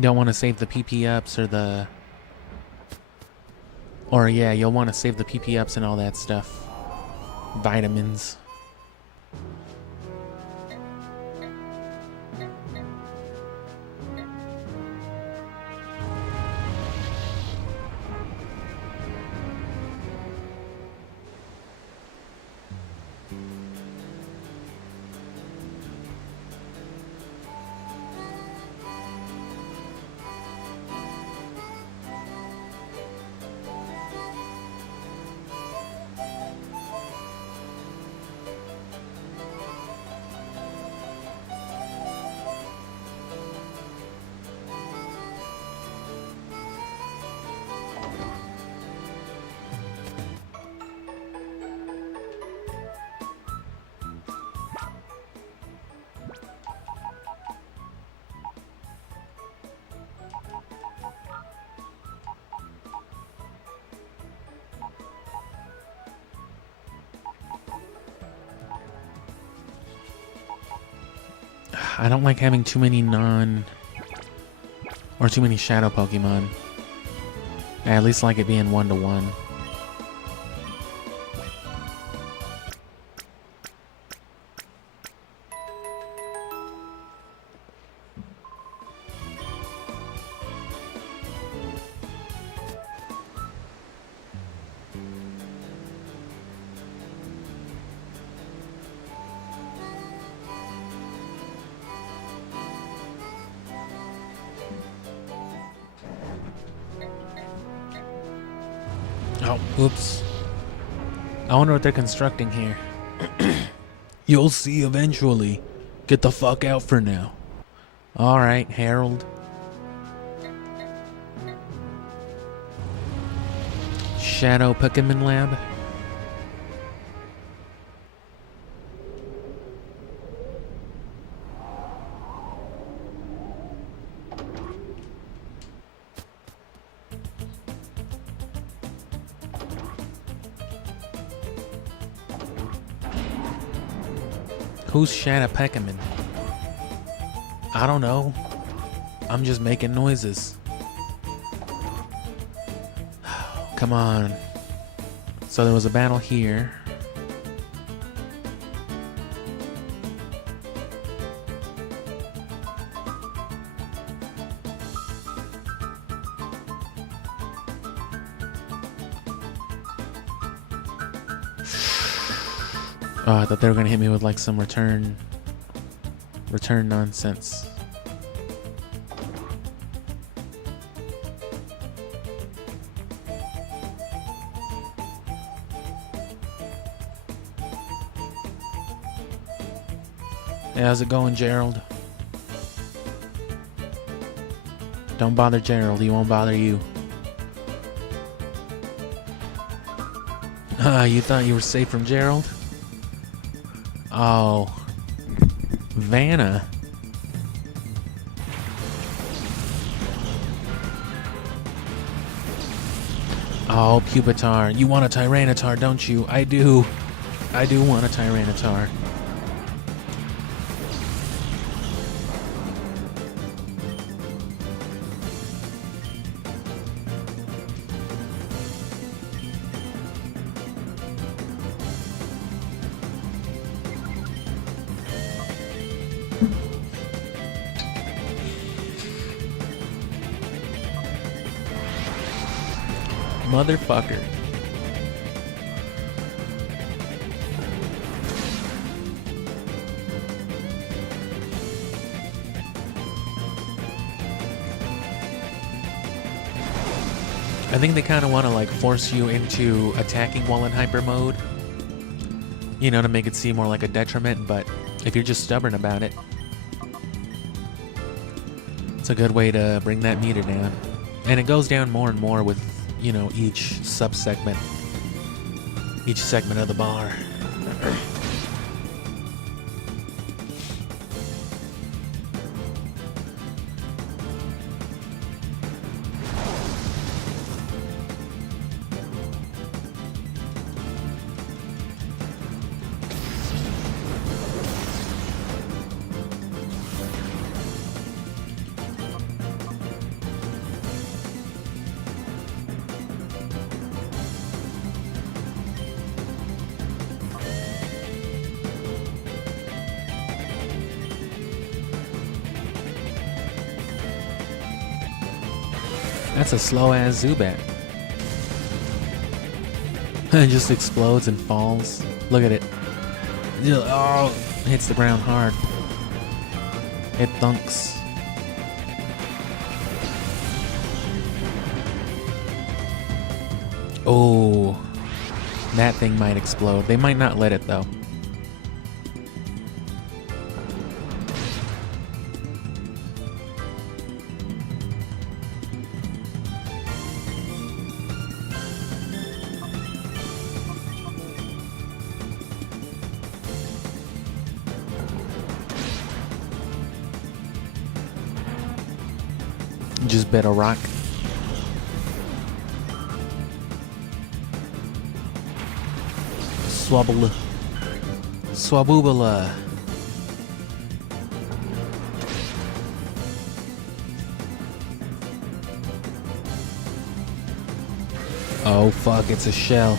Don't want to save the PP ups or the... Or yeah, you'll want to save the PP ups and all that stuff. Vitamins. I don't like having too many or too many shadow Pokemon. I at least like it being 1-to-1. Oh, oops. I wonder what they're constructing here. You'll see eventually. Get the fuck out for now. Alright, Harold. Shadow Pokemon Lab. Who's Shadow Pokemon? I don't know. I'm just making noises. Come on. So there was a battle here. Oh, I thought they were gonna hit me with like some return nonsense. Hey, how's it going, Gerald? Don't bother Gerald, he won't bother you. You thought you were safe from Gerald? Oh. Vanna. Oh, Pupitar. You want a Tyranitar, don't you? I do. I do want a Tyranitar. Motherfucker. I think they kind of want to like force you into attacking while in hyper mode, you know, to make it seem more like a detriment, but if you're just stubborn about it, it's a good way to bring that meter down. And it goes down more and more with, you know, each segment of the bar. That's a slow-ass Zubat. It just explodes and falls. Look at it. Oh, hits the ground hard. It thunks. Oh, that thing might explode. They might not let it though. Just bet a rock. Swabble. Swaboobala. Oh fuck, it's a shell.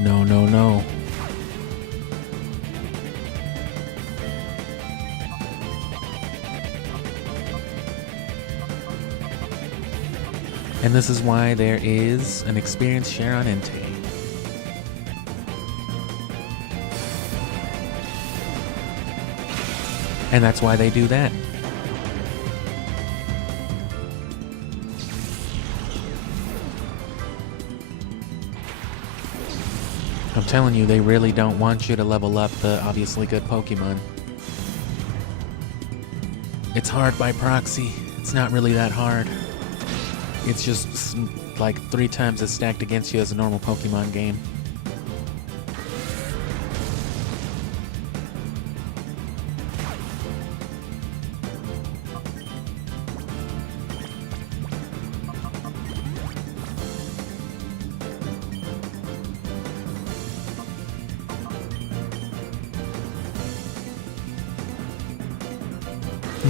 No, no, no. And this is why there is an experience share on Entei. And that's why they do that. I'm telling you, they really don't want you to level up the obviously good Pokemon. It's hard by proxy. It's not really that hard. It's just like 3 times as stacked against you as a normal Pokemon game.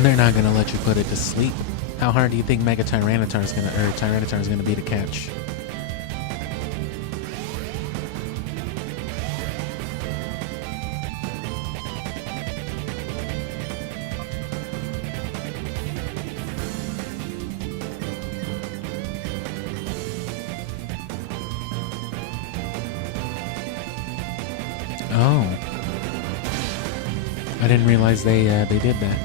They're not gonna let you put it to sleep. How hard do you think Mega Tyranitar is gonna be to catch? Oh, I didn't realize they did that.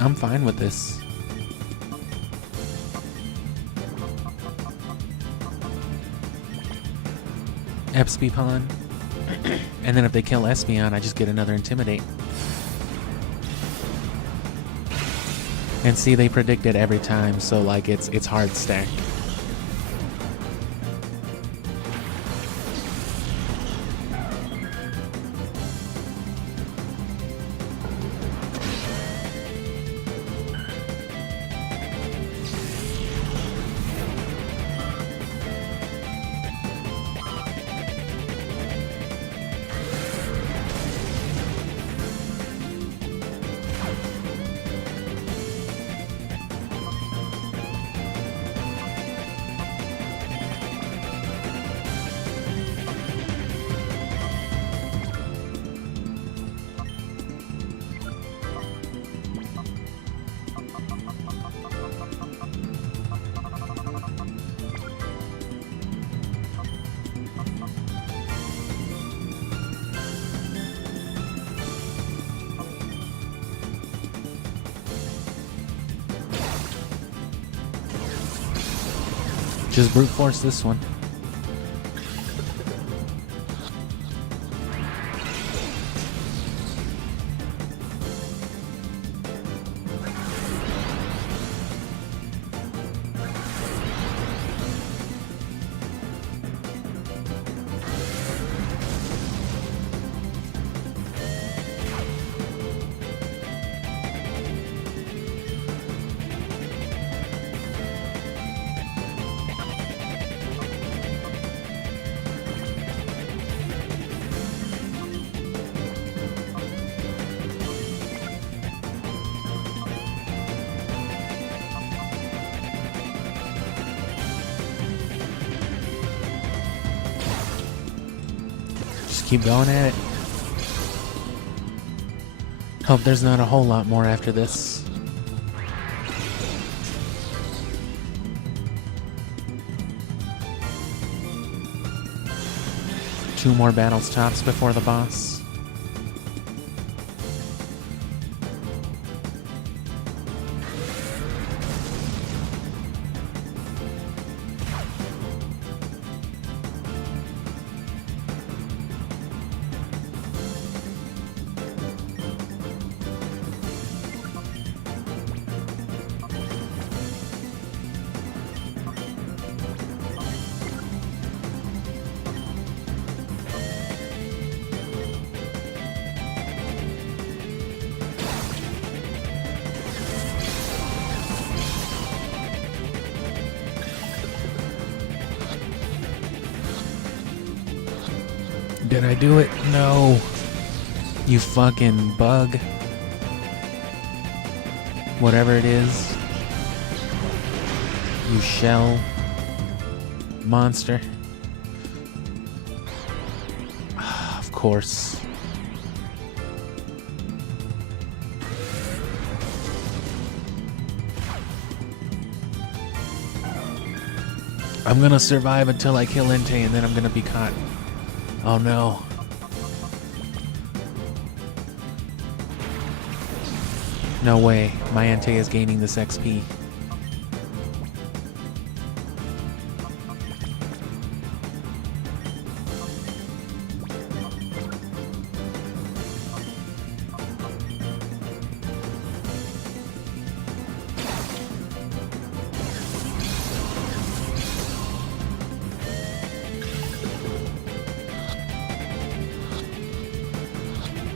I'm fine with this. Epsby Pond. And then if they kill Espeon, I just get another Intimidate. And see, they predict it every time, so like it's hard stack. Just brute force this one. Keep going at it. Hope there's not a whole lot more after this. Two more battles tops before the boss. Did I do it? No. You fucking bug. Whatever it is. You shell monster. Of course. I'm gonna survive until I kill Entei and then I'm gonna be caught. Oh no. No way. My Entei is gaining this XP.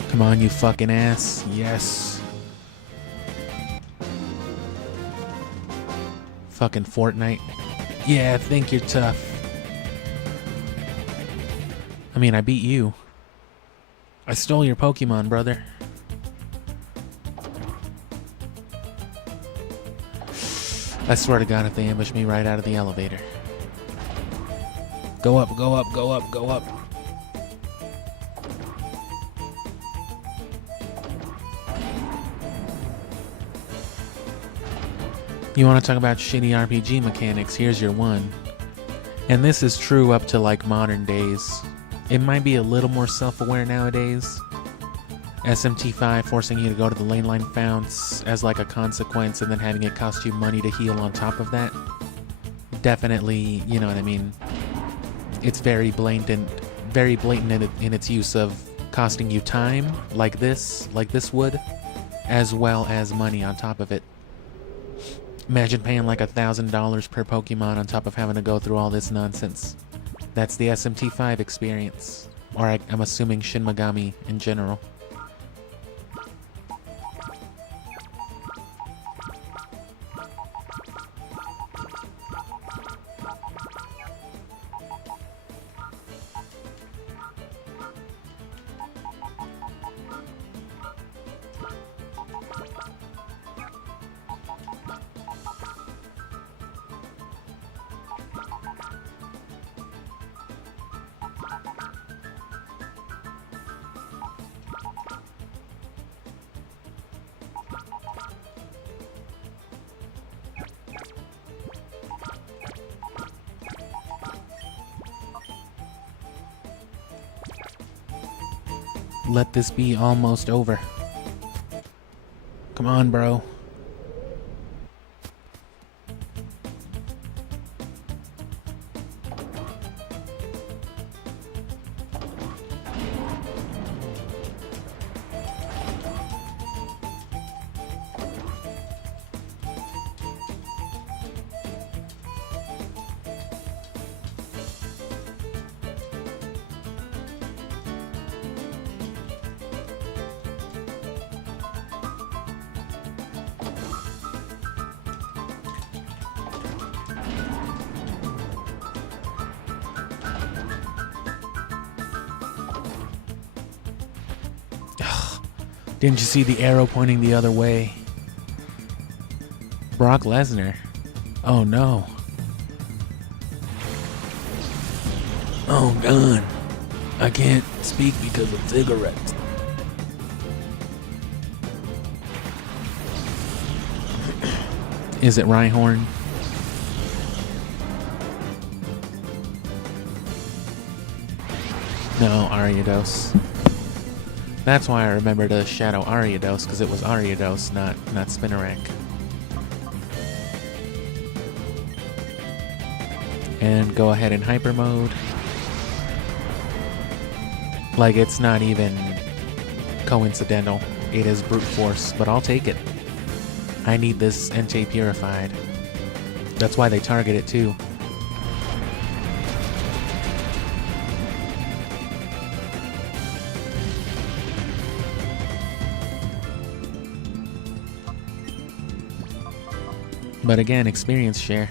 Come on, you fucking ass. Yes. Fucking Fortnite. Yeah, think you're tough. I mean, I beat you. I stole your Pokemon, brother. I swear to God, if they ambush me right out of the elevator. Go up, go up, go up, go up. You want to talk about shitty RPG mechanics? Here's your one. And this is true up to like modern days. It might be a little more self-aware nowadays. SMT5 forcing you to go to the lane line founts as like a consequence and then having it cost you money to heal on top of that. Definitely, you know what I mean? It's very blatant very blatant in its use of costing you time, like this would, as well as money on top of it. Imagine paying like $1,000 per Pokemon on top of having to go through all this nonsense. That's the SMT5 experience, or I'm assuming Shin Megami in general. Let this be almost over. Come on, bro. Didn't you see the arrow pointing the other way? Brock Lesnar. Oh no. Oh God. I can't speak because of cigarettes. Is it Rhyhorn? No, Ariados. That's why I remember to shadow Ariados, because it was Ariados, not Spinarak. And go ahead in hyper mode. Like, it's not even coincidental. It is brute force, but I'll take it. I need this Entei purified. That's why they target it too. But again, experience share.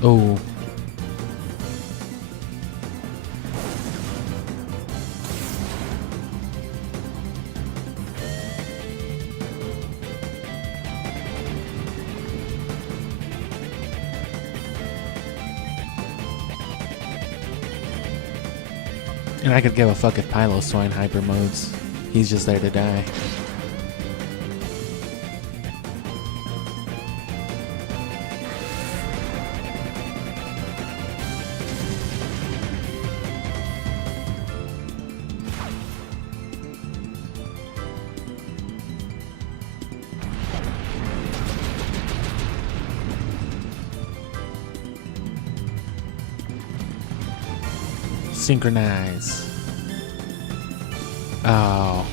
Oh. And I could give a fuck if Piloswine hyper modes. He's just there to die. Synchronize. Oh.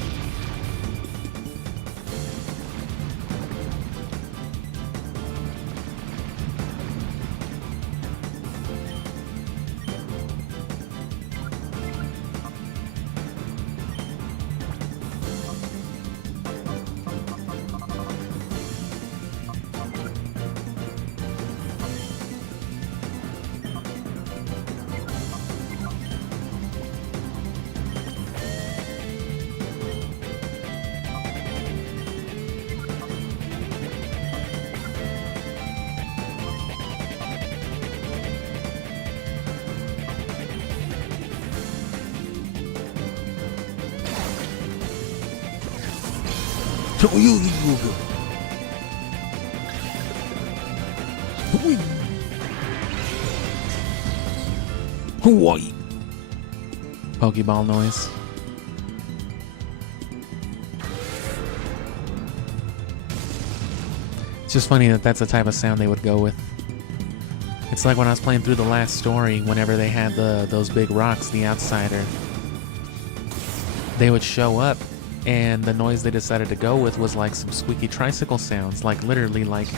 Pokeball noise. It's just funny that that's the type of sound they would go with. It's like when I was playing through the last story, whenever they had those big rocks, the outsider, they would show up, and the noise they decided to go with was like some squeaky tricycle sounds, like literally like,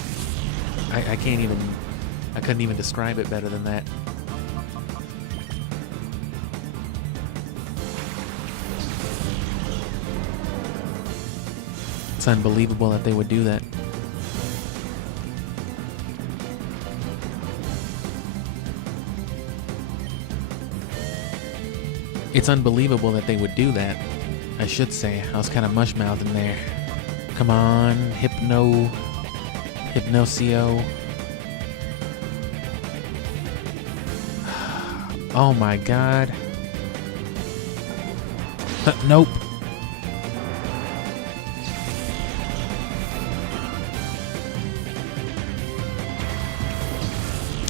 I couldn't even describe it better than that. It's unbelievable that they would do that. It's unbelievable that they would do that, I should say. I was kind of mush-mouthing there. Come on, Hypnocio. Oh my god. Nope.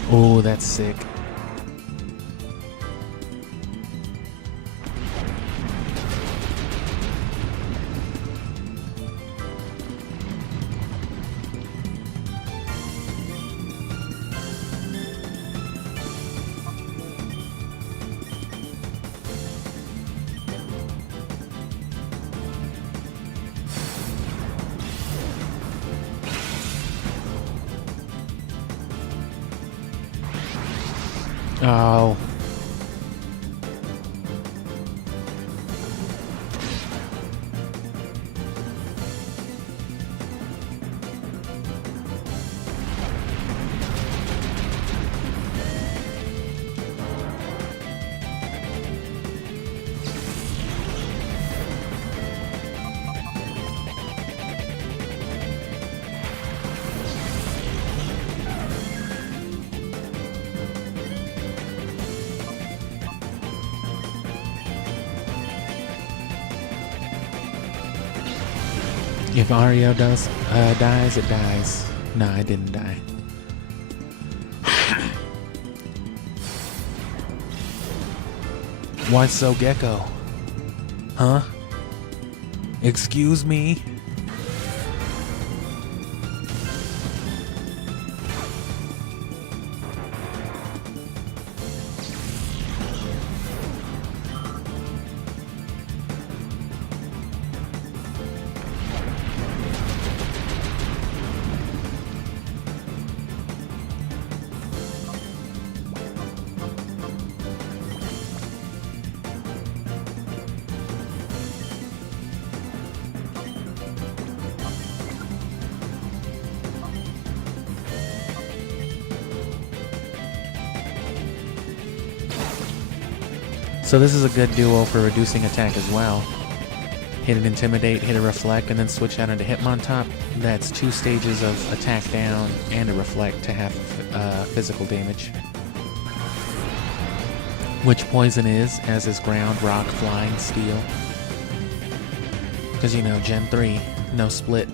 Oh, that's sick. Oh. If Ario dies, it dies. No, I didn't die. Why so gecko? Huh? Excuse me? So this is a good duo for reducing attack as well. Hit an Intimidate, hit a Reflect, and then switch out into Hitmontop. That's 2 stages of attack down and a Reflect to have physical damage. Which Poison is, as is Ground, Rock, Flying, Steel. Because, you know, Gen 3, no split.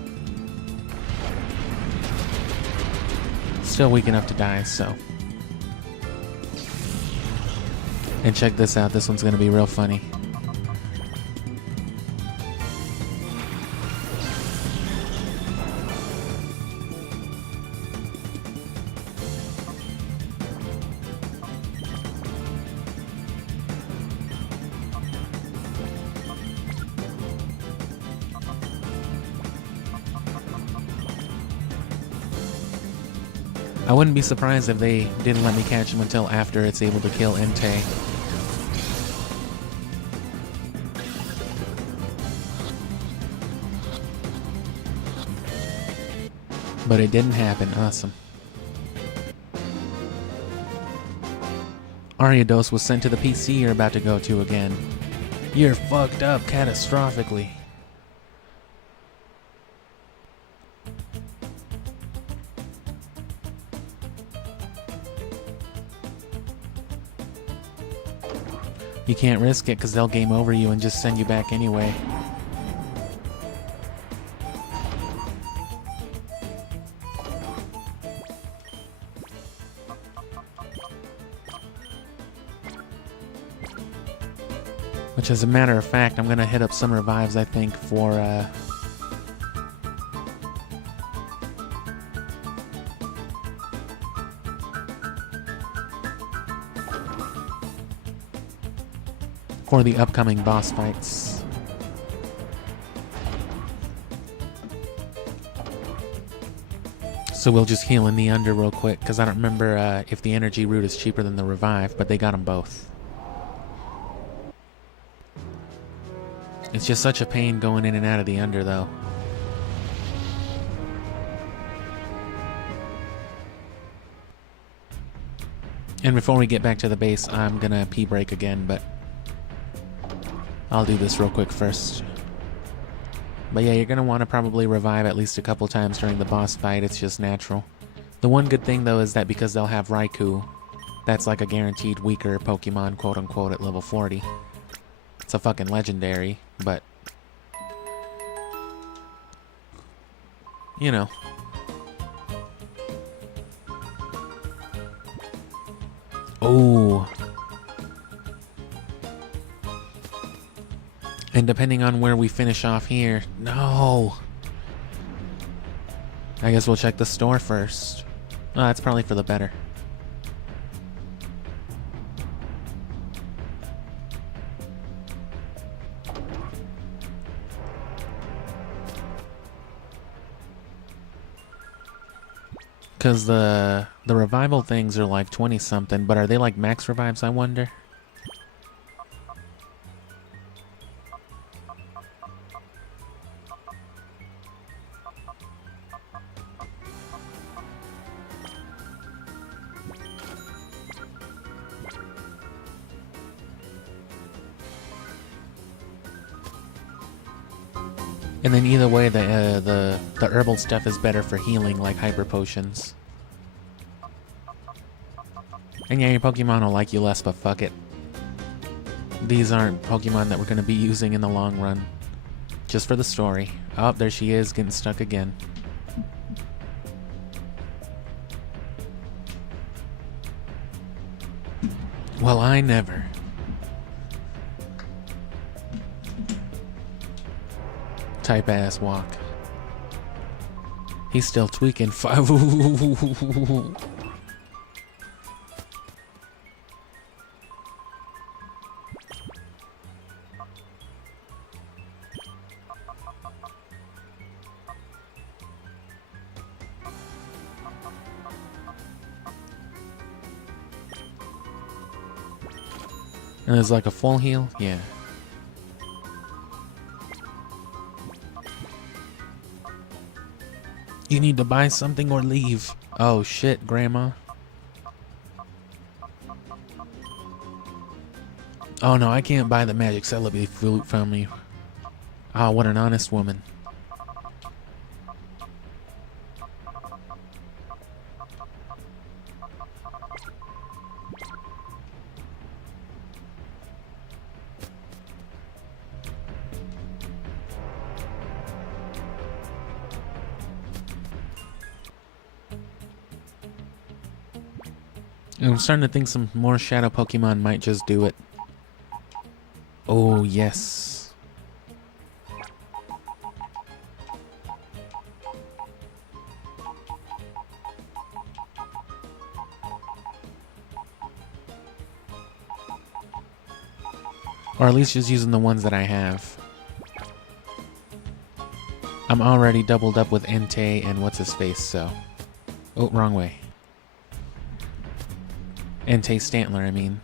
Still weak enough to die, so... And check this out, this one's gonna be real funny. I wouldn't be surprised if they didn't let me catch him until after it's able to kill Entei. But it didn't happen. Awesome. Ariados was sent to the PC you're about to go to again. You're fucked up catastrophically. You can't risk it because they'll game over you and just send you back anyway. Which, as a matter of fact, I'm gonna hit up some revives, I think, for the upcoming boss fights. So we'll just heal in the under real quick, because I don't remember if the energy root is cheaper than the revive, but they got them both. It's just such a pain going in and out of the under, though. And before we get back to the base, I'm gonna pee break again, but I'll do this real quick first. But yeah, you're gonna want to probably revive at least a couple times during the boss fight. It's just natural. The one good thing, though, is that because they'll have Raikou, that's like a guaranteed weaker Pokemon, quote-unquote, at level 40. It's a fucking legendary, but you know. Oh. And depending on where we finish off here, no. I guess we'll check the store first. Oh, that's probably for the better. Because the revival things are like 20 something, but are they like max revives, I wonder? And then either way, the herbal stuff is better for healing, like hyper potions. And yeah, your Pokemon will like you less, but fuck it. These aren't Pokemon that we're going to be using in the long run. Just for the story. Oh, there she is, getting stuck again. Well, I never. Type ass walk. He's still tweaking. And there's like a full heal? Yeah. You need to buy something or leave. Oh shit, Grandma. Oh no, I can't buy the magic celebi flute from you. Ah, what an honest woman. I'm starting to think some more shadow Pokemon might just do it. Oh, yes. Or at least just using the ones that I have. I'm already doubled up with Entei and what's-his-face, so... Oh, wrong way. Entei Stantler, I mean.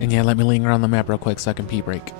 And yeah, let me linger on the map real quick so I can pee break.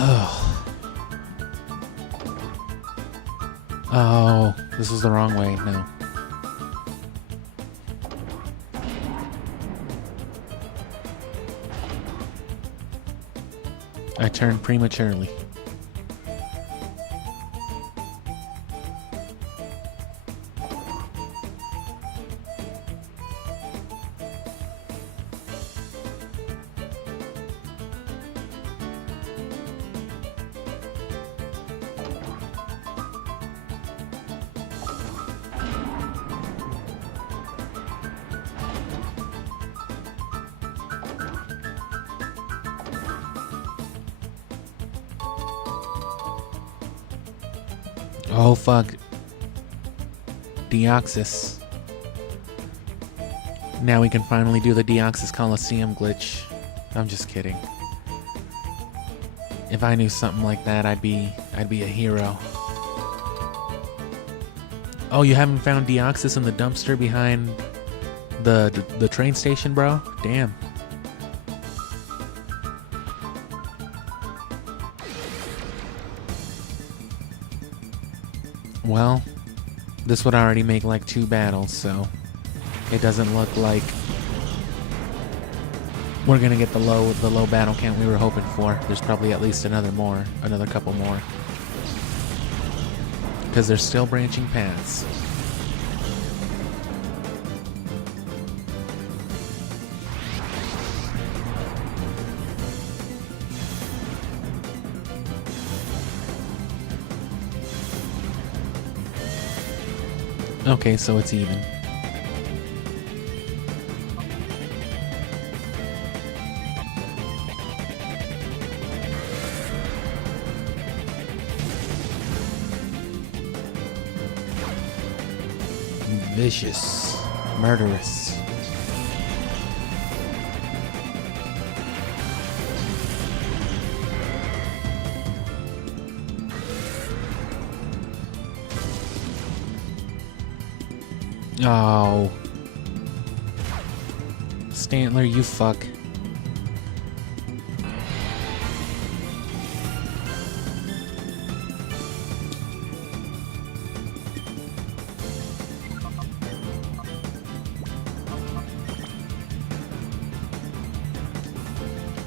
Oh. Oh, this is the wrong way. No. I turned prematurely. Oh fuck. Deoxys. Now we can finally do the Deoxys Colosseum glitch. I'm just kidding. If I knew something like that, I'd be a hero. Oh, you haven't found Deoxys in the dumpster behind the train station, bro? Damn. Well, this would already make like 2 battles, so it doesn't look like we're gonna get the low battle count we were hoping for. There's probably at least another couple more, because there's still branching paths. Okay, so it's even. Vicious. Murderous. Oh. Stantler, you fuck.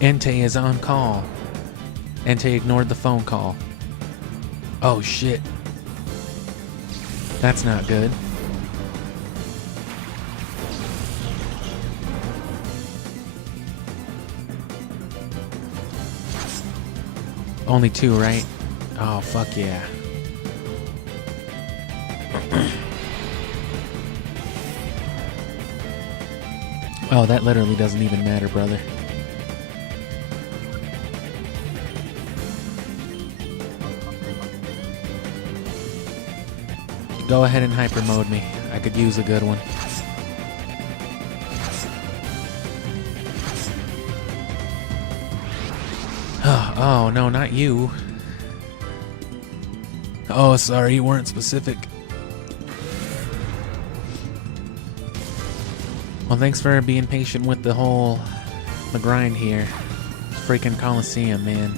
Entei is on call. Entei ignored the phone call. Oh shit. That's not good. Only 2, right? Oh, fuck yeah. Oh, that literally doesn't even matter, brother. Go ahead and hyper mode me. I could use a good one. Oh, no, not you. Oh, sorry, you weren't specific. Well, thanks for being patient with the grind here. Freaking Colosseum, man.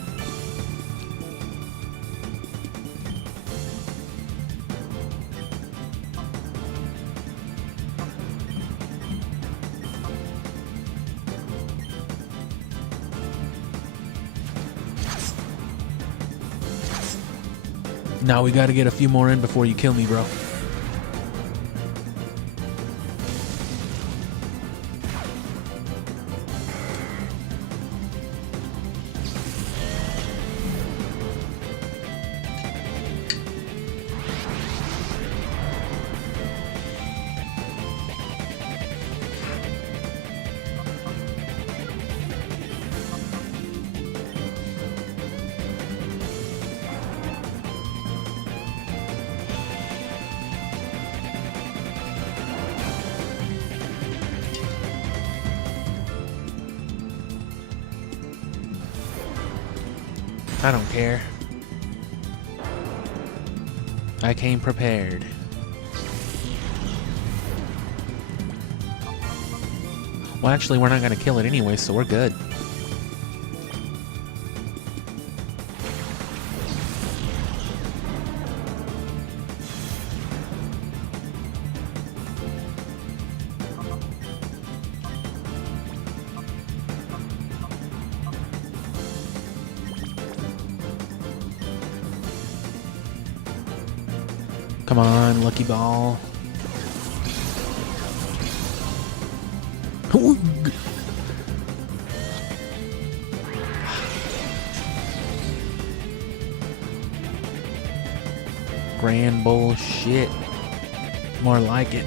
Now we gotta get a few more in before you kill me, bro. I don't care. I came prepared. Well, actually, we're not gonna kill it anyway, so we're good. Come on, lucky ball. Grand bullshit. More like it.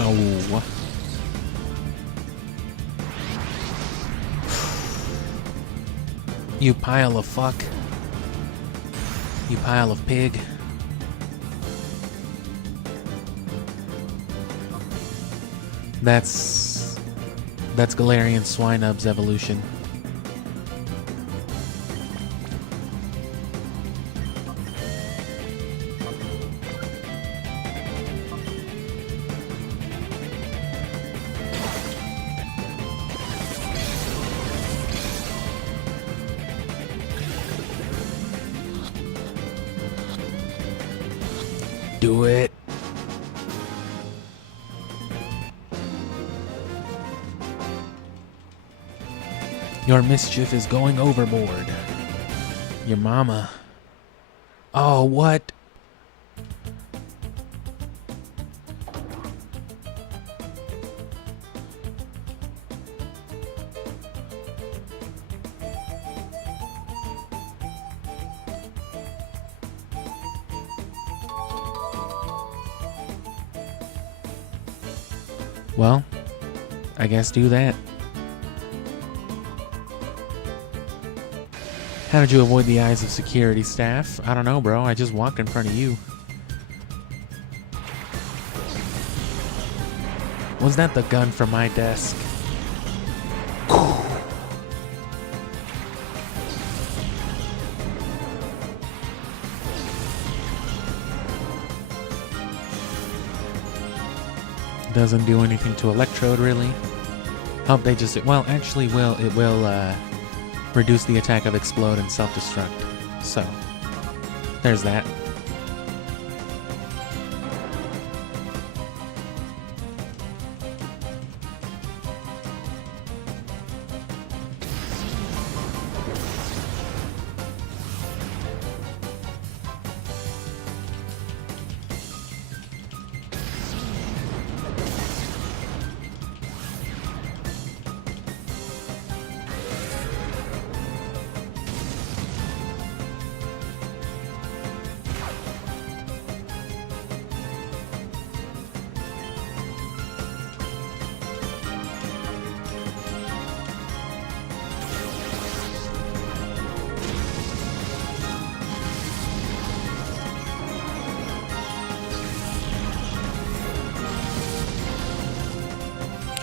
Oh. You pile of fuck. You pile of pig. That's Galarian Swinub's evolution. Do it. Your mischief is going overboard. Your mama. Oh, what? Well, I guess do that. How did you avoid the eyes of security staff? I don't know, bro. I just walked in front of you. Was that the gun from my desk? Doesn't do anything to Electrode, really. Hope they just... Well, actually, it will reduce the attack of Explode and Self-Destruct. So, there's that.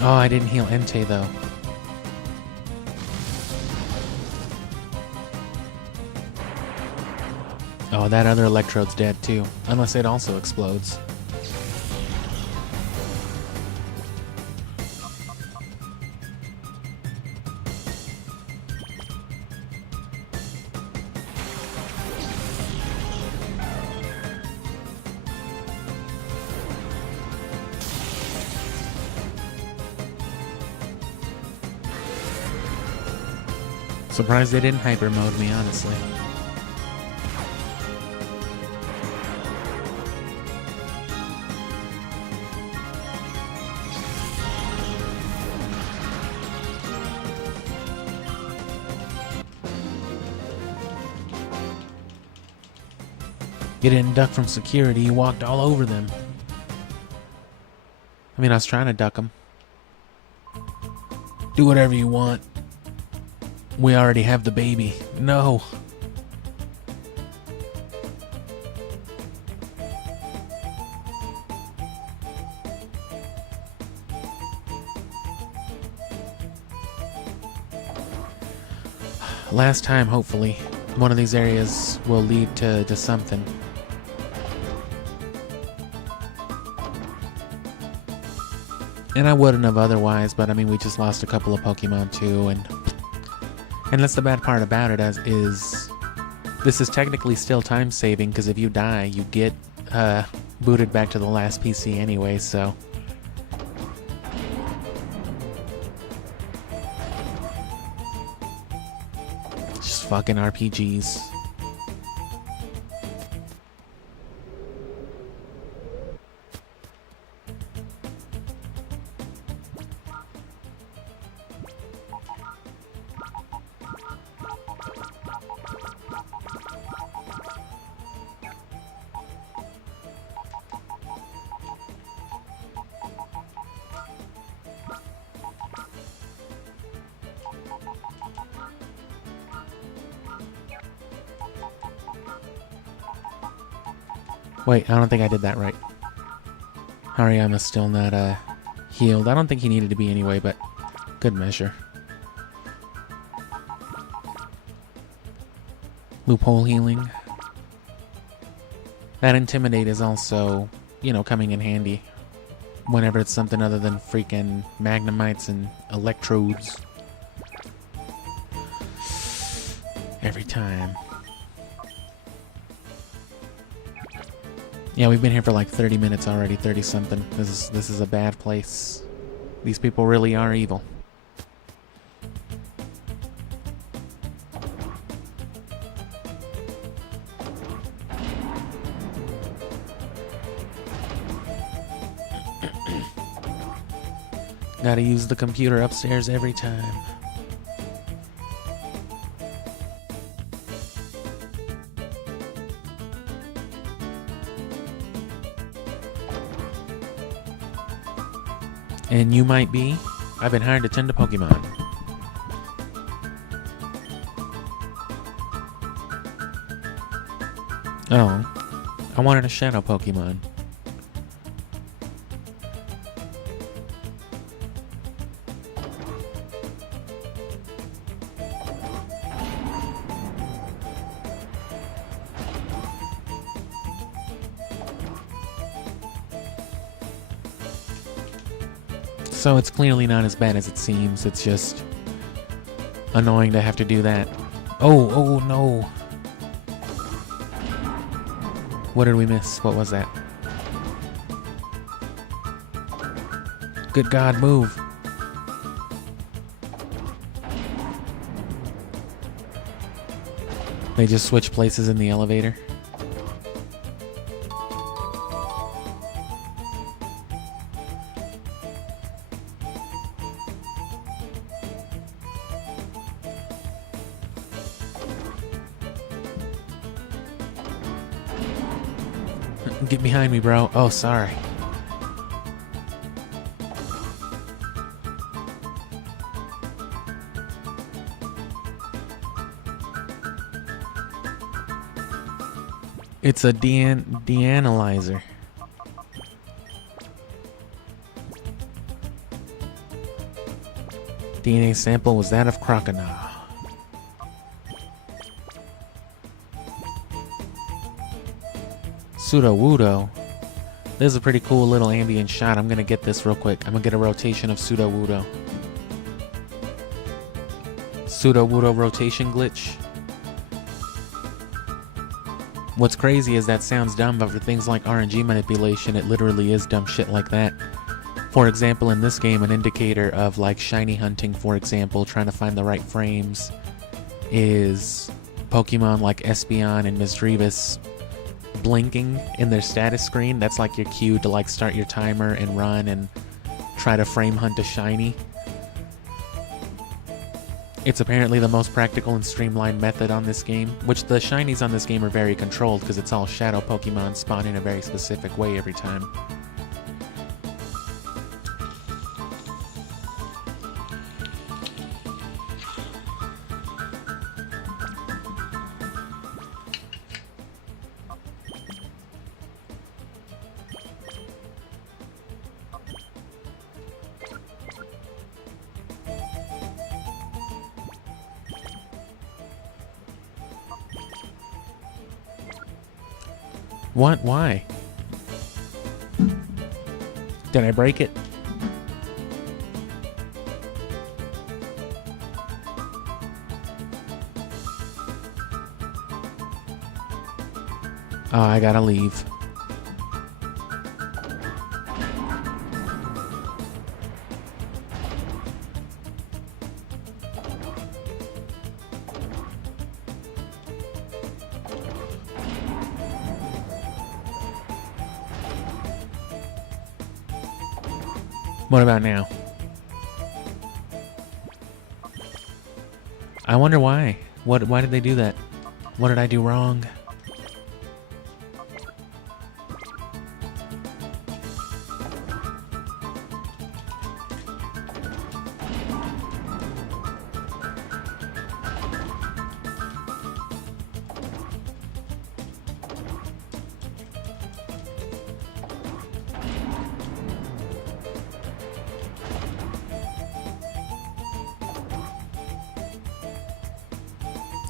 Oh, I didn't heal Entei, though. Oh, that other Electrode's dead, too. Unless it also explodes. Surprised they didn't hyper mode me, honestly. You didn't duck from security, you walked all over them. I mean, I was trying to duck them. Do whatever you want. We already have the baby. No. last time, hopefully. One of these areas will lead to something. And I wouldn't have otherwise, but I mean, we just lost a couple of Pokemon too, and that's the bad part about it, as is this is technically still time saving, because if you die, you get booted back to the last PC anyway, so. Just fucking RPGs. Wait, I don't think I did that right. Hariyama's still not healed. I don't think he needed to be anyway, but good measure. Loophole healing. That Intimidate is also, you know, coming in handy whenever it's something other than freaking Magnemites and Electrodes. Every time. Yeah, we've been here for like 30 minutes already, 30-something. This is a bad place. These people really are evil. Gotta use the computer upstairs every time. And you might be. I've been hired to tend to Pokemon. Oh. I wanted a shadow Pokemon. So it's clearly not as bad as it seems. It's just annoying to have to do that. Oh no. What did we miss? What was that? Good God, move. They just switch places in the elevator. Get behind me, bro. Oh, sorry. It's a deanalyzer. DNA sample was that of crocodile. Pseudo-Wudo. This is a pretty cool little ambient shot. I'm gonna get this real quick. I'm gonna get a rotation of Pseudo-Wudo. Pseudo-Wudo rotation glitch. What's crazy is that sounds dumb, but for things like RNG manipulation, it literally is dumb shit like that. For example, in this game, an indicator of like shiny hunting, for example, trying to find the right frames, is Pokemon like Espeon and Misdreavus blinking in their status screen. That's like your cue to like start your timer and run and try to frame hunt a shiny. It's apparently the most practical and streamlined method on this game, which the shinies on this game are very controlled because it's all shadow Pokemon spawn in a very specific way every time. What? Why? Did I break it? Oh, I gotta leave. What about now? I wonder why. Why did they do that? What did I do wrong?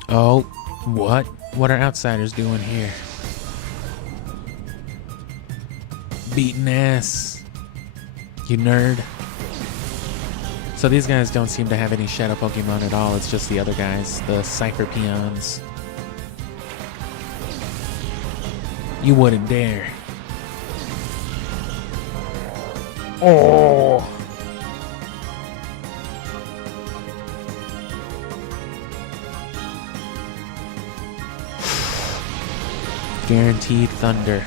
Oh, what? What are outsiders doing here? Beating ass. You nerd. So these guys don't seem to have any shadow Pokemon at all. It's just the other guys, the Cypher Peons. You wouldn't dare. Oh! Guaranteed thunder.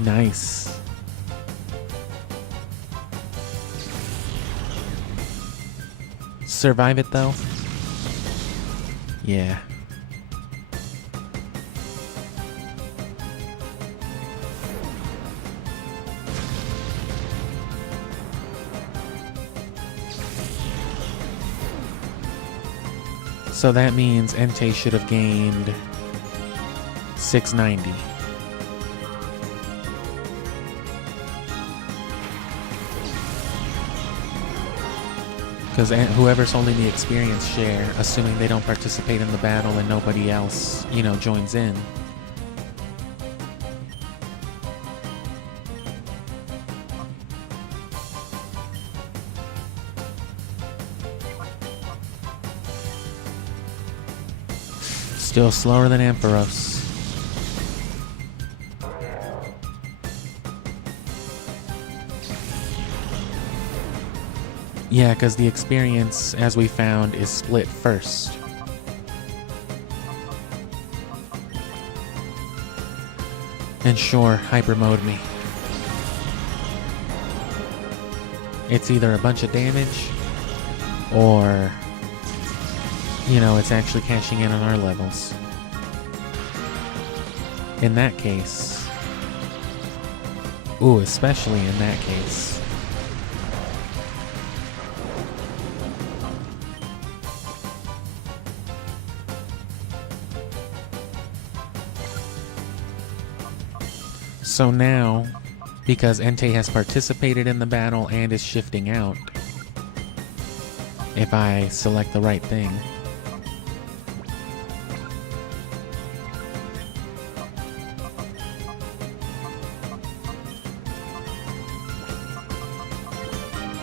Nice. Survive it though? Yeah. So that means Entei should have gained 690. Because whoever's holding the experience share, assuming they don't participate in the battle and nobody else, you know, joins in. Still slower than Ampharos. Yeah, because the experience, as we found, is split first. And sure, hyper mode me. It's either a bunch of damage, or, you know, it's actually cashing in on our levels. In that case, ooh, especially in that case. So now, because Entei has participated in the battle and is shifting out, if I select the right thing,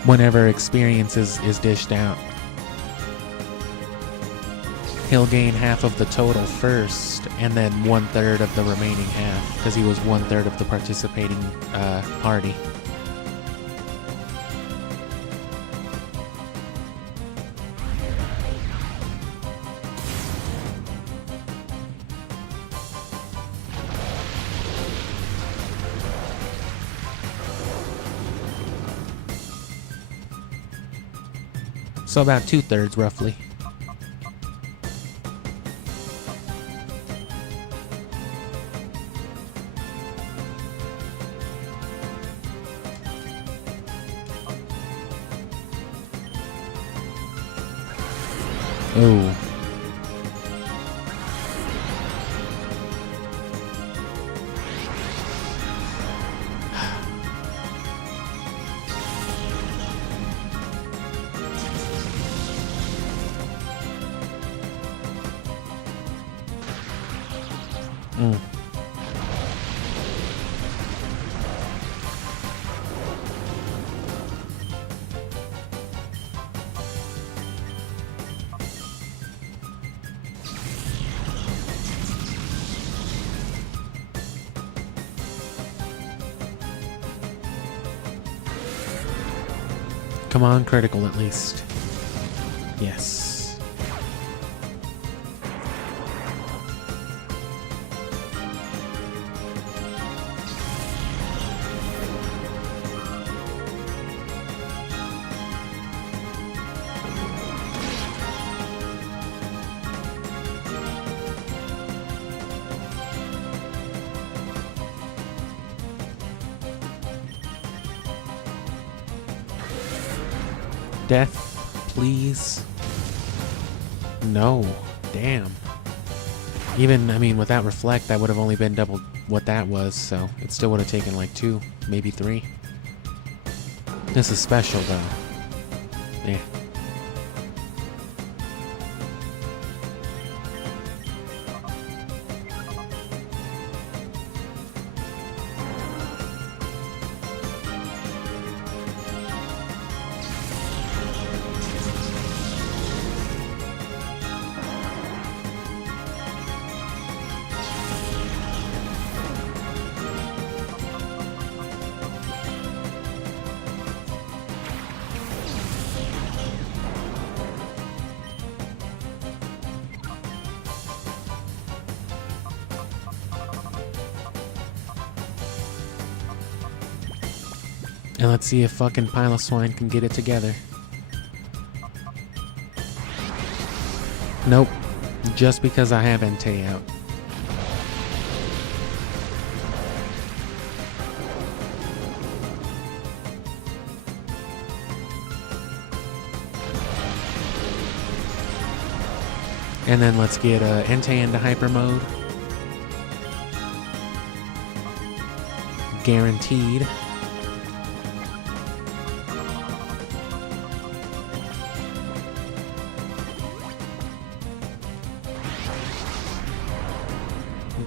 whenever experience is dished out, he'll gain half of the total first, and then 1/3 of the remaining half, because he was 1/3 of the participating party. So about 2/3 roughly. Oh. Mm. Come on, critical at least. Yes. Death, please. No. Damn. Even, I mean, without reflect, that would have only been double what that was, so it still would have taken like 2, maybe 3. This is special, though. Yeah. And let's see if fucking Pile of Swine can get it together. Nope. Just because I have Entei out. And then let's get Entei into hyper mode. Guaranteed.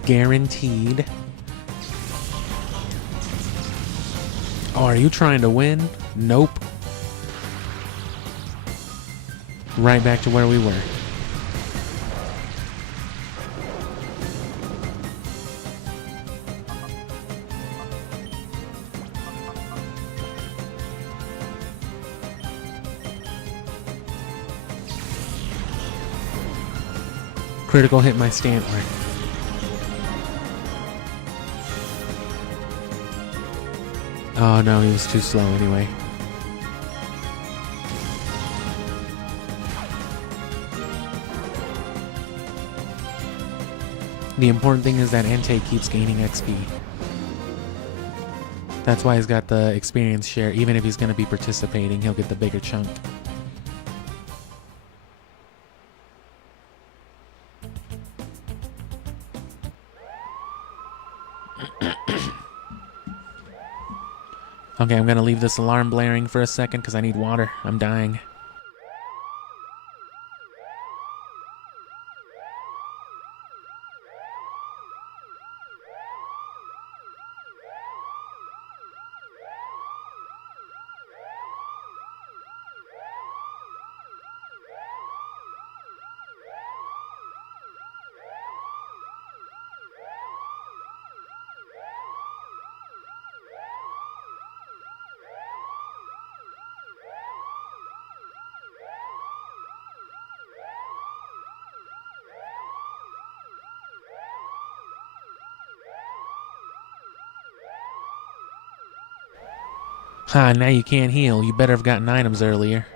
Guaranteed. Oh, are you trying to win? Nope. Right back to where we were. Critical hit my Stantler. Oh no, he was too slow anyway. The important thing is that Entei keeps gaining XP. That's why he's got the experience share. Even if he's going to be participating, he'll get the bigger chunk. Okay, I'm going to leave this alarm blaring for a second because I need water. I'm dying. Ha, now you can't heal. You better have gotten items earlier.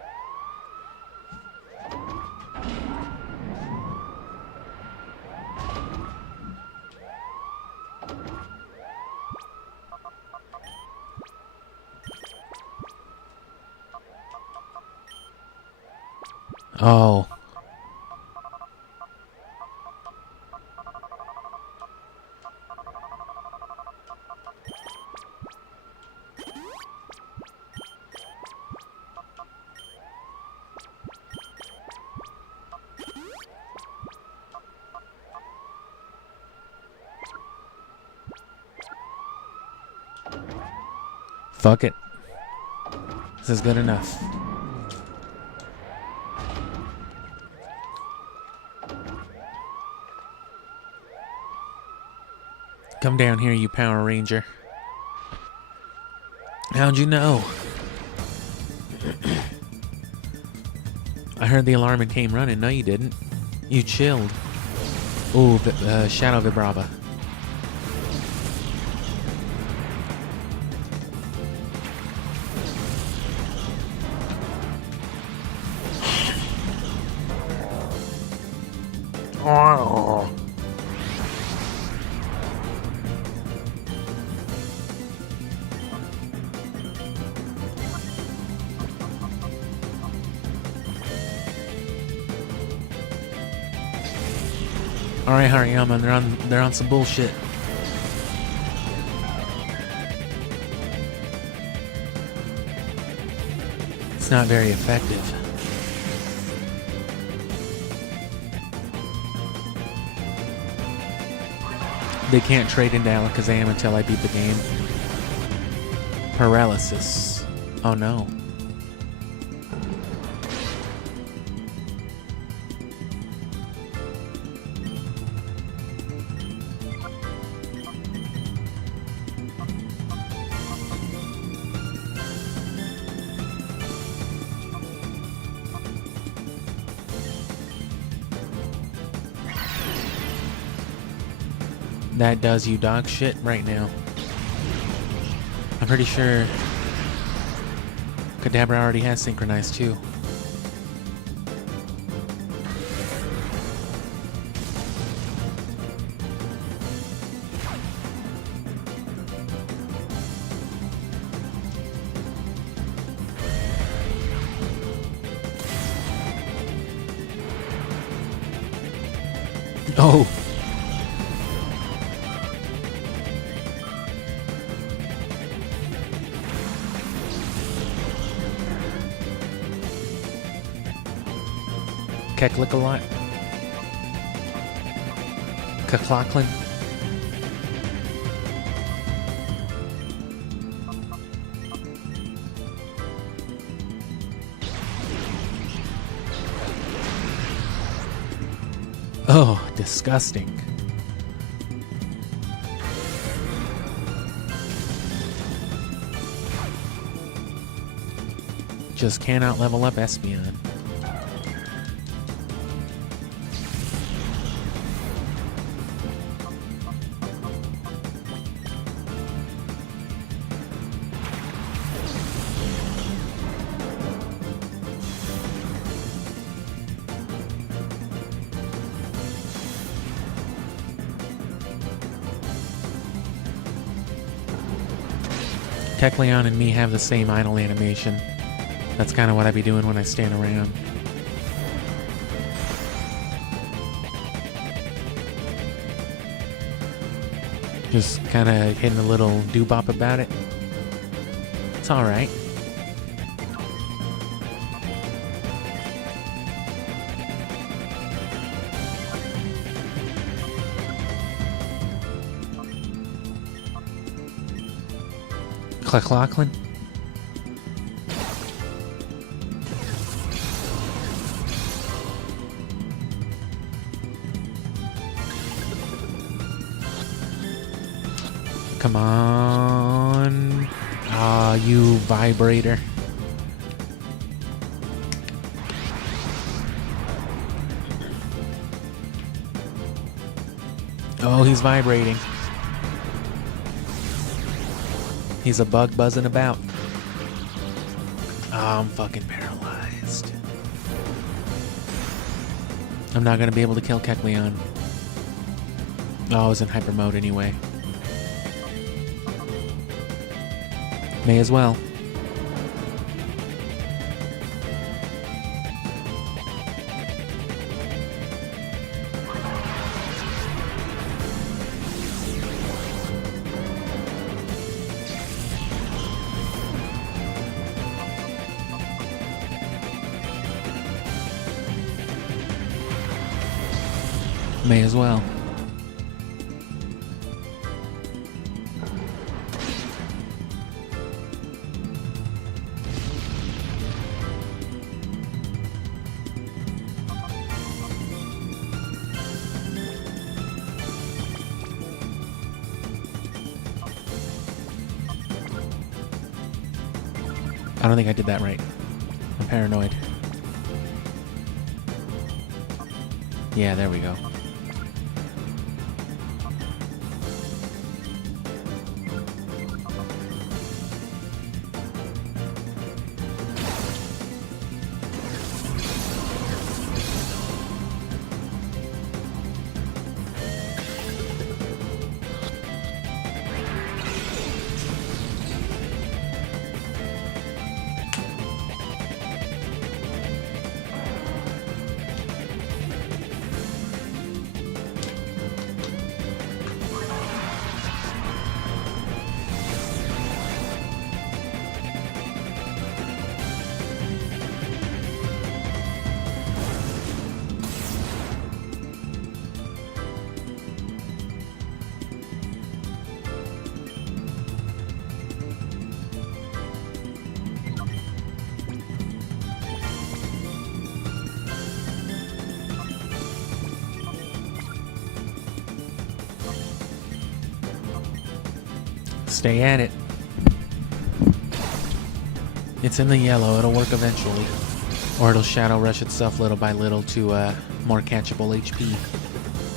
Oh. Fuck it. This is good enough. Come down here, you Power Ranger. How'd you know? I heard the alarm and came running. No, you didn't. You chilled. Ooh, Shadow Vibrava. Oh. All right, Hariyama, they're on some bullshit. It's not very effective. They can't trade into Alakazam until I beat the game. Paralysis. Oh no. That does you dog shit right now. I'm pretty sure Kadabra already has synchronized too. Oh. Keklick-a-lot. Kaklocklin. Oh, disgusting. Just cannot level up Espeon. Kecleon and me have the same idle animation. That's kind of what I be doing when I stand around. Just kind of hitting a little doo-bop about it. It's alright. Clecklocklin? Come on. Ah, you vibrator. Oh, he's vibrating. He's a bug buzzing about. Oh, I'm fucking paralyzed. I'm not gonna be able to kill Kecleon. Oh, I was in hyper mode anyway. May as well. May as well. I don't think I did that right. I'm paranoid. Yeah, there we go. Stay at it. It's in the yellow. It'll work eventually. Or it'll shadow rush itself little by little to more catchable HP.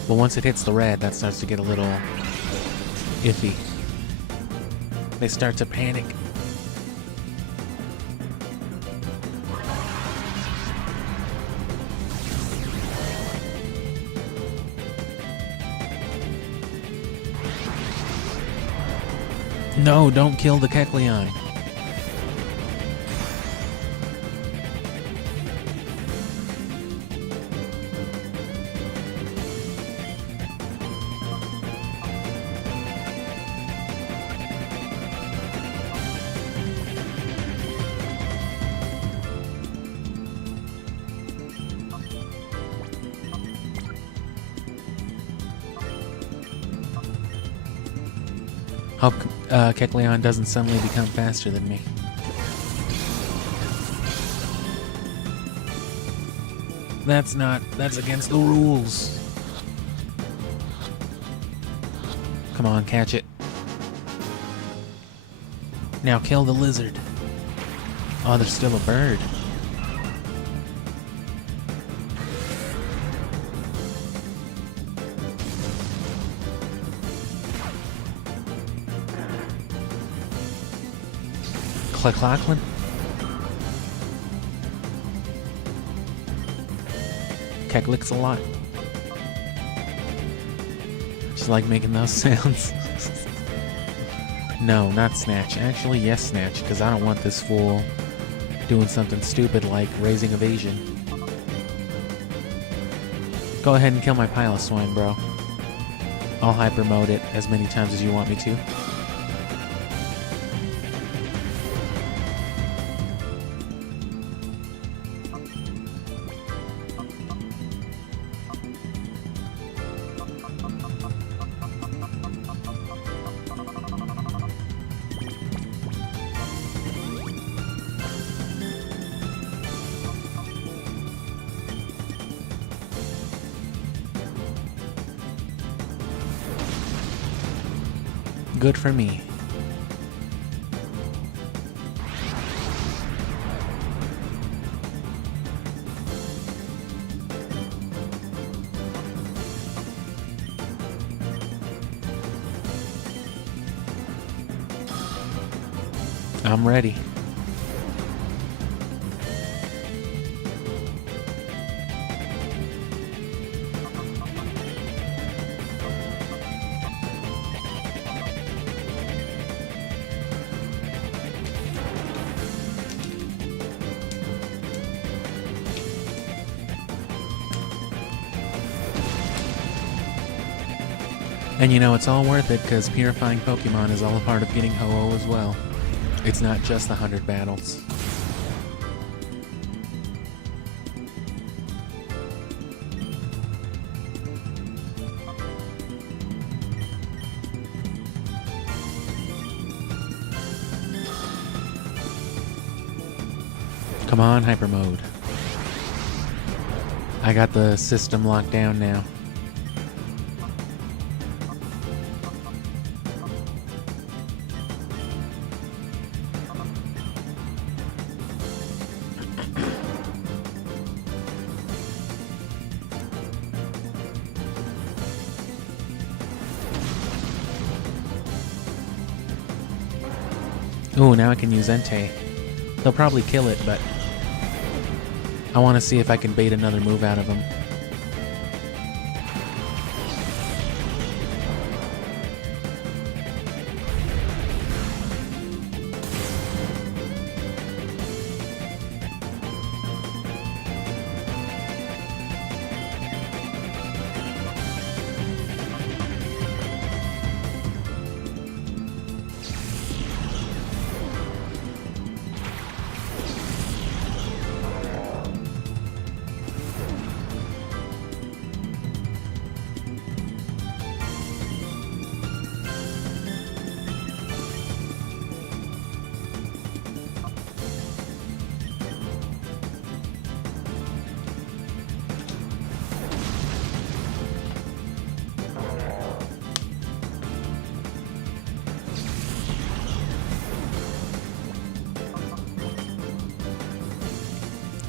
But once it hits the red, that starts to get a little iffy. They start to panic. No, don't kill the Kecleon. Hope Kecleon doesn't suddenly become faster than me. That's against the rules. Come on, catch it. Now kill the lizard. Oh, there's still a bird. Lachlan? Keck licks a lot. Just like making those sounds. No, not Snatch. Actually, yes, Snatch, because I don't want this fool doing something stupid like raising evasion. Go ahead and kill my pile of swine, bro. I'll hyper mode it as many times as you want me to. Good for me. I'm ready. And you know, it's all worth it because purifying Pokemon is all a part of getting Ho-Oh as well. It's not just the 100 battles. Come on, Hyper Mode. I got the system locked down now. Ooh, now I can use Entei. They'll probably kill it, but I want to see if I can bait another move out of them.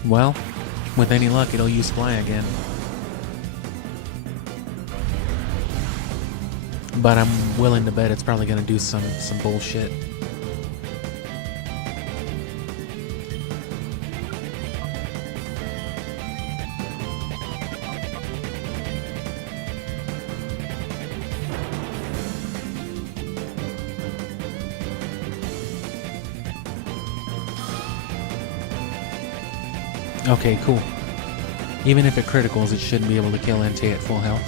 Well, with any luck, it'll use Fly again. But I'm willing to bet it's probably going to do some bullshit. Okay, cool. Even if it criticals, it shouldn't be able to kill Entei at full health.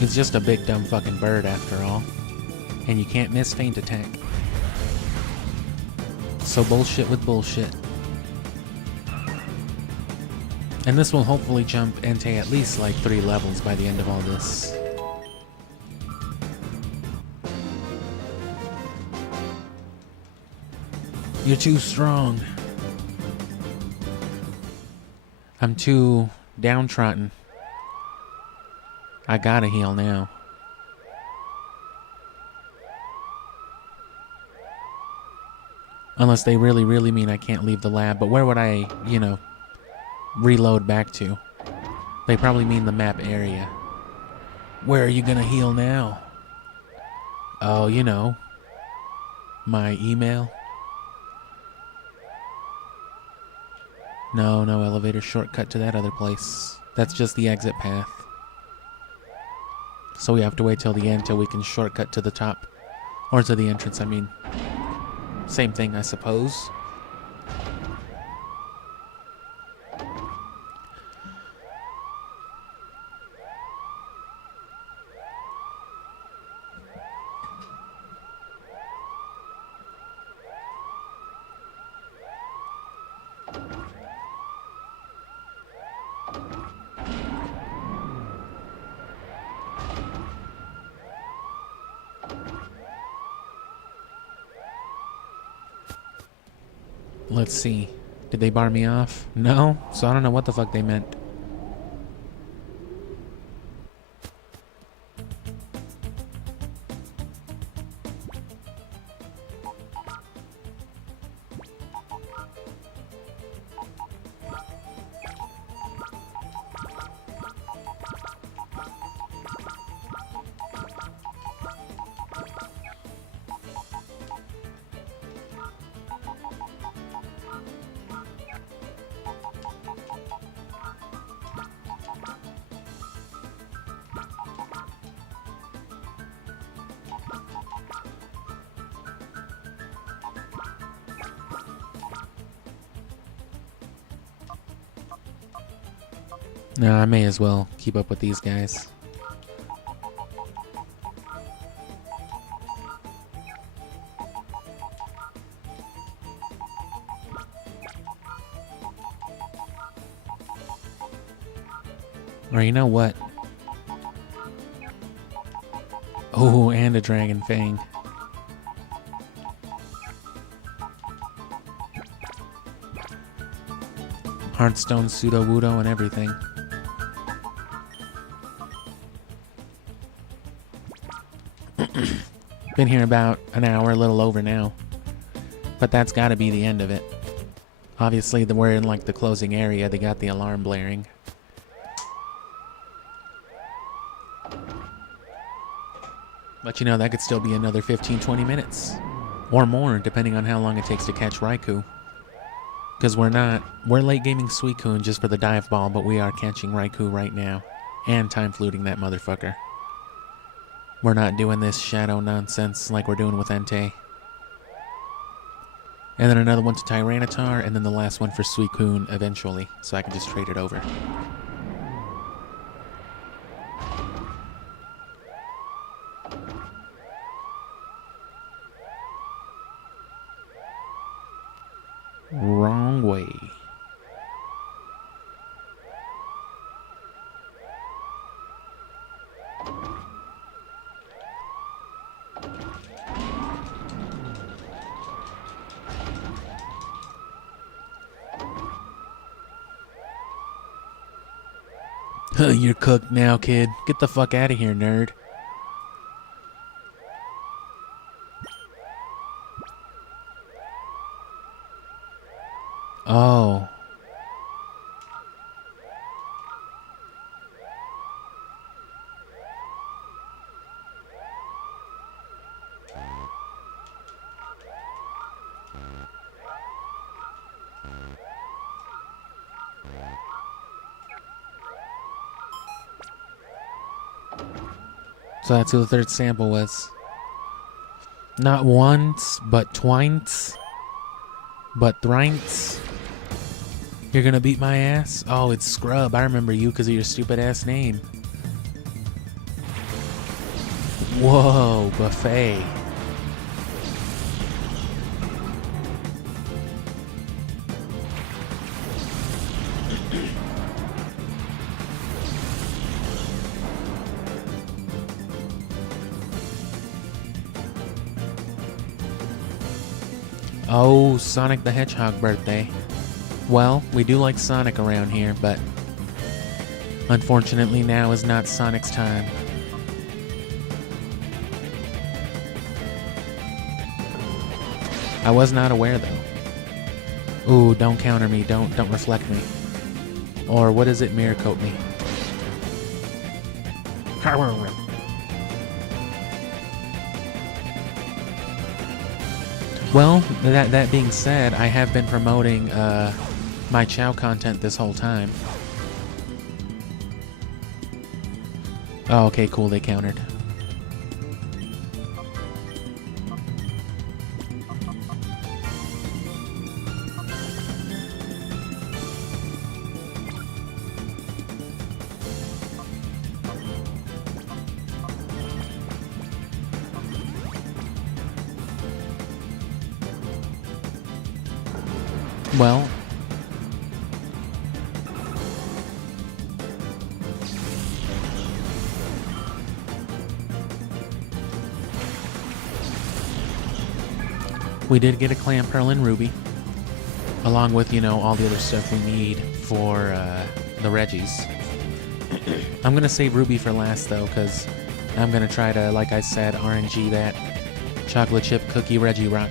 It's just a big dumb fucking bird after all. And you can't miss feint attack. So bullshit with bullshit. And this will hopefully jump Entei at least like 3 levels by the end of all this. You're too strong. I'm too downtrodden. I gotta heal now. Unless they really, really mean I can't leave the lab. But where would I, you know, reload back to? They probably mean the map area. Where are you gonna heal now? Oh, you know, my email. No elevator shortcut to that other place. That's just the exit path. So we have to wait till the end till we can shortcut to the top. Or to the entrance, I mean. Same thing, I suppose. Let's see. Did they bar me off? No? So I don't know what the fuck they meant. No, I may as well keep up with these guys. Or you know what? Oh, and a dragon fang. Heartstone, pseudo-wudo, and everything. Been here about an hour, a little over now. But that's got to be the end of it. Obviously, we're in like the closing area. They got the alarm blaring. But you know, that could still be another 15-20 minutes. Or more, depending on how long it takes to catch Raikou. Because we're late gaming Suicune just for the dive ball, but we are catching Raikou right now. And time fluting that motherfucker. We're not doing this shadow nonsense like we're doing with Entei. And then another one to Tyranitar, and then the last one for Suicune eventually, so I can just trade it over. Wrong way. You're cooked now, kid. Get the fuck out of here, nerd. Oh. So that's who the third sample was. Not once, but twice, but thrice. You're gonna beat my ass? Oh, it's Scrub. I remember you because of your stupid ass name. Whoa, buffet. Oh, Sonic the Hedgehog birthday. Well, we do like Sonic around here, but unfortunately now is not Sonic's time. I was not aware though. Ooh, don't counter me, don't reflect me. Or what is it, mirror coat me? Well, that being said, I have been promoting my Chao content this whole time. Oh, okay, cool, they countered. Well, we did get a Clam Pearl and Ruby, along with, you know, all the other stuff we need for the Reggies. I'm going to save Ruby for last, though, because I'm going to try to, like I said, RNG that chocolate chip cookie Reggie Rock.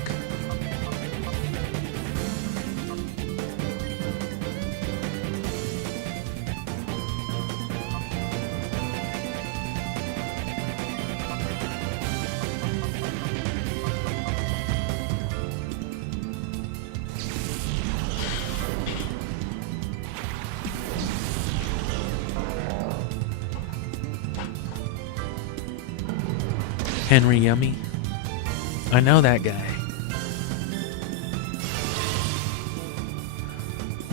Henry Yummy. I know that guy.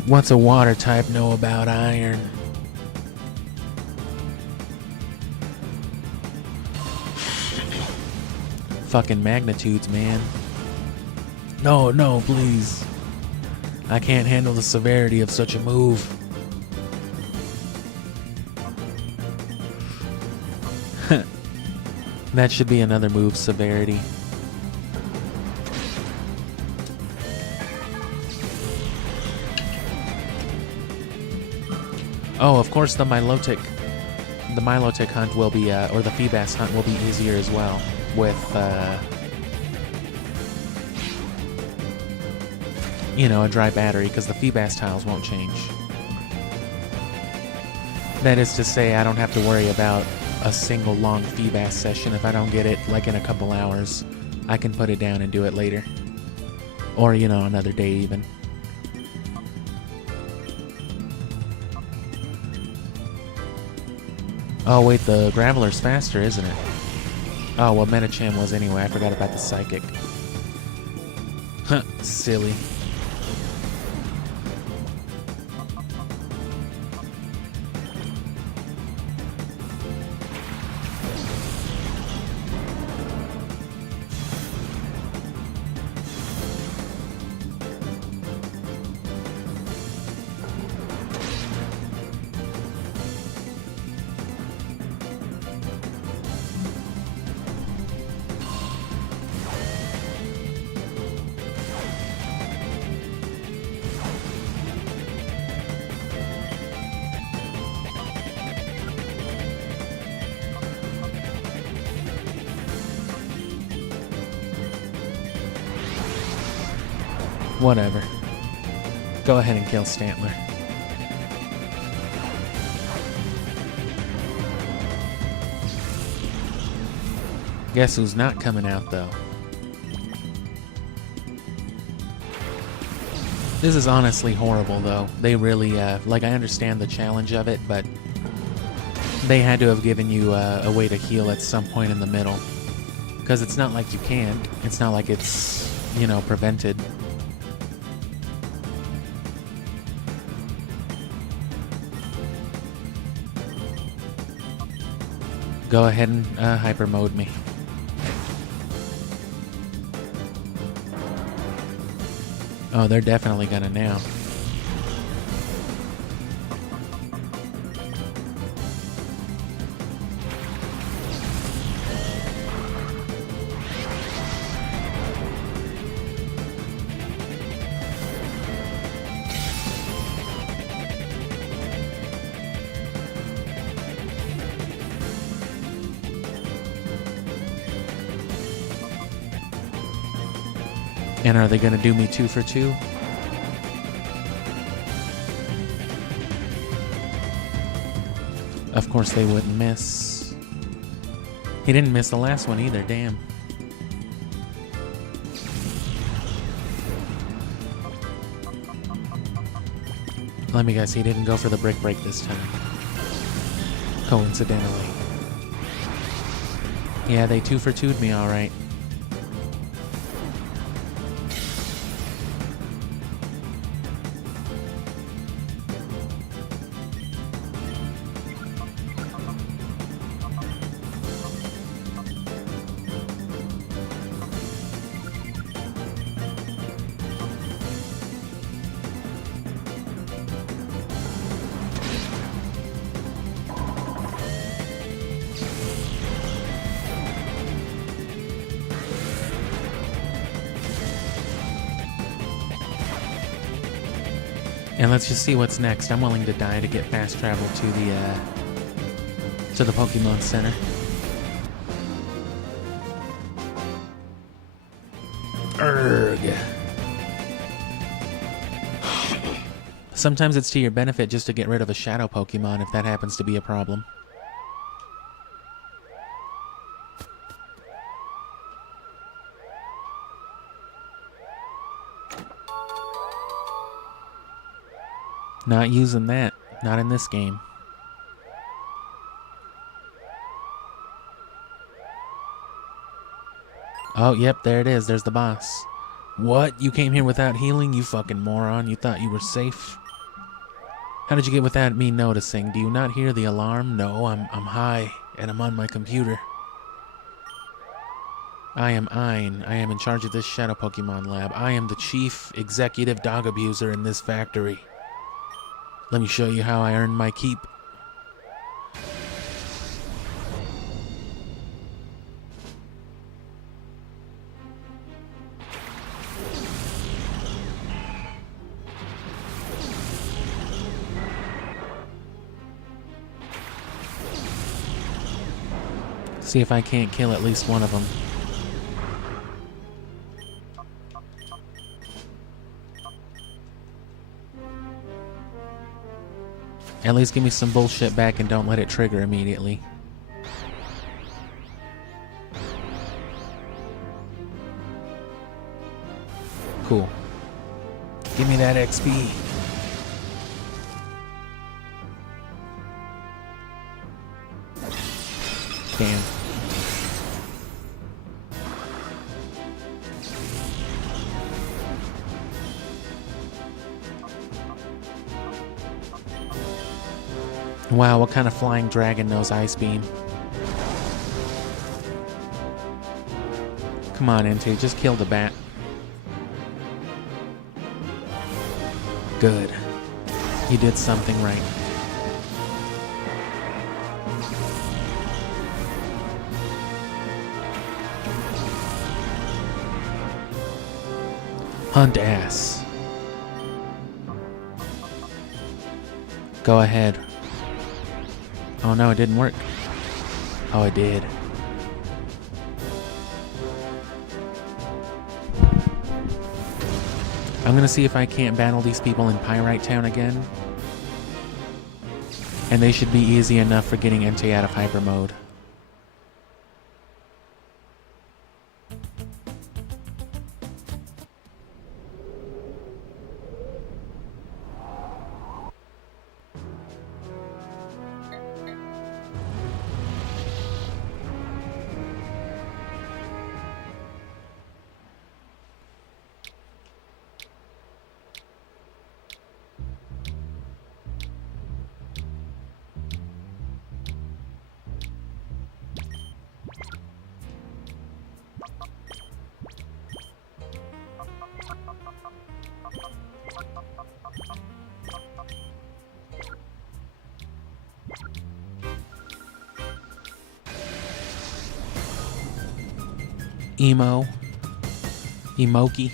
What's a water type know about iron? Fucking magnitudes, man. No, no, please. I can't handle the severity of such a move. That should be another move, severity. Oh, of course the Milotic hunt will be, or the Feebas hunt will be easier as well, with you know, a dry battery because the Feebas tiles won't change. That is to say, I don't have to worry about a single long Feebas session. If I don't get it like in a couple hours, I can put it down and do it later. Or, you know, another day even. Oh wait, the Graveler's faster, isn't it? Oh, well, Metacham was anyway. I forgot about the Psychic. Huh, silly. Whatever. Go ahead and kill Stantler. Guess who's not coming out, though? This is honestly horrible, though. They really, like, I understand the challenge of it, but they had to have given you a way to heal at some point in the middle. Because it's not like you can't. It's not like it's, you know, prevented. Go ahead and hyper mode me. Oh, they're definitely gonna now. And are they going to do me 2 for 2? Of course they wouldn't miss. He didn't miss the last one either, damn. Let me guess, he didn't go for the brick break this time. Coincidentally. Yeah, they 2 for 2'd me alright. And let's just see what's next. I'm willing to die to get fast travel to the Pokemon Center. Urgh. Sometimes it's to your benefit just to get rid of a shadow Pokemon if that happens to be a problem. Not using that. Not in this game. Oh, yep, there it is. There's the boss. What? You came here without healing? You fucking moron. You thought you were safe? How did you get without me noticing? Do you not hear the alarm? No, I'm high, and I'm on my computer. I am Ein. I am in charge of this Shadow Pokemon lab. I am the chief executive dog abuser in this factory. Let me show you how I earned my keep. See if I can't kill at least one of them. At least give me some bullshit back and don't let it trigger immediately. Cool. Give me that XP. Damn. Wow, what kind of flying dragon knows Ice Beam? Come on, NT, just kill the bat. Good. You did something right. Hunt ass. Go ahead. Oh no, it didn't work. Oh, it did. I'm gonna see if I can't battle these people in Pyrite Town again. And they should be easy enough for getting NT out of hyper mode. Emoki.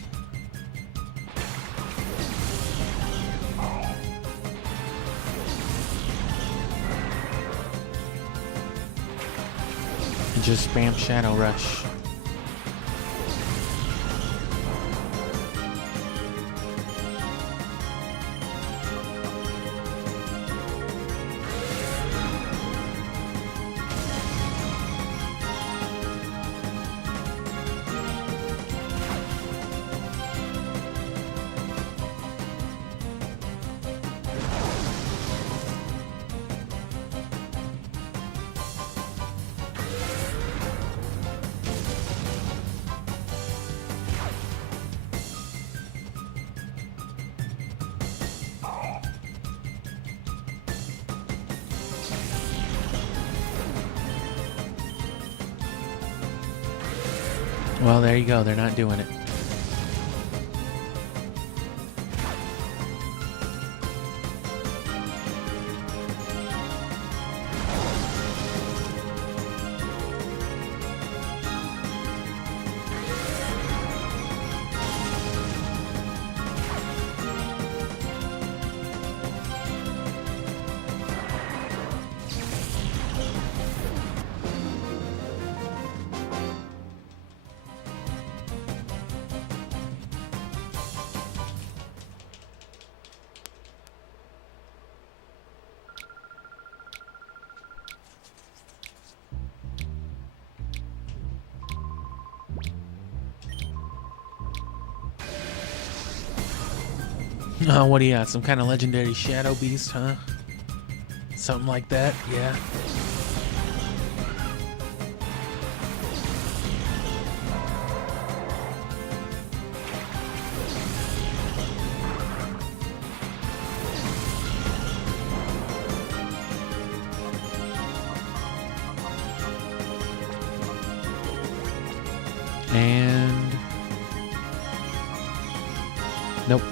And just spam Shadow Rush. Well, there you go. They're not doing it. Oh, what do you got? Some kind of legendary shadow beast, huh? Something like that, yeah. And nope.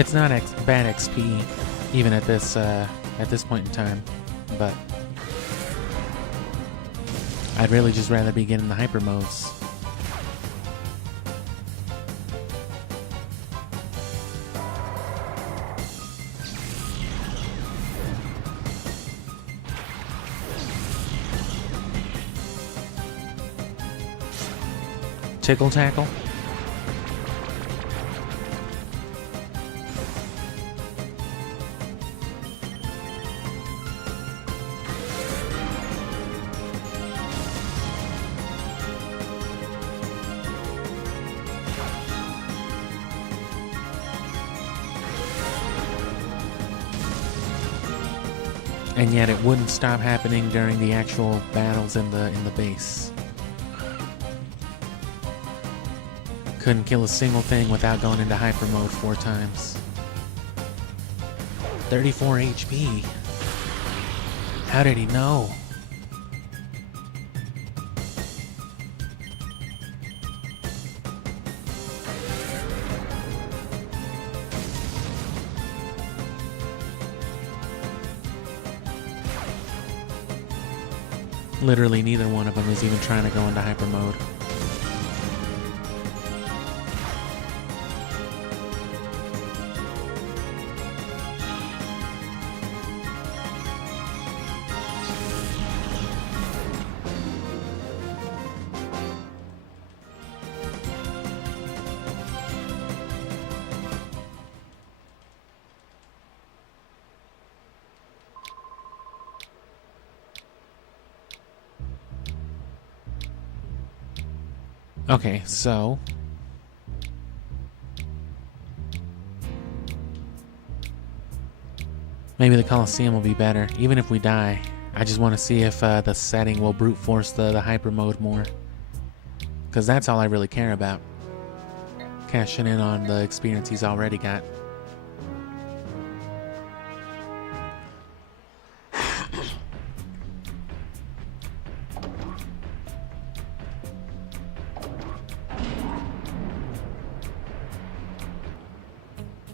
It's not bad XP, even at this point in time, but I'd really just rather be getting the hyper modes. Tickle tackle. And yet it wouldn't stop happening during the actual battles in the base. Couldn't kill a single thing without going into hyper mode 4 times. 34 HP. How did he know? Literally neither one of them is even trying to go into hyper mode. Okay, so maybe the Colosseum will be better. Even if we die, I just want to see if the setting will brute force the hyper mode more. Because that's all I really care about. Cashing in on the experience he's already got.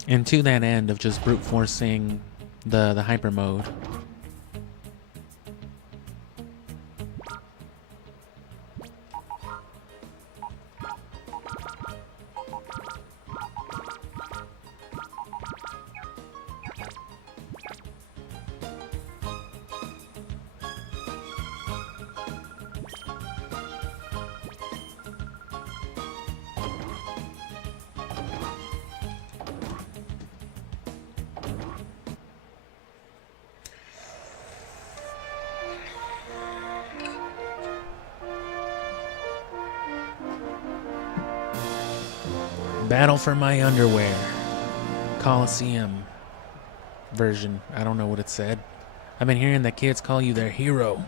And to that end of just brute forcing the hyper mode, battle for my underwear. Colosseum version. I don't know what it said. I've been hearing that kids call you their hero.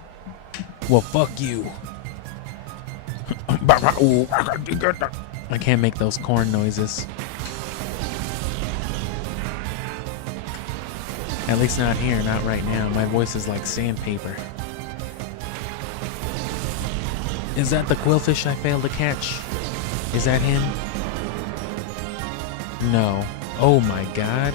Well, fuck you. I can't make those corn noises. At least not here, not right now. My voice is like sandpaper. Is that the quillfish I failed to catch? Is that him? No. Oh my god.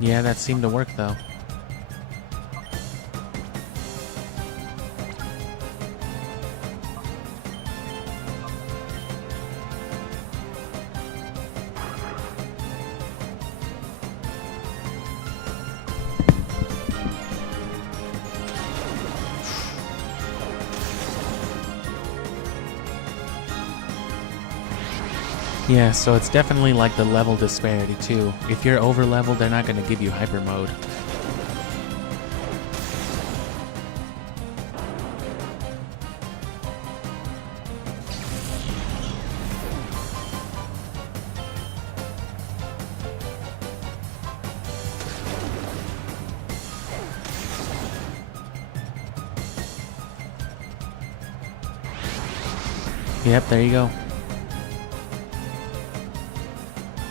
Yeah, that seemed to work though. Yeah, so it's definitely like the level disparity too. If you're over leveled, they're not going to give you hyper mode. Yep, there you go.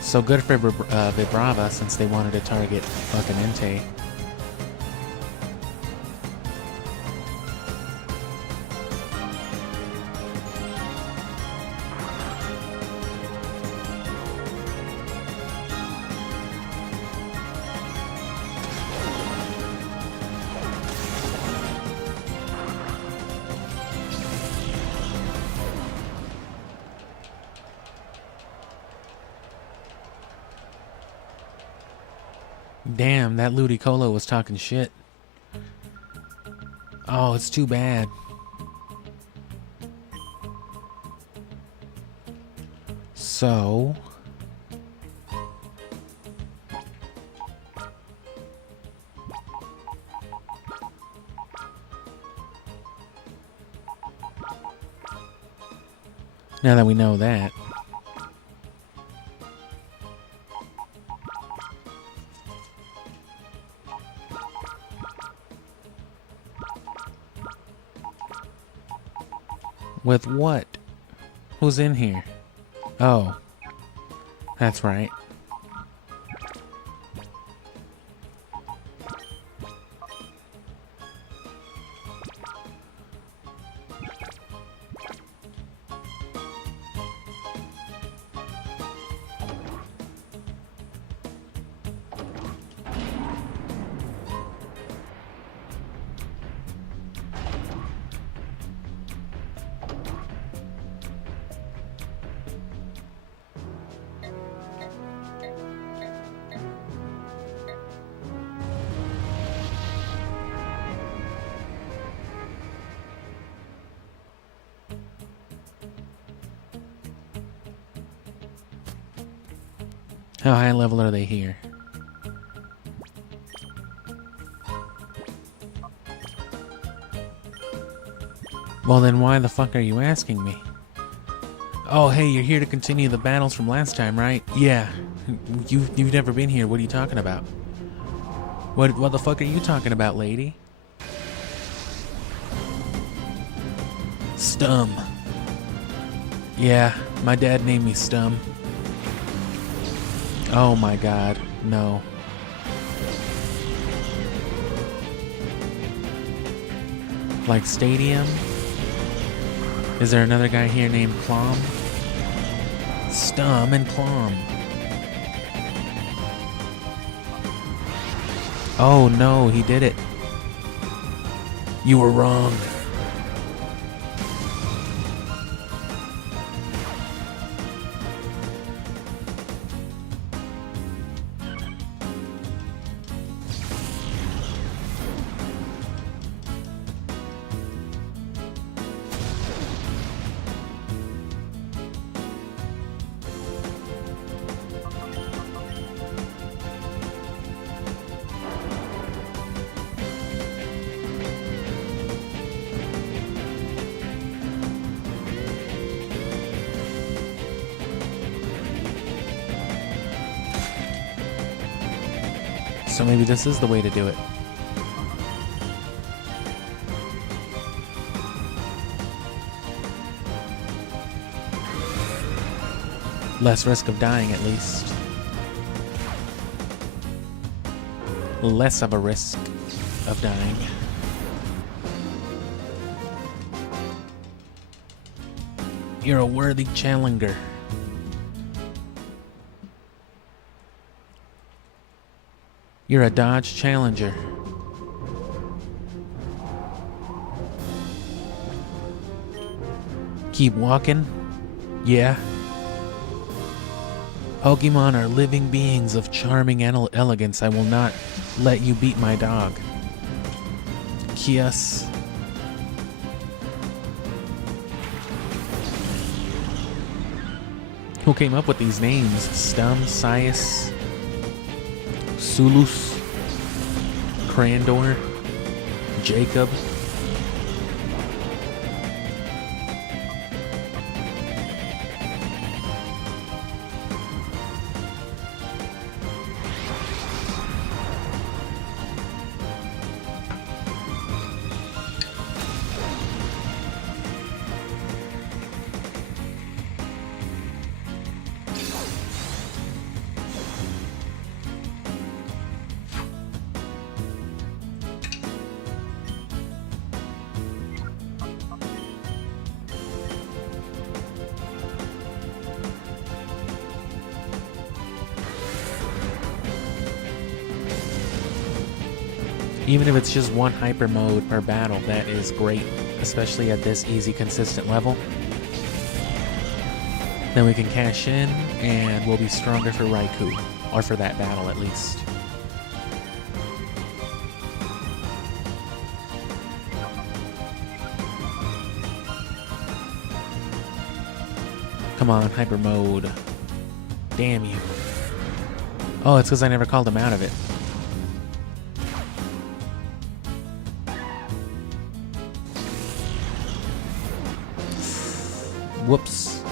So good for Vibrava since they wanted to target fucking Entei. Damn, that Ludicolo was talking shit. Oh, it's too bad. So... now that we know that... with what? Who's in here? Oh. That's right. How high level are they here? Well then why the fuck are you asking me? Oh hey, you're here to continue the battles from last time, right? Yeah. You've never been here, what are you talking about? What the fuck are you talking about, lady? Stum. Yeah, my dad named me Stum. Oh my god, no. Like Stadium? Is there another guy here named Clom? Stum and Clom. Oh no, he did it. You were wrong. So maybe this is the way to do it. Less risk of dying, at least. Less of a risk of dying. You're a worthy challenger. You're a Dodge Challenger. Keep walking? Yeah. Pokemon are living beings of charming elegance. I will not let you beat my dog. Kias. Who came up with these names? Stum, Sias, Sulus, Crandor, Jacob. Even if it's just one hyper mode per battle, that is great, especially at this easy, consistent level. Then we can cash in, and we'll be stronger for Raikou, or for that battle at least. Come on, hyper mode. Damn you. Oh, it's because I never called him out of it. Whoops.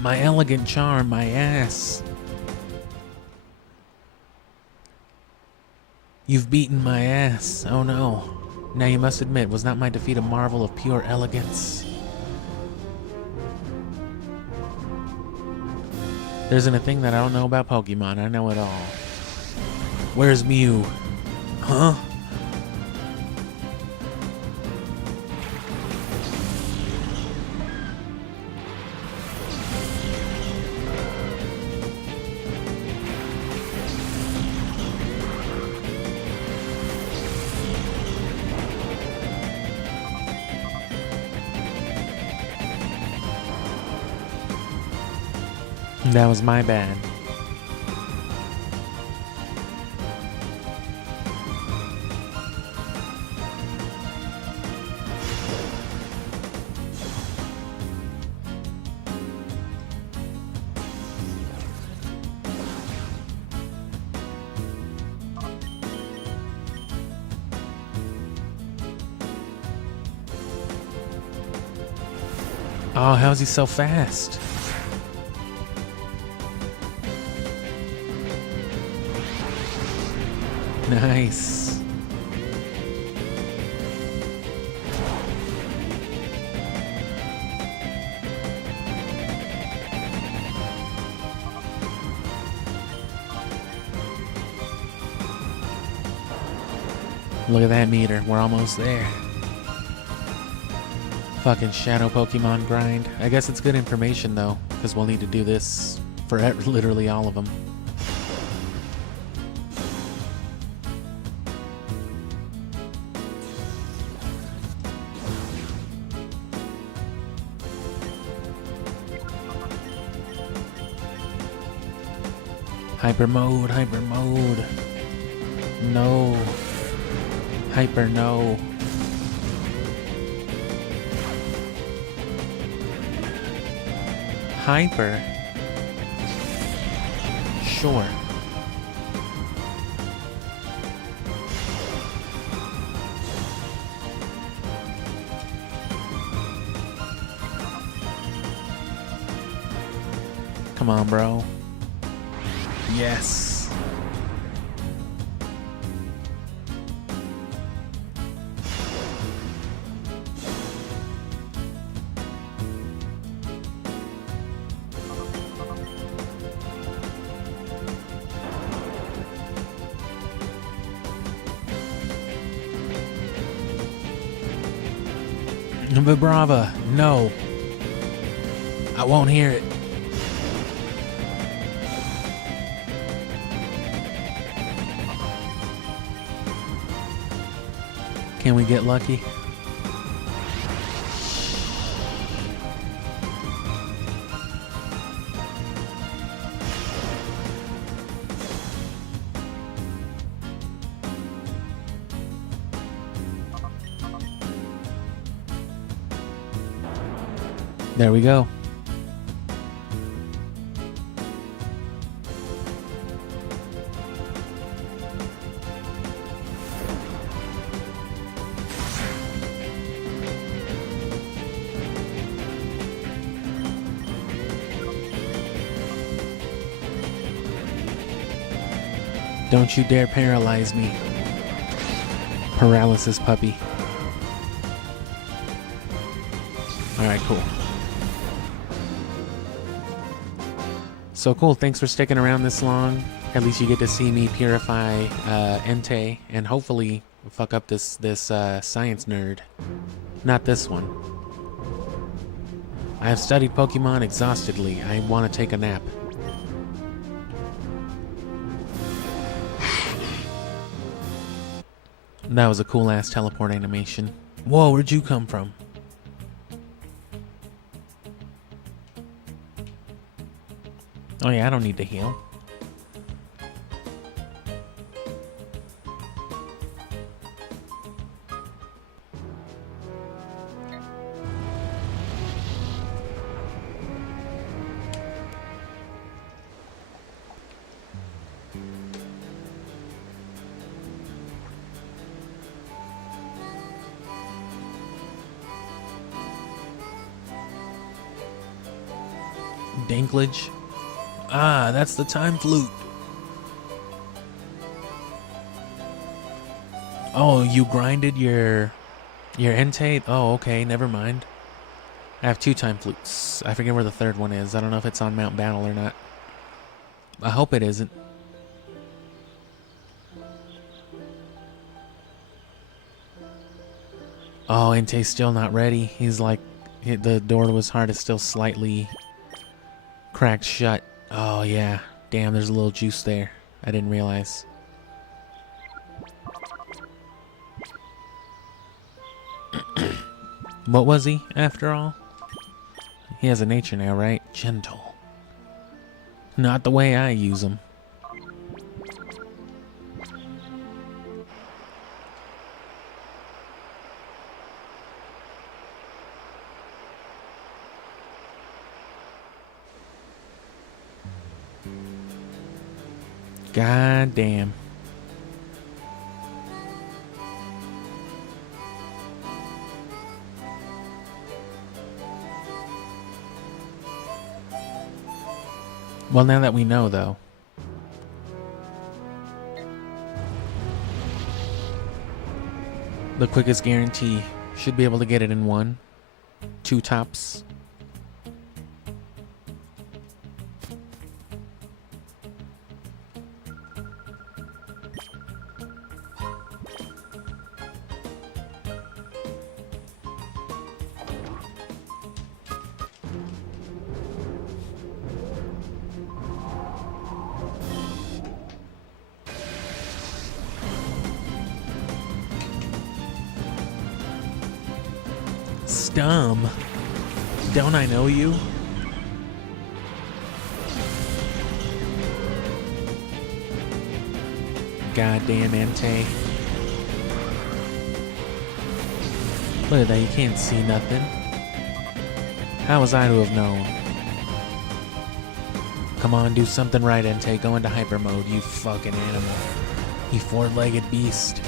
My elegant charm, my ass. You've beaten my ass. Oh no. Now you must admit, was not my defeat a marvel of pure elegance? There isn't a thing that I don't know about Pokemon. I know it all. Where's Mew? Huh? That was my bad. Oh, how's he so fast? Nice. Look at that meter. We're almost there. Fucking shadow Pokemon grind. I guess it's good information though, because we'll need to do this for literally all of them. Hyper mode, hyper mode. No. Hyper no. Hyper? Sure. Come on, bro. Yes. Vibrava, no. I won't hear it. Can we get lucky? There we go. Don't you dare paralyze me. Paralysis puppy. Alright, cool. So cool, thanks for sticking around this long. At least you get to see me purify Entei and hopefully fuck up this science nerd. Not this one. I have studied Pokemon exhaustively. I want to take a nap. That was a cool ass teleport animation. Whoa, where'd you come from? Oh yeah, I don't need to heal. Dinklage. Ah, that's the time flute. Oh, you grinded your Entei? Oh, okay, never mind. I have 2 time flutes. I forget where the 3rd one is. I don't know if it's on Mount Battle or not. I hope it isn't. Oh, Entei's still not ready. He's like, the door to his heart is still slightly cracked shut. Oh, yeah. Damn, there's a little juice there. I didn't realize. What was he, after all? He has a nature now, right? Gentle. Not the way I use him. God damn. Well, now that we know, though. The quickest guarantee. Should be able to get it in 1. 2 tops. Stum. Don't I know you? Goddamn Entei. Look at that, you can't see nothing. How was I to have known? Come on, do something right, Entei. Go into hyper mode, you fucking animal. You 4-legged beast.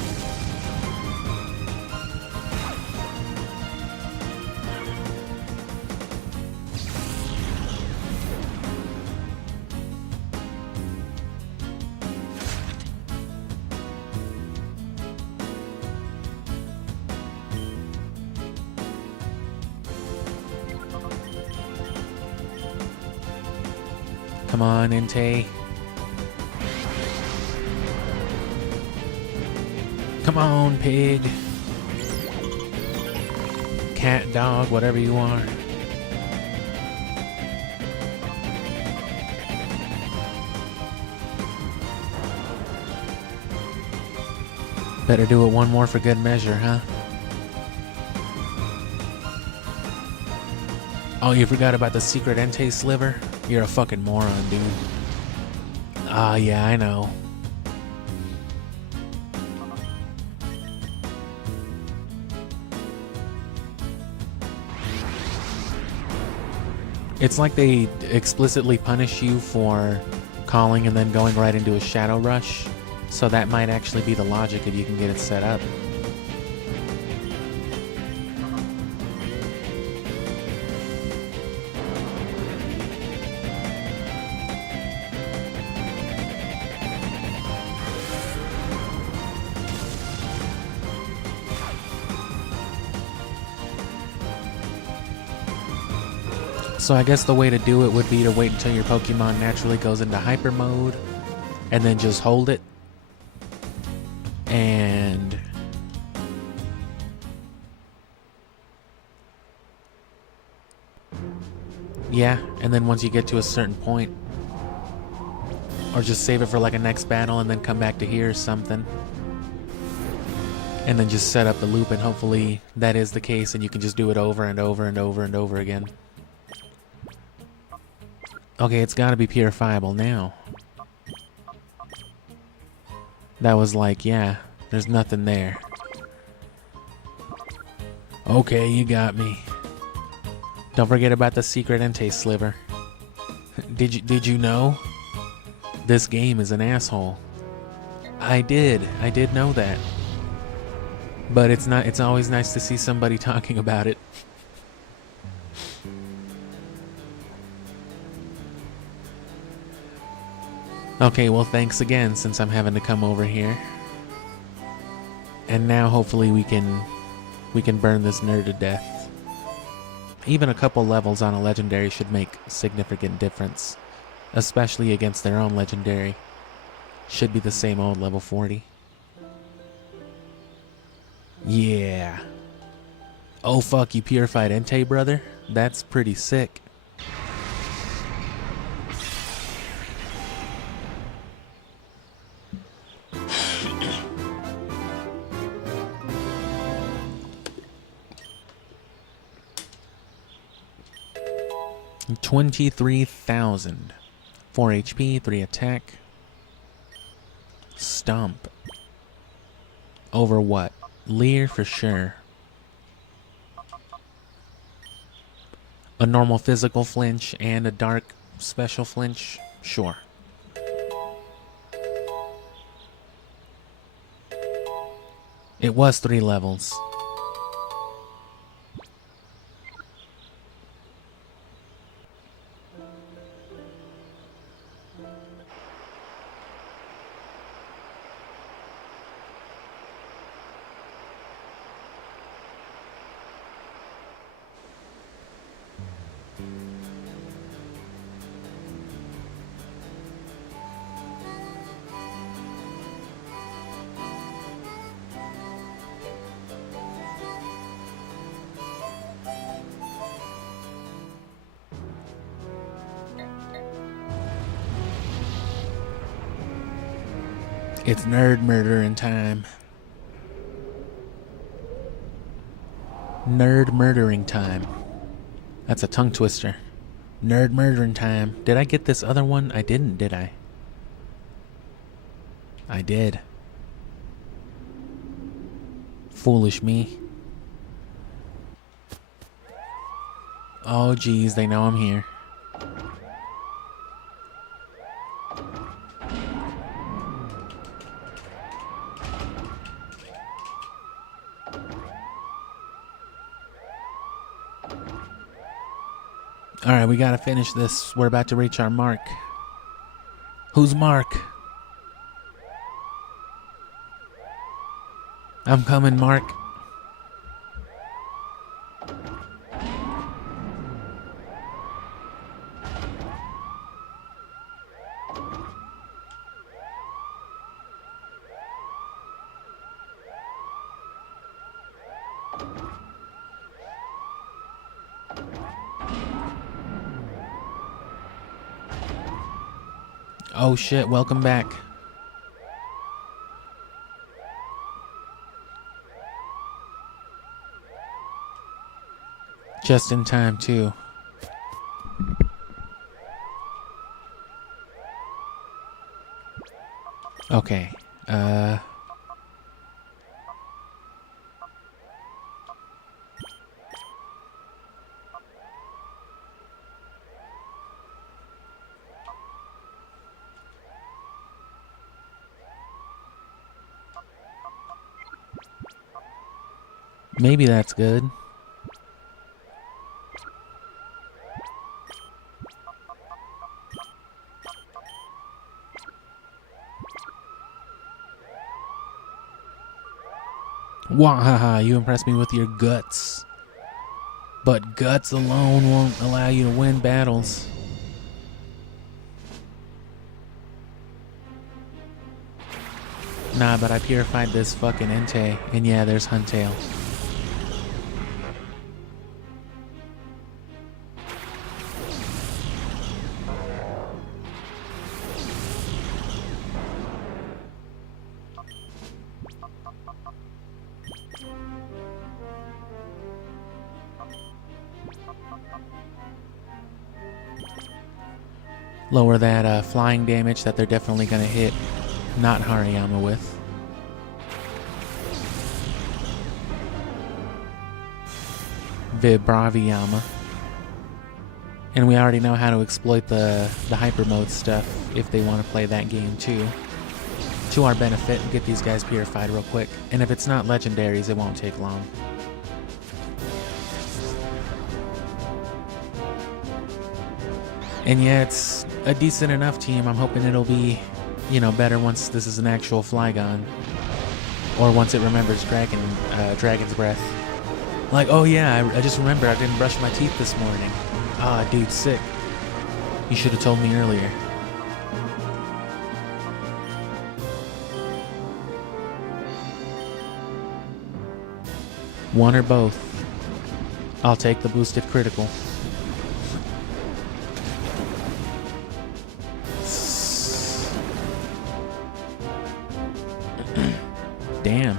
Come on, Entei. Come on, pig. Cat, dog, whatever you are. Better do it one more for good measure, huh? Oh, you forgot about the secret Entei sliver? You're a fucking moron, dude. Ah, yeah, I know. It's like they explicitly punish you for calling and then going right into a shadow rush. So that might actually be the logic if you can get it set up. So I guess the way to do it would be to wait until your Pokemon naturally goes into hyper mode and then just hold it. And yeah, and then once you get to a certain point, or just save it for like a next battle and then come back to here or something. and then just set up the loop, and hopefully that is the case and you can just do it over and over and over and over again. Okay, it's gotta be purifiable now. That was like, yeah, there's nothing there. Okay, you got me. Don't forget about the secret Entei sliver. Did you know? This game is an asshole. I did know that. But it's always nice to see somebody talking about it. Okay, well thanks again since I'm having to come over here. And now hopefully we can burn this nerd to death. Even a couple levels on a legendary should make significant difference. Especially against their own legendary. Should be the same old level 40. Yeah. Oh fuck, you purified Entei, brother? That's pretty sick. $23,000. 4 HP, 3 attack. Stomp. Over what? Leer for sure. A normal physical flinch and a dark special flinch? Sure. It was 3 levels. It's nerd murdering time. Nerd murdering time. That's a tongue twister. Nerd murdering time. Did I get this other one? I didn't, did I? I did. Foolish me. Oh geez, they know I'm here. Alright, we gotta finish this. We're about to reach our mark. Who's Mark? I'm coming, Mark. Oh shit, welcome back. Just in time, too. Okay, maybe that's good. Wahaha, you impressed me with your guts. But guts alone won't allow you to win battles. Nah, but I purified this fucking Entei, and yeah, there's Huntail. Lower that flying damage that they're definitely going to hit not Hariyama with. Vibraviyama. And we already know how to exploit the hyper mode stuff if they want to play that game too. To our benefit and get these guys purified real quick. And if it's not legendaries, it won't take long. And yeah, it's a decent enough team. I'm hoping it'll be, you know, better once this is an actual Flygon. Or once it remembers Dragon's Breath. Like, oh yeah, I just remember I didn't brush my teeth this morning. Ah, dude, sick. You should have told me earlier. One or both. I'll take the boosted critical. Damn.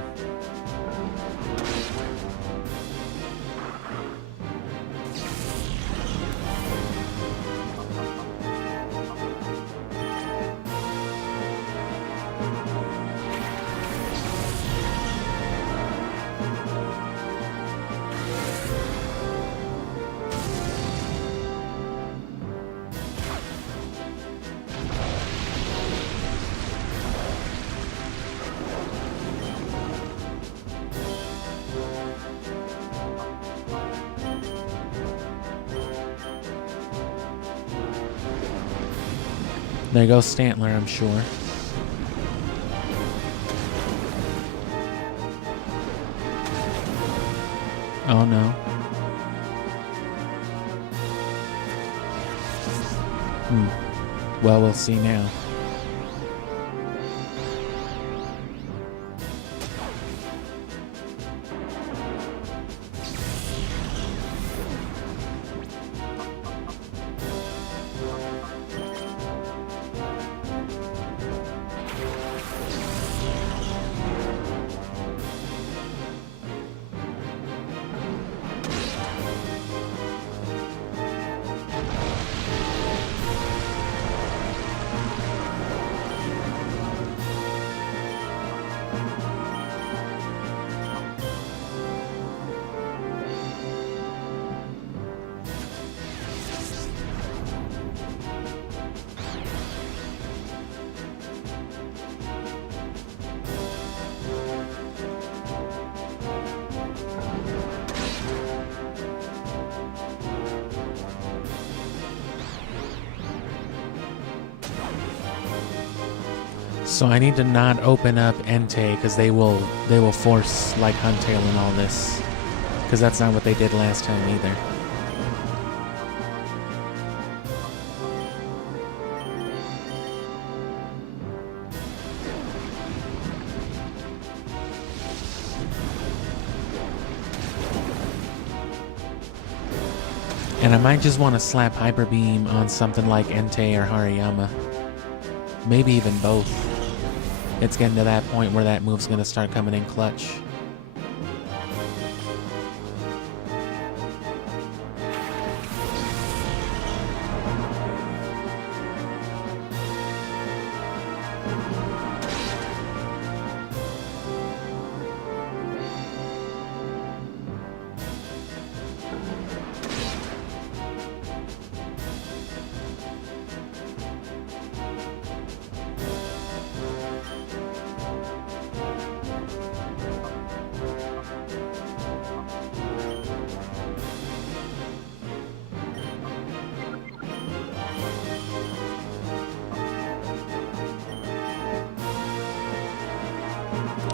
There goes Stantler, I'm sure. Oh no. Well, we'll see now. So I need to not open up Entei because they will force like Huntail and all this, because that's not what they did last time either. And I might just want to slap Hyper Beam on something like Entei or Hariyama. Maybe even both. It's getting to that point where that move's going to start coming in clutch.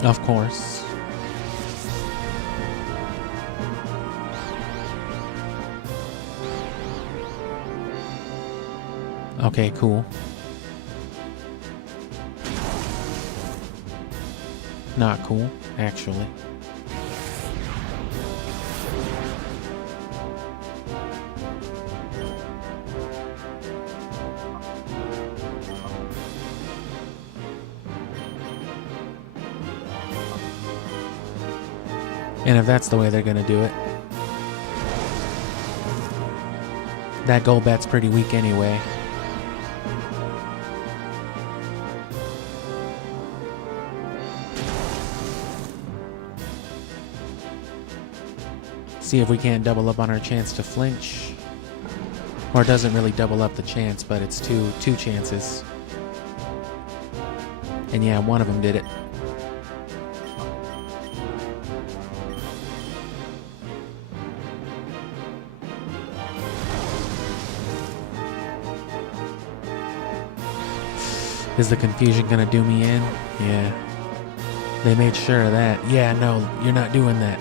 Of course. Okay, cool. Not cool, actually. And if that's the way they're gonna do it. That Golbat's pretty weak anyway. See if we can't double up on our chance to flinch. Or it doesn't really double up the chance, but it's two chances. And yeah, one of them did it. Is the confusion gonna do me in? Yeah. They made sure of that. Yeah, no, you're not doing that.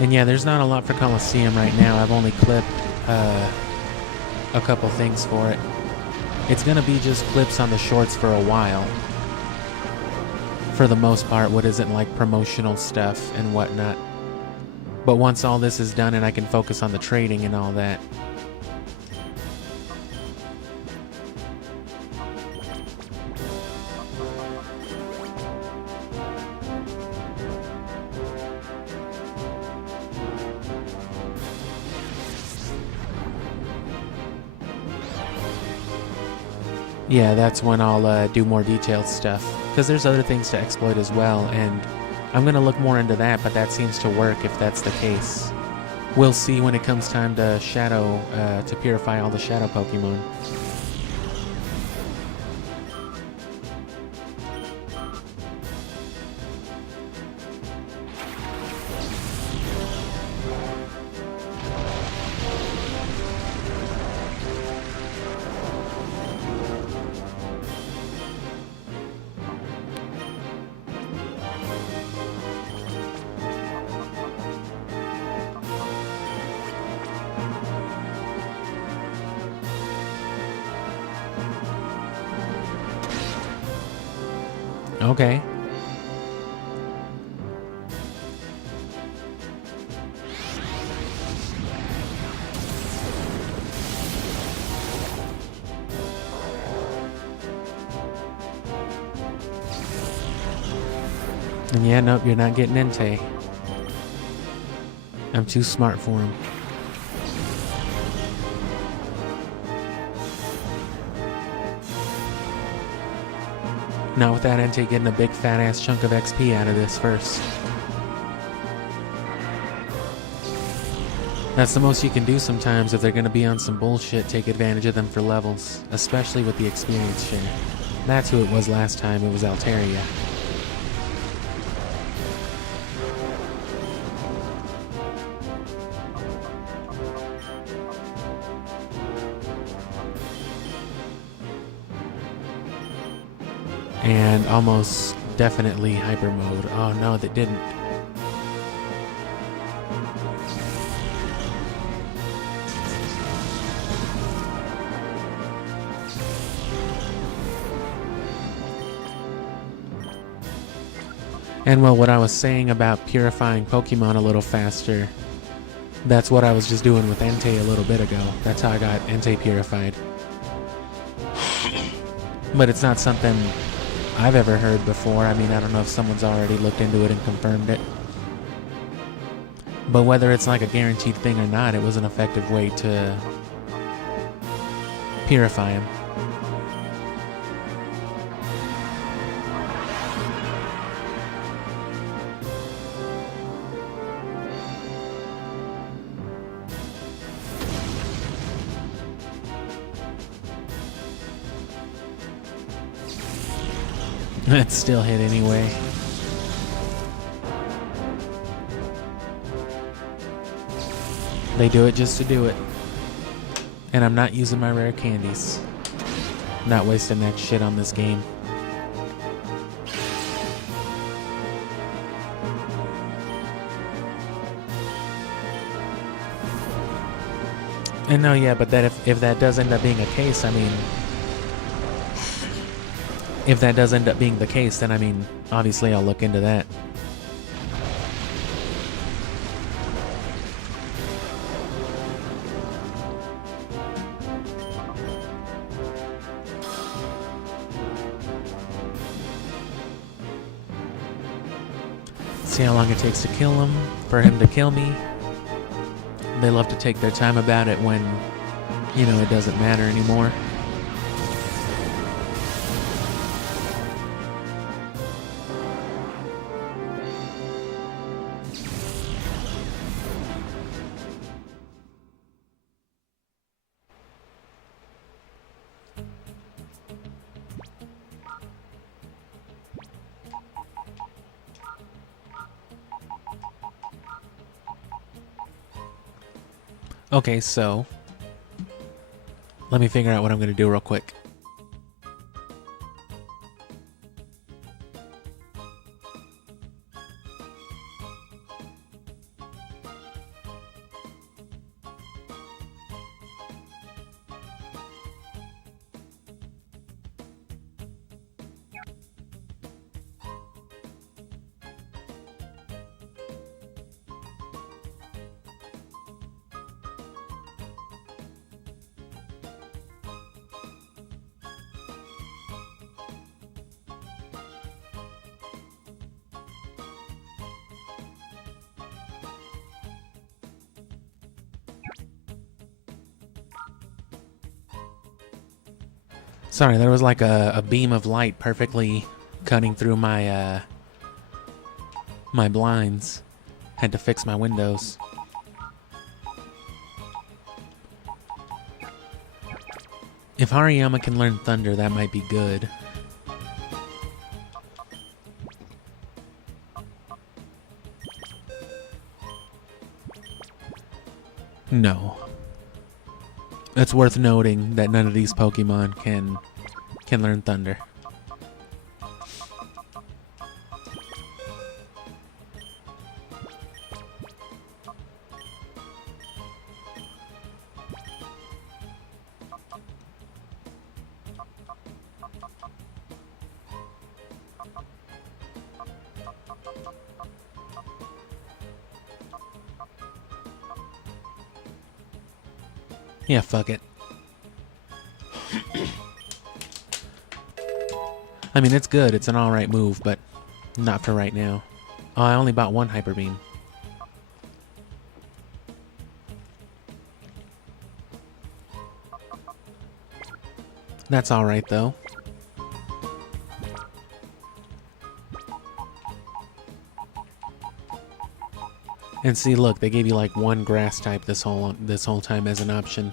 And yeah, there's not a lot for Colosseum right now. I've only clipped a couple things for it. It's gonna be just clips on the shorts for a while. For the most part, what isn't like promotional stuff and whatnot. But once all this is done and I can focus on the trading and all that. Yeah, that's when I'll do more detailed stuff. Because there's other things to exploit as well, and I'm going to look more into that, but that seems to work if that's the case. We'll see when it comes time to to purify all the shadow Pokemon. Okay. And yeah, nope, you're not getting Entei. I'm too smart for him. Not without Entei getting a big fat ass chunk of XP out of this first. That's the most you can do sometimes if they're gonna be on some bullshit, take advantage of them for levels. Especially with the experience share. That's who it was last time, it was Altaria. And almost definitely hyper mode. Oh no, they didn't. And well, what I was saying about purifying Pokemon a little faster, that's what I was just doing with Entei a little bit ago. That's how I got Entei purified. But it's not something I've ever heard before. I mean, I don't know if someone's already looked into it and confirmed it. But whether it's like a guaranteed thing or not, it was an effective way to purify him. It still hit anyway. They do it just to do it. And I'm not using my rare candies. Not wasting that shit on this game. And no, yeah, but that if that does end up being a case, I mean, if that does end up being the case, then I mean, obviously I'll look into that. See how long it takes to kill him, for him to kill me. They love to take their time about it when, you know, it doesn't matter anymore. Okay, so let me figure out what I'm going to do real quick. Sorry, there was like a beam of light perfectly cutting through my my blinds. Had to fix my windows. If Hariyama can learn Thunder, that might be good. No. It's worth noting that none of these Pokemon can learn Thunder. Yeah, fuck it. I mean, it's good. It's an alright move, but not for right now. Oh, I only bought one Hyper Beam. That's alright, though. And see, look, they gave you like one grass type this whole time as an option.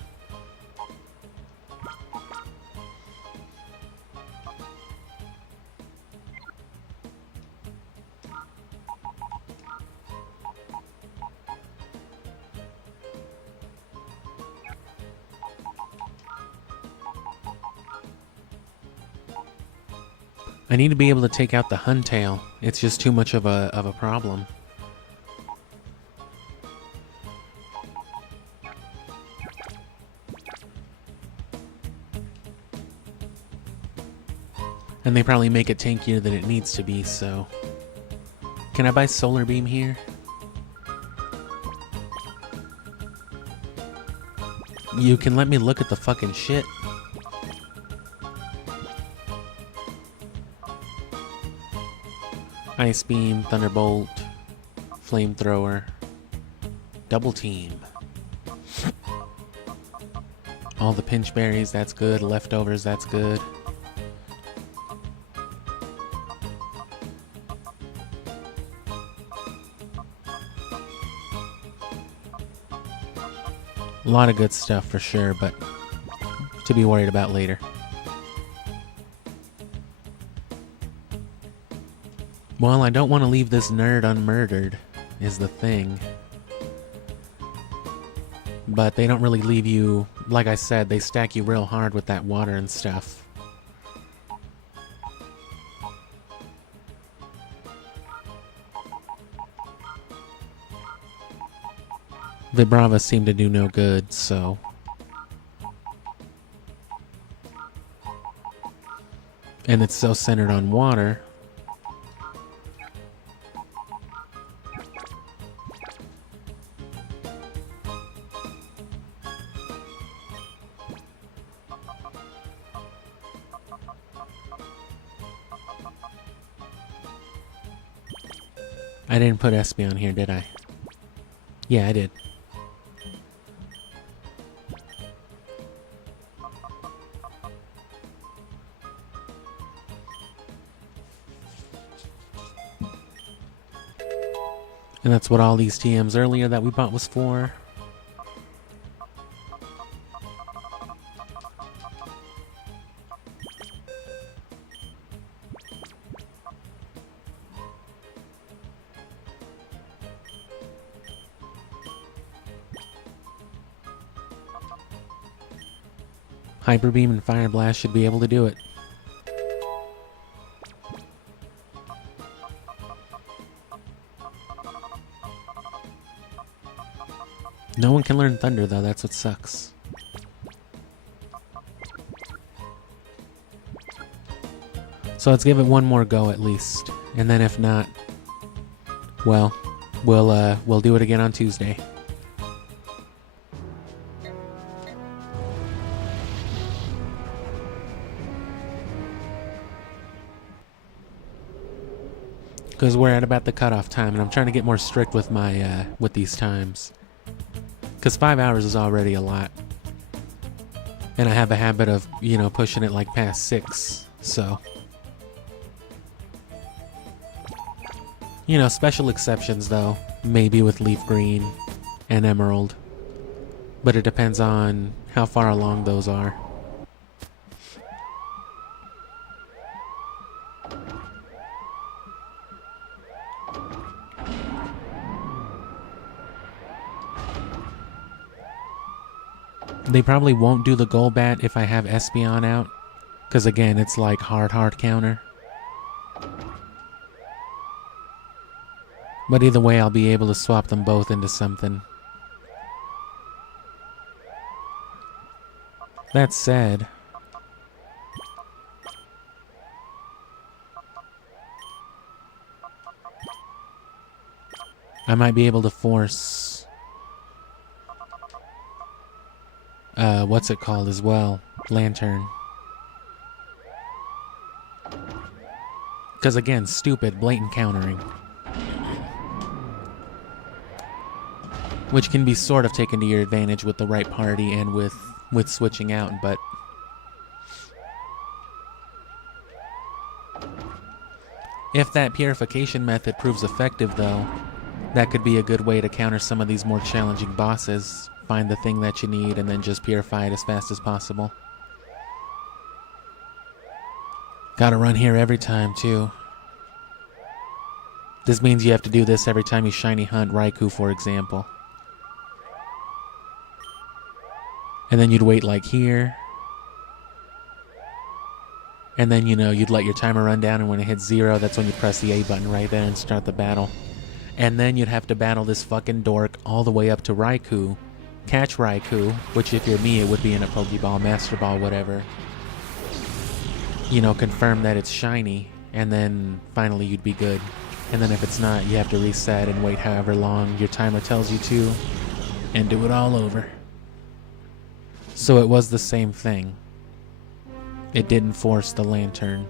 I need to be able to take out the Huntail. It's just too much of a problem. And they probably make it tankier than it needs to be, so... Can I buy Solar Beam here? You can let me look at the fucking shit. Ice Beam, Thunderbolt, Flamethrower, Double Team. All the Pinch Berries, that's good. Leftovers, that's good. A lot of good stuff for sure, but to be worried about later. Well, I don't want to leave this nerd unmurdered, is the thing. But they don't really leave you, like I said, they stack you real hard with that water and stuff. Vibrava seemed to do no good, so... And it's so centered on water. I didn't put SB on here, did I? Yeah, I did. And that's what all these TMs earlier that we bought was for. Hyper Beam and Fire Blast should be able to do it. No one can learn Thunder though, that's what sucks. So let's give it one more go at least. And then if not, well, we'll do it again on Tuesday. Because we're at about the cutoff time, and I'm trying to get more strict with my with these times. Because 5 hours is already a lot, and I have a habit of, you know, pushing it like past 6. So, you know, special exceptions though, maybe with Leaf Green and Emerald, but it depends on how far along those are. They probably won't do the Golbat if I have Espeon out, because again, it's like hard counter. But either way, I'll be able to swap them both into something. That said, I might be able to force what's it called as well? Lantern. Because again, stupid, blatant countering. Which can be sort of taken to your advantage with the right party and with switching out, but if that purification method proves effective though, that could be a good way to counter some of these more challenging bosses. Find the thing that you need and then just purify it as fast as possible. Gotta run here every time too. This means you have to do this every time you shiny hunt Raikou, for example. And then you'd wait like here. And then, you know, you'd let your timer run down, and when it hits 0, that's when you press the A button right there and start the battle. And then you'd have to battle this fucking dork all the way up to Raikou. Catch Raikou, which if you're me, it would be in a Pokeball, Master Ball, whatever. You know, confirm that it's shiny, and then finally you'd be good. And then if it's not, you have to reset and wait however long your timer tells you to, and do it all over. So it was the same thing. It didn't force the lantern.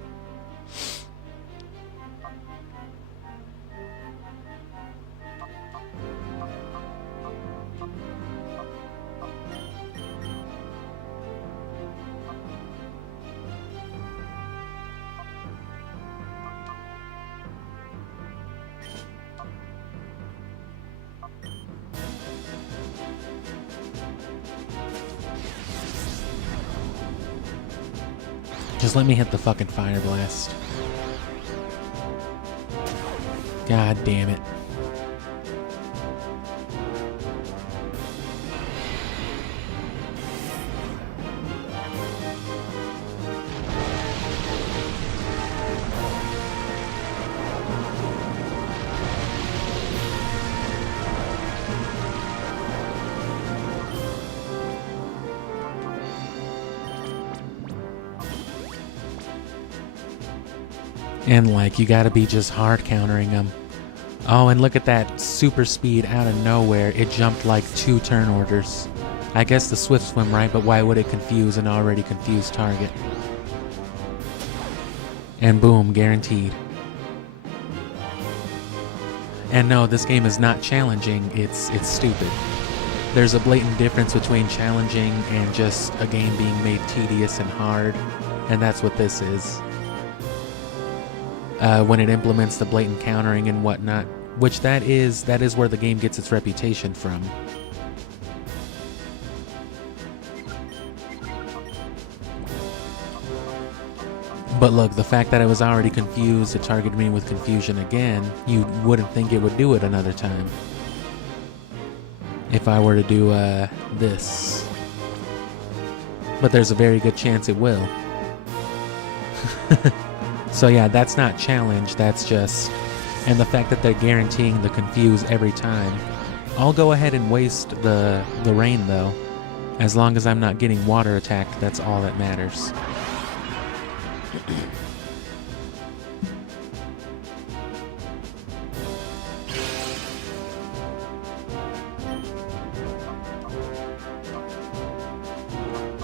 Just let me hit the fucking Fire Blast. God damn it. And like, you gotta be just hard countering them. Oh, and look at that super speed out of nowhere. It jumped like 2 turn orders. I guess the swift swim, right? But why would it confuse an already confused target? And boom, guaranteed. And no, this game is not challenging, it's stupid. There's a blatant difference between challenging and just a game being made tedious and hard, and that's what this is. When it implements the blatant countering and whatnot, which that is where the game gets its reputation from. But look, the fact that I was already confused, it targeted me with confusion again. You wouldn't think it would do it another time. If I were to do this. But there's a very good chance it will. So yeah, that's not challenge, that's just... And the fact that they're guaranteeing the confuse every time. I'll go ahead and waste the rain though. As long as I'm not getting water attacked, that's all that matters.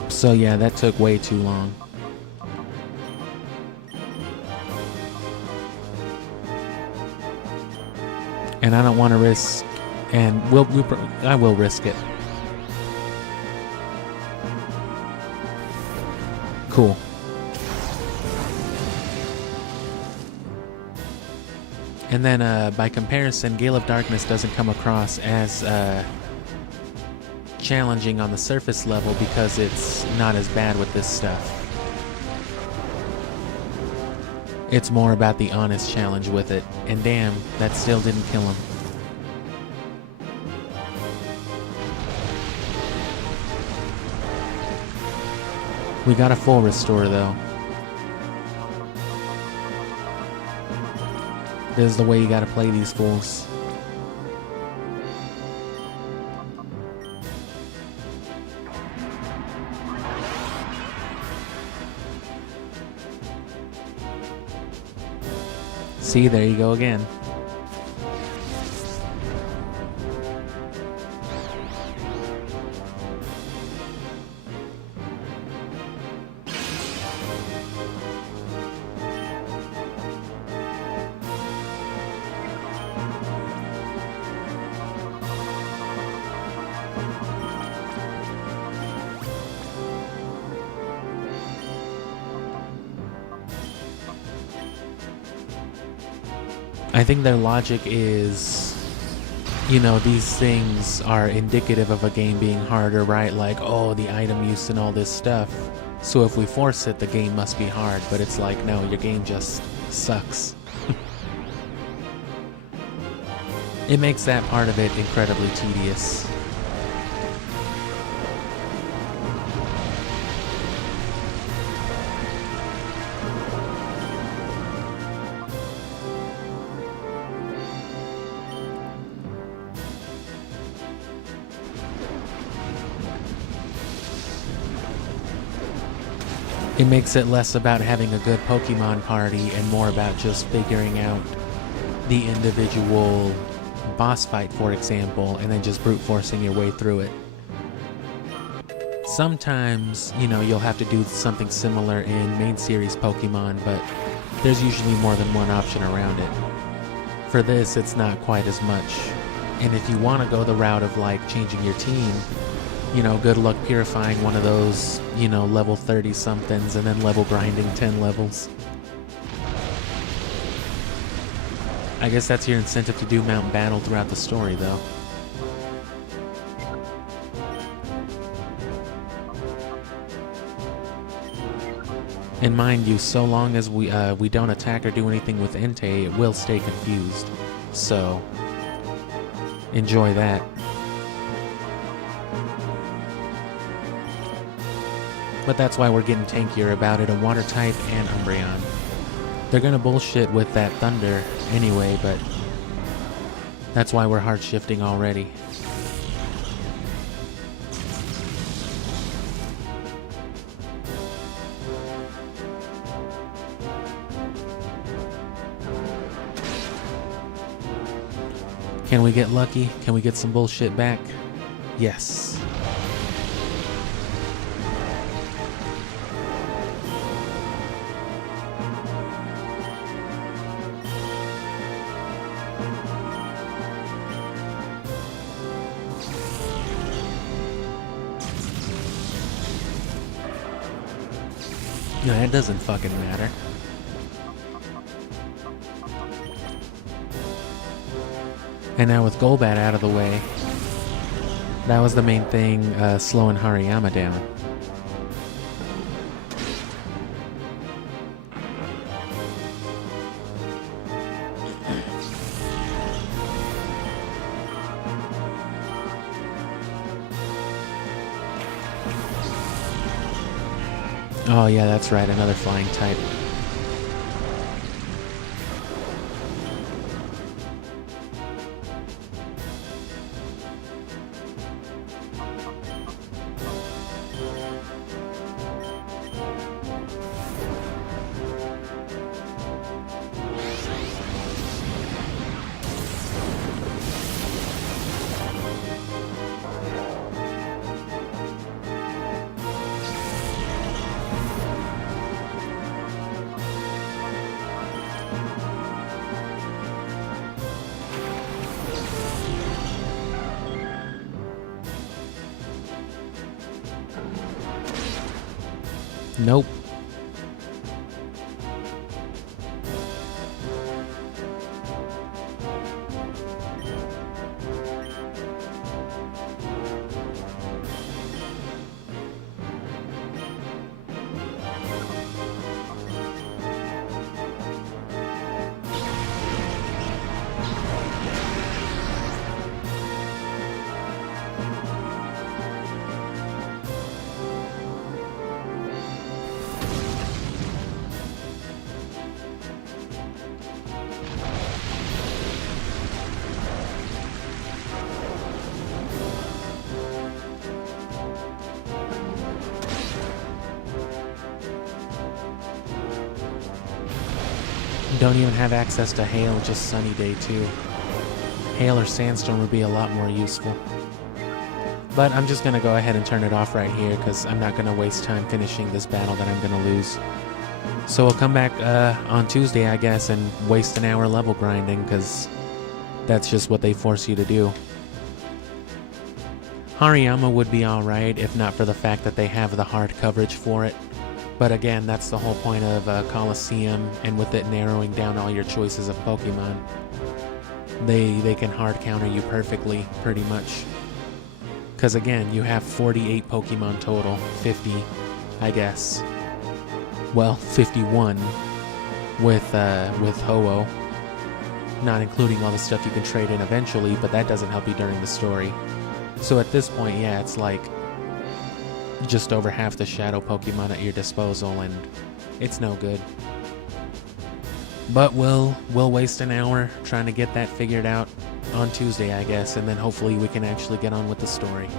So yeah, that took way too long. And I don't want to risk, and I will risk it. Cool. And then by comparison, Gale of Darkness doesn't come across as challenging on the surface level because it's not as bad with this stuff. It's more about the honest challenge with it, and damn, that still didn't kill him. We got a full restore though. This is the way you gotta play these fools. See, there you go again. I think their logic is, you know, these things are indicative of a game being harder, right? Like, oh, the item use and all this stuff. So if we force it, the game must be hard. But it's like, no, your game just sucks. It makes that part of it incredibly tedious. It makes it less about having a good Pokemon party and more about just figuring out the individual boss fight, for example, and then just brute forcing your way through it. Sometimes, you know, you'll have to do something similar in main series Pokemon, but there's usually more than one option around it. For this, it's not quite as much. And if you want to go the route of like changing your team, you know, good luck purifying one of those, you know, level 30 somethings and then level grinding 10 levels. I guess that's your incentive to do Mount Battle throughout the story, though. And mind you, so long as we don't attack or do anything with Entei, it will stay confused. So, enjoy that. But that's why we're getting tankier about it, a Water type and Umbreon. They're gonna bullshit with that Thunder anyway, but that's why we're hard shifting already. Can we get lucky? Can we get some bullshit back? Yes. No, it doesn't fucking matter. And now with Golbat out of the way, that was the main thing slowing Hariyama down. Oh yeah, that's right, another flying type. Nope. Don't even have access to Hail, just Sunny Day too. Hail or Sandstorm would be a lot more useful. But I'm just gonna go ahead and turn it off right here because I'm not gonna waste time finishing this battle that I'm gonna lose. So we'll come back on Tuesday, I guess, and waste an hour level grinding because that's just what they force you to do. Hariyama would be alright if not for the fact that they have the hard coverage for it. But again, that's the whole point of Colosseum, and with it narrowing down all your choices of Pokemon. They can hard counter you perfectly, pretty much. Because again, you have 48 Pokemon total, 50, I guess. Well, 51 with Ho-Oh. Not including all the stuff you can trade in eventually, but that doesn't help you during the story. So at this point, yeah, it's like just over half the Shadow Pokemon at your disposal, and it's no good. But we'll waste an hour trying to get that figured out on Tuesday, I guess, and then hopefully we can actually get on with the story.